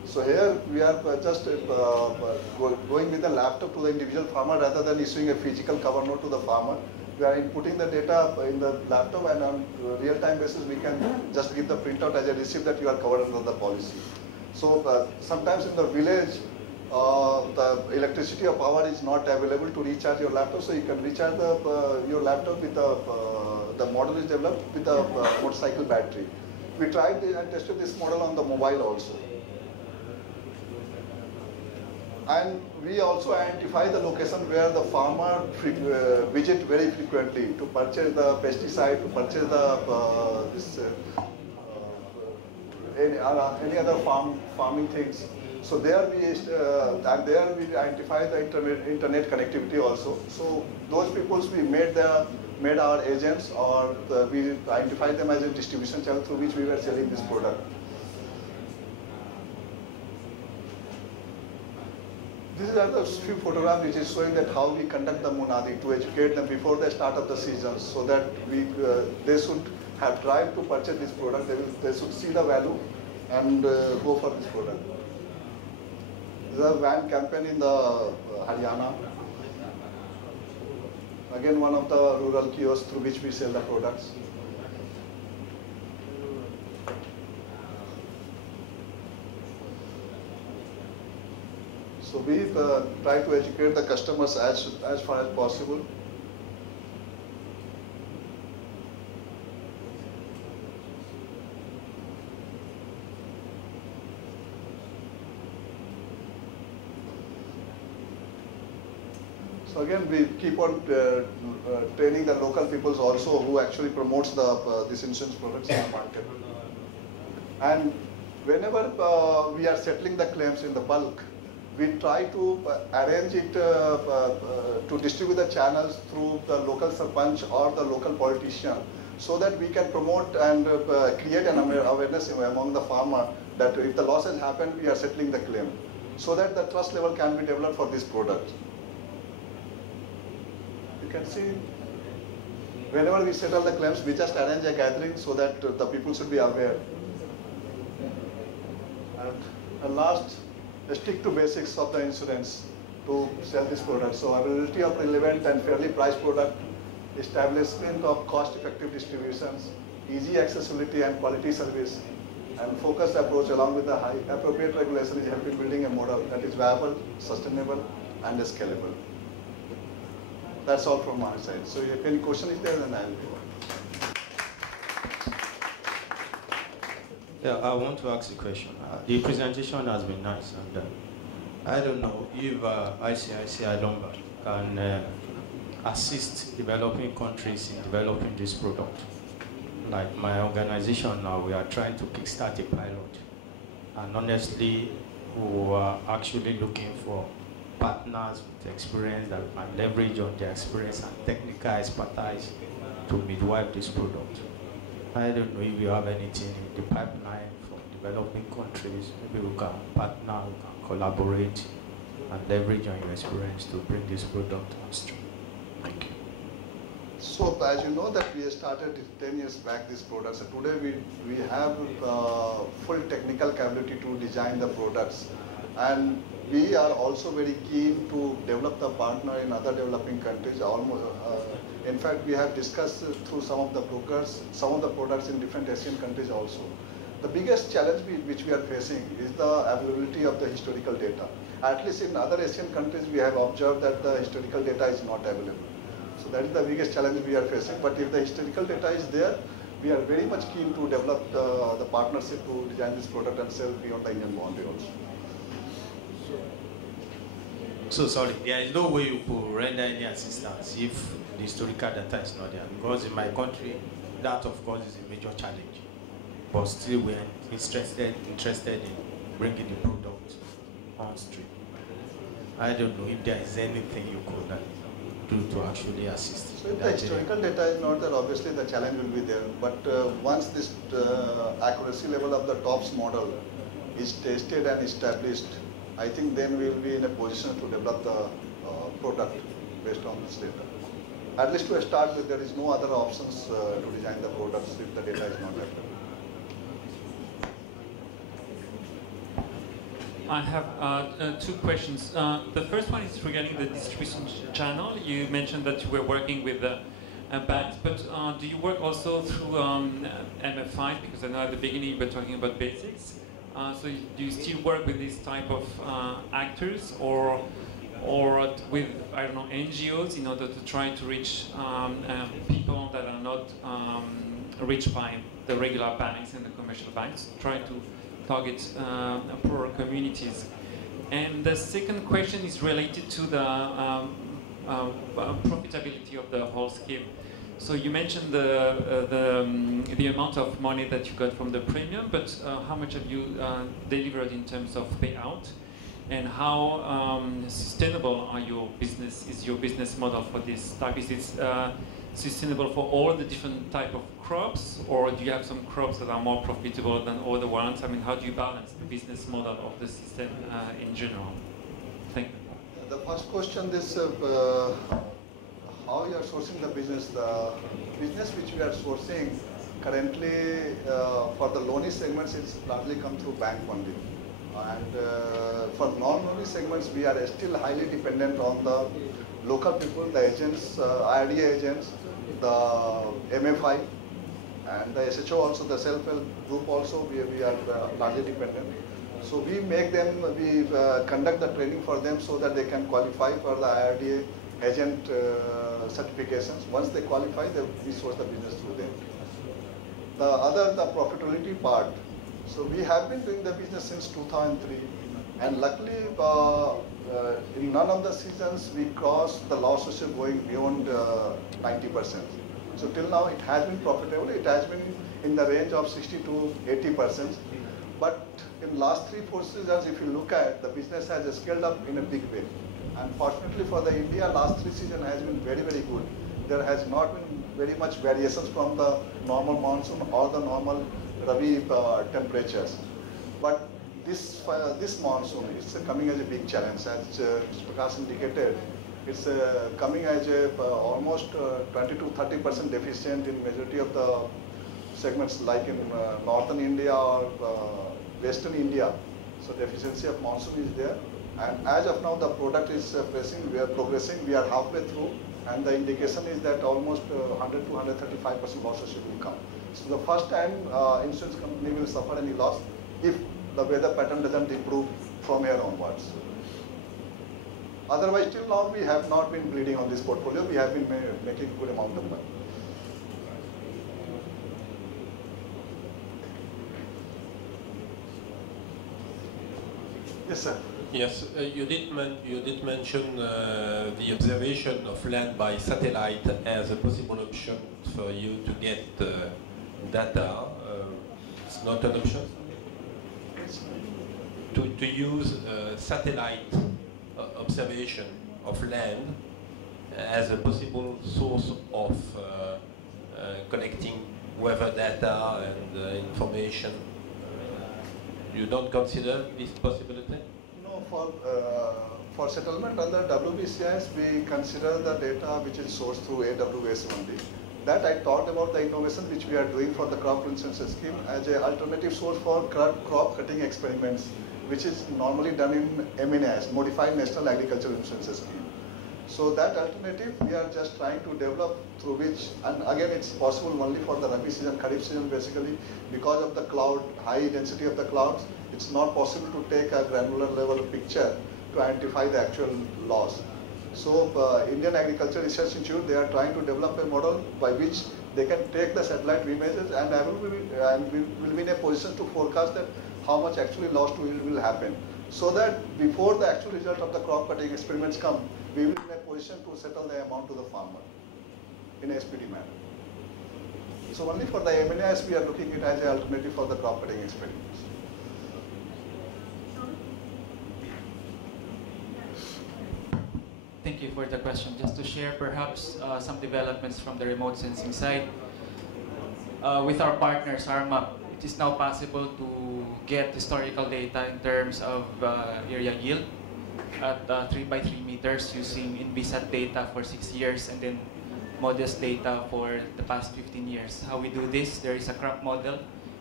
So here we are just going with the laptop to the individual farmer rather than issuing a physical cover note to the farmer. We are inputting the data in the laptop, and on real-time basis we can just give the printout as a receipt that you are covered under the policy. So sometimes in the village, the electricity or power is not available to recharge your laptop, so you can recharge your laptop with the model is developed with a motorcycle battery. We tried and tested this model on the mobile also. And we also identify the location where the farmer visit very frequently to purchase the pesticide, to purchase the any other farming things. So there we identify the internet connectivity also. So those people we made our agents, or we identified them as a distribution channel through which we were selling this product. These are the few photographs which is showing that how we conduct the Munadi to educate them before the start of the season, so that they should have drive to purchase this product. They should see the value and go for this product. This is a van campaign in the Haryana. Again, one of the rural kiosks through which we sell the products. So we try to educate the customers as far as possible. So again, we keep on training the local peoples also who actually promotes this insurance products in the market. And whenever we are settling the claims in the bulk, we try to arrange it to distribute the channels through the local sarpanch or the local politician, so that we can promote and create an awareness among the farmer that if the loss has happened, we are settling the claim, so that the trust level can be developed for this product. You can see, whenever we settle the claims, we just arrange a gathering so that the people should be aware. And last, stick to basics of the insurance to sell this product. So availability of relevant and fairly priced product, establishment of cost-effective distributions, easy accessibility and quality service, and focused approach along with the high appropriate regulation is helping building a model that is viable, sustainable, and scalable. That's all from my side. So if any question is there, then I'll be on. Yeah, I want to ask a question. The presentation has been nice, and I don't know if ICICI Lombard can assist developing countries in developing this product. Like my organization now, we are trying to kickstart a pilot, and honestly, we are actually looking for partners with experience that can leverage on their experience and technical expertise to midwife this product. I don't know if you have anything in the pipeline from developing countries. Maybe we can partner, we can collaborate and leverage on your experience to bring this product on stream. Thank you. So as you know that we started 10 years back this product. So today we have full technical capability to design the products. And we are also very keen to develop the partner in other developing countries. In fact, we have discussed through some of the brokers, some of the products in different Asian countries also. The biggest challenge which we are facing is the availability of the historical data. At least in other Asian countries, we have observed that the historical data is not available. So that is the biggest challenge we are facing. But if the historical data is there, we are very much keen to develop the partnership to design this product and sell beyond the Indian boundary also. So sorry, there is no way you could render any assistance if the historical data is not there, because in my country, that of course is a major challenge. But still we are interested in bringing the product on stream. I don't know if there is anything you could do to actually assist. So if the historical data is not there, obviously the challenge will be there. But once this accuracy level of the TOPS model is tested and established, I think then we will be in a position to develop the product based on this data. At least to start with, there is no other options to design the products if the data is not available. I have two questions. The first one is regarding the distribution channel. You mentioned that you were working with banks, but do you work also through MFIs? Because I know at the beginning you were talking about basics. So do you still work with this type of actors, or with, I don't know, NGOs in order to try to reach people that are not reached by the regular banks and the commercial banks, try to target poorer communities? And the second question is related to the profitability of the whole scheme. So you mentioned the amount of money that you got from the premium, but how much have you delivered in terms of payout? And how sustainable is your business model for this type? Is it sustainable for all the different type of crops, or do you have some crops that are more profitable than other ones? I mean, how do you balance the business model of the system in general? Thank you. The first question is how you are sourcing the business. The business which we are sourcing currently for the loany segments, it's largely come through bank only. And for non-loany segments, we are still highly dependent on the local people, the agents, IRDA agents, the MFI, and the SHO also, the self-help group also, we are largely dependent. So we make them, we conduct the training for them so that they can qualify for the IRDA agent certifications. Once they qualify, we source the business through them. The profitability part. So we have been doing the business since 2003, and luckily in none of the seasons we crossed the loss ratio going beyond 90%. So till now it has been profitable. It has been in the range of 60 to 80%. But in last 3-4 seasons, if you look at, the business has scaled up in a big way. And fortunately for the India, last 3 seasons has been very, very good. There has not been very much variations from the normal monsoon or the normal Rabi temperatures. But this monsoon is coming as a big challenge. As Mr. Prakash indicated, it's coming as almost 20 to 30% deficient in majority of the segments, like in northern India or western India. So deficiency of monsoon is there. And as of now, the product is we are progressing. We are halfway through, and the indication is that almost 100 to 135% loss ratio will come. So the first time insurance company will suffer any loss if the weather pattern doesn't improve from here onwards. Otherwise, till now we have not been bleeding on this portfolio. We have been making a good amount of money. Yes, sir. Yes, you did mention the observation of land by satellite as a possible option for you to get data. It's not an option to use satellite observation of land as a possible source of collecting weather data and information. You don't consider this possibility? No, for settlement under WBCIS, we consider the data which is sourced through AWS only. That I talked about the innovation which we are doing for the crop insurance scheme as an alternative source for crop cutting experiments, which is normally done in MNAS, Modified National Agricultural Insurance Scheme. So that alternative we are just trying to develop, through which, and again it's possible only for the Rabi season, Kharif season basically, because of the cloud, high density of the clouds, it's not possible to take a granular level picture to identify the actual loss. So Indian Agriculture Research Institute, they are trying to develop a model by which they can take the satellite images and will be in a position to forecast that how much actually loss to yield will happen. So that before the actual result of the crop cutting experiments come, we will be in a position to settle the amount to the farmer in a speedy manner. So only for the MNAS we are looking at it as an alternative for the crop cutting experiments. Thank you for the question. Just to share perhaps some developments from the remote sensing side. With our partner CIRM, it is now possible to get historical data in terms of area yield at 3x3 meters using InVisat data for 6 years and then MODES data for the past 15 years. How we do this, there is a crop model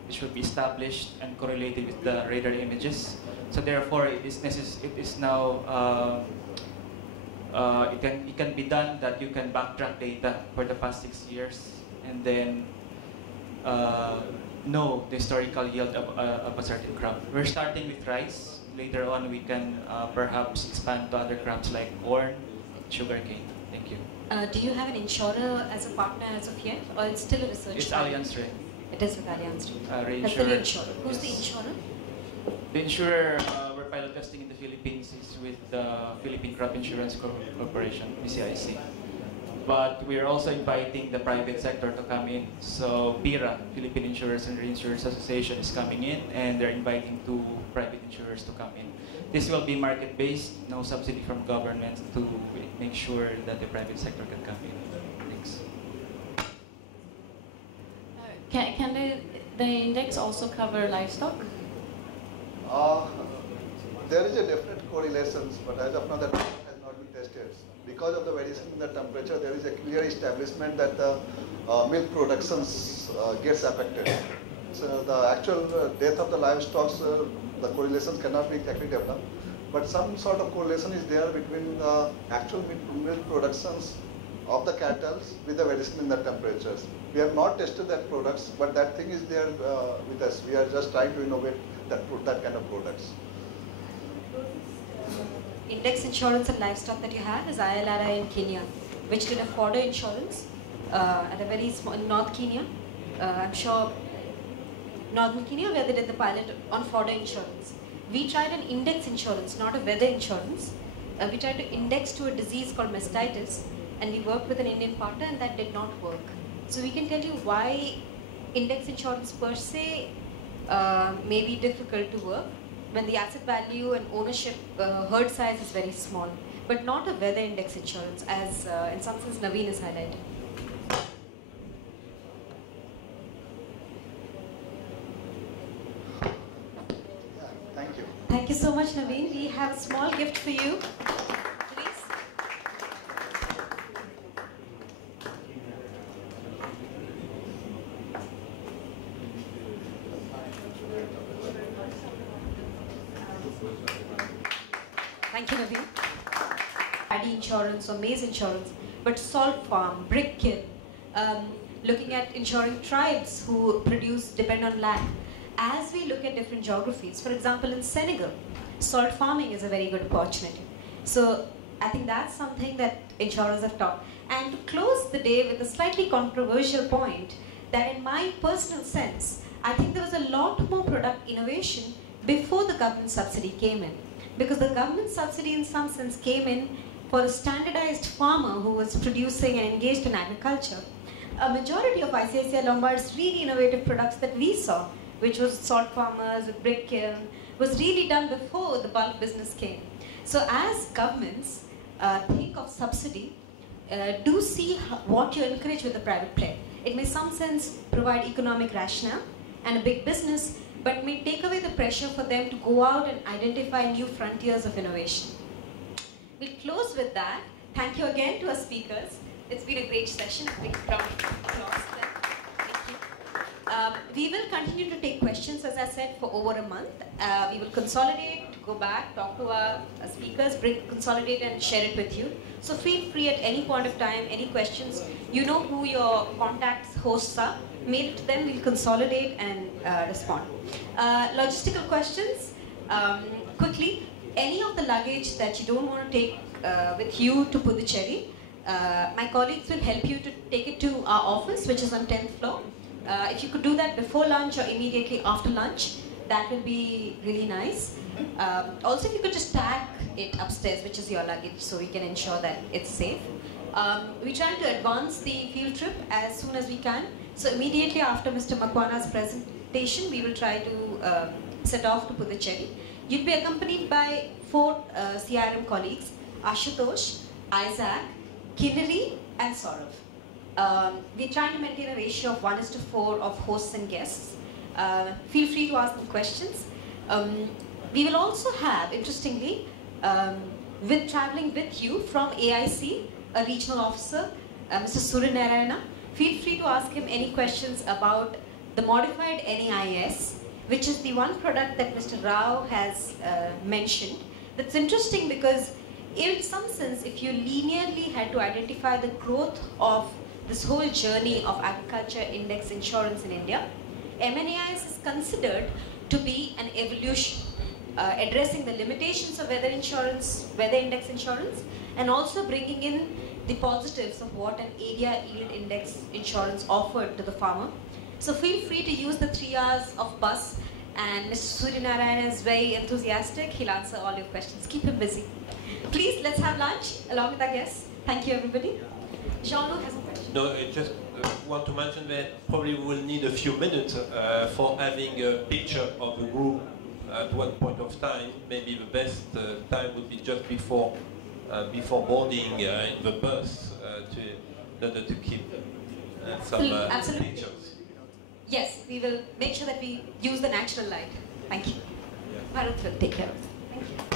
it should be established and correlated with the radar images. So therefore, it is now it can be done that you can backtrack data for the past 6 years and then know the historical yield of a certain crop. We're starting with rice. Later on, we can perhaps expand to other crops like corn, sugarcane. Thank you. Do you have an insurer as a partner as of yet, or it's still a research? It's Allianz Re. It is with Allianz Re. Reinsurer. That's the reinsurer. Who's the insurer? The insurer we're pilot testing in the Philippines is with the Philippine Crop Insurance Corporation, ICICI. But we're also inviting the private sector to come in. So BIRA, Philippine Insurers and Reinsurers Association, is coming in, and they're inviting 2 private insurers to come in. This will be market-based, no subsidy from government to make sure that the private sector can come in. Thanks. Can the index also cover livestock? There is a definite correlations, but as of now that has not been tested. Because of the variation in the temperature, there is a clear establishment that the milk production gets affected. So the actual death of the livestock, the correlations cannot be exactly developed. But some sort of correlation is there between the actual milk productions of the cattle with the variation in the temperatures. We have not tested that products, but that thing is there with us. We are just trying to innovate that kind of products. Index insurance and livestock that you have is ILRI in Kenya, which did a fodder insurance at a very small, North Kenya. I'm sure Northern Kenya, where they did the pilot on fodder insurance. We tried an index insurance, not a weather insurance. We tried to index to a disease called mastitis, and we worked with an Indian partner, and that did not work. So we can tell you why index insurance per se may be difficult to work when the asset value and ownership herd size is very small, but not a weather index insurance, as in some sense Navin is highlighting. Thank you. Thank you so much, Navin. We have a small gift for you. Please. Thank you, Navin. Paddy insurance or maize insurance, but salt farm, brick kiln, looking at insuring tribes who depend on land. As we look at different geographies, for example, in Senegal, salt farming is a very good opportunity. So I think that's something that insurers have taught. And to close the day with a slightly controversial point, that in my personal sense, I think there was a lot more product innovation before the government subsidy came in. Because the government subsidy in some sense came in for a standardized farmer who was producing and engaged in agriculture. A majority of ICICI Lombard's really innovative products that we saw, which was salt farmers with brick kiln, was really done before the bulk business came. So as governments think of subsidy, do see what you encourage with the private player. It may in some sense provide economic rationale and a big business, but may take away the pressure for them to go out and identify new frontiers of innovation. We'll close with that. Thank you again to our speakers. It's been a great session. A big round of applause to them. Thank you. We will continue to take questions, as I said, for over a month. We will consolidate, go back, talk to our speakers, consolidate and share it with you. So feel free at any point of time, any questions. You know who your contacts, hosts are. Mail it to them, we'll consolidate and respond. Logistical questions, quickly. Any of the luggage that you don't want to take with you to Puducherry, my colleagues will help you to take it to our office, which is on 10th floor. If you could do that before lunch or immediately after lunch, that will be really nice. Also, if you could just tag it upstairs, which is your luggage, so we can ensure that it's safe. We're trying to advance the field trip as soon as we can. So immediately after Mr. Makwana's presentation, we will try to set off to Puducherry. You'll be accompanied by 4 CIRM colleagues, Ashutosh, Isaac, Kinnary, and Saurav. We're trying to maintain a ratio of 1:4 of hosts and guests. Feel free to ask them questions. We will also have, interestingly, traveling with you from AIC, a regional officer, Mr. Surinarayana. Feel free to ask him any questions about the modified NAIS, which is the one product that Mr. Rao has mentioned. That's interesting because in some sense, if you linearly had to identify the growth of this whole journey of agriculture index insurance in India, MNAIS is considered to be an evolution, addressing the limitations of weather insurance, weather index insurance, and also bringing in the positives of what an area yield index insurance offered to the farmer. So feel free to use the 3 hours of bus, and Mr. Suryanarayan is very enthusiastic. He'll answer all your questions. Keep him busy. Please, let's have lunch along with our guests. Thank you, everybody. Jean-Luc has a question. No, I just want to mention that probably we will need a few minutes for having a picture of the group at one point of time. Maybe the best time would be just before boarding in the bus in order to keep some pictures. Yes, we will make sure that we use the natural light. Thank you. Yeah. Bharat will take care of it. Thank you.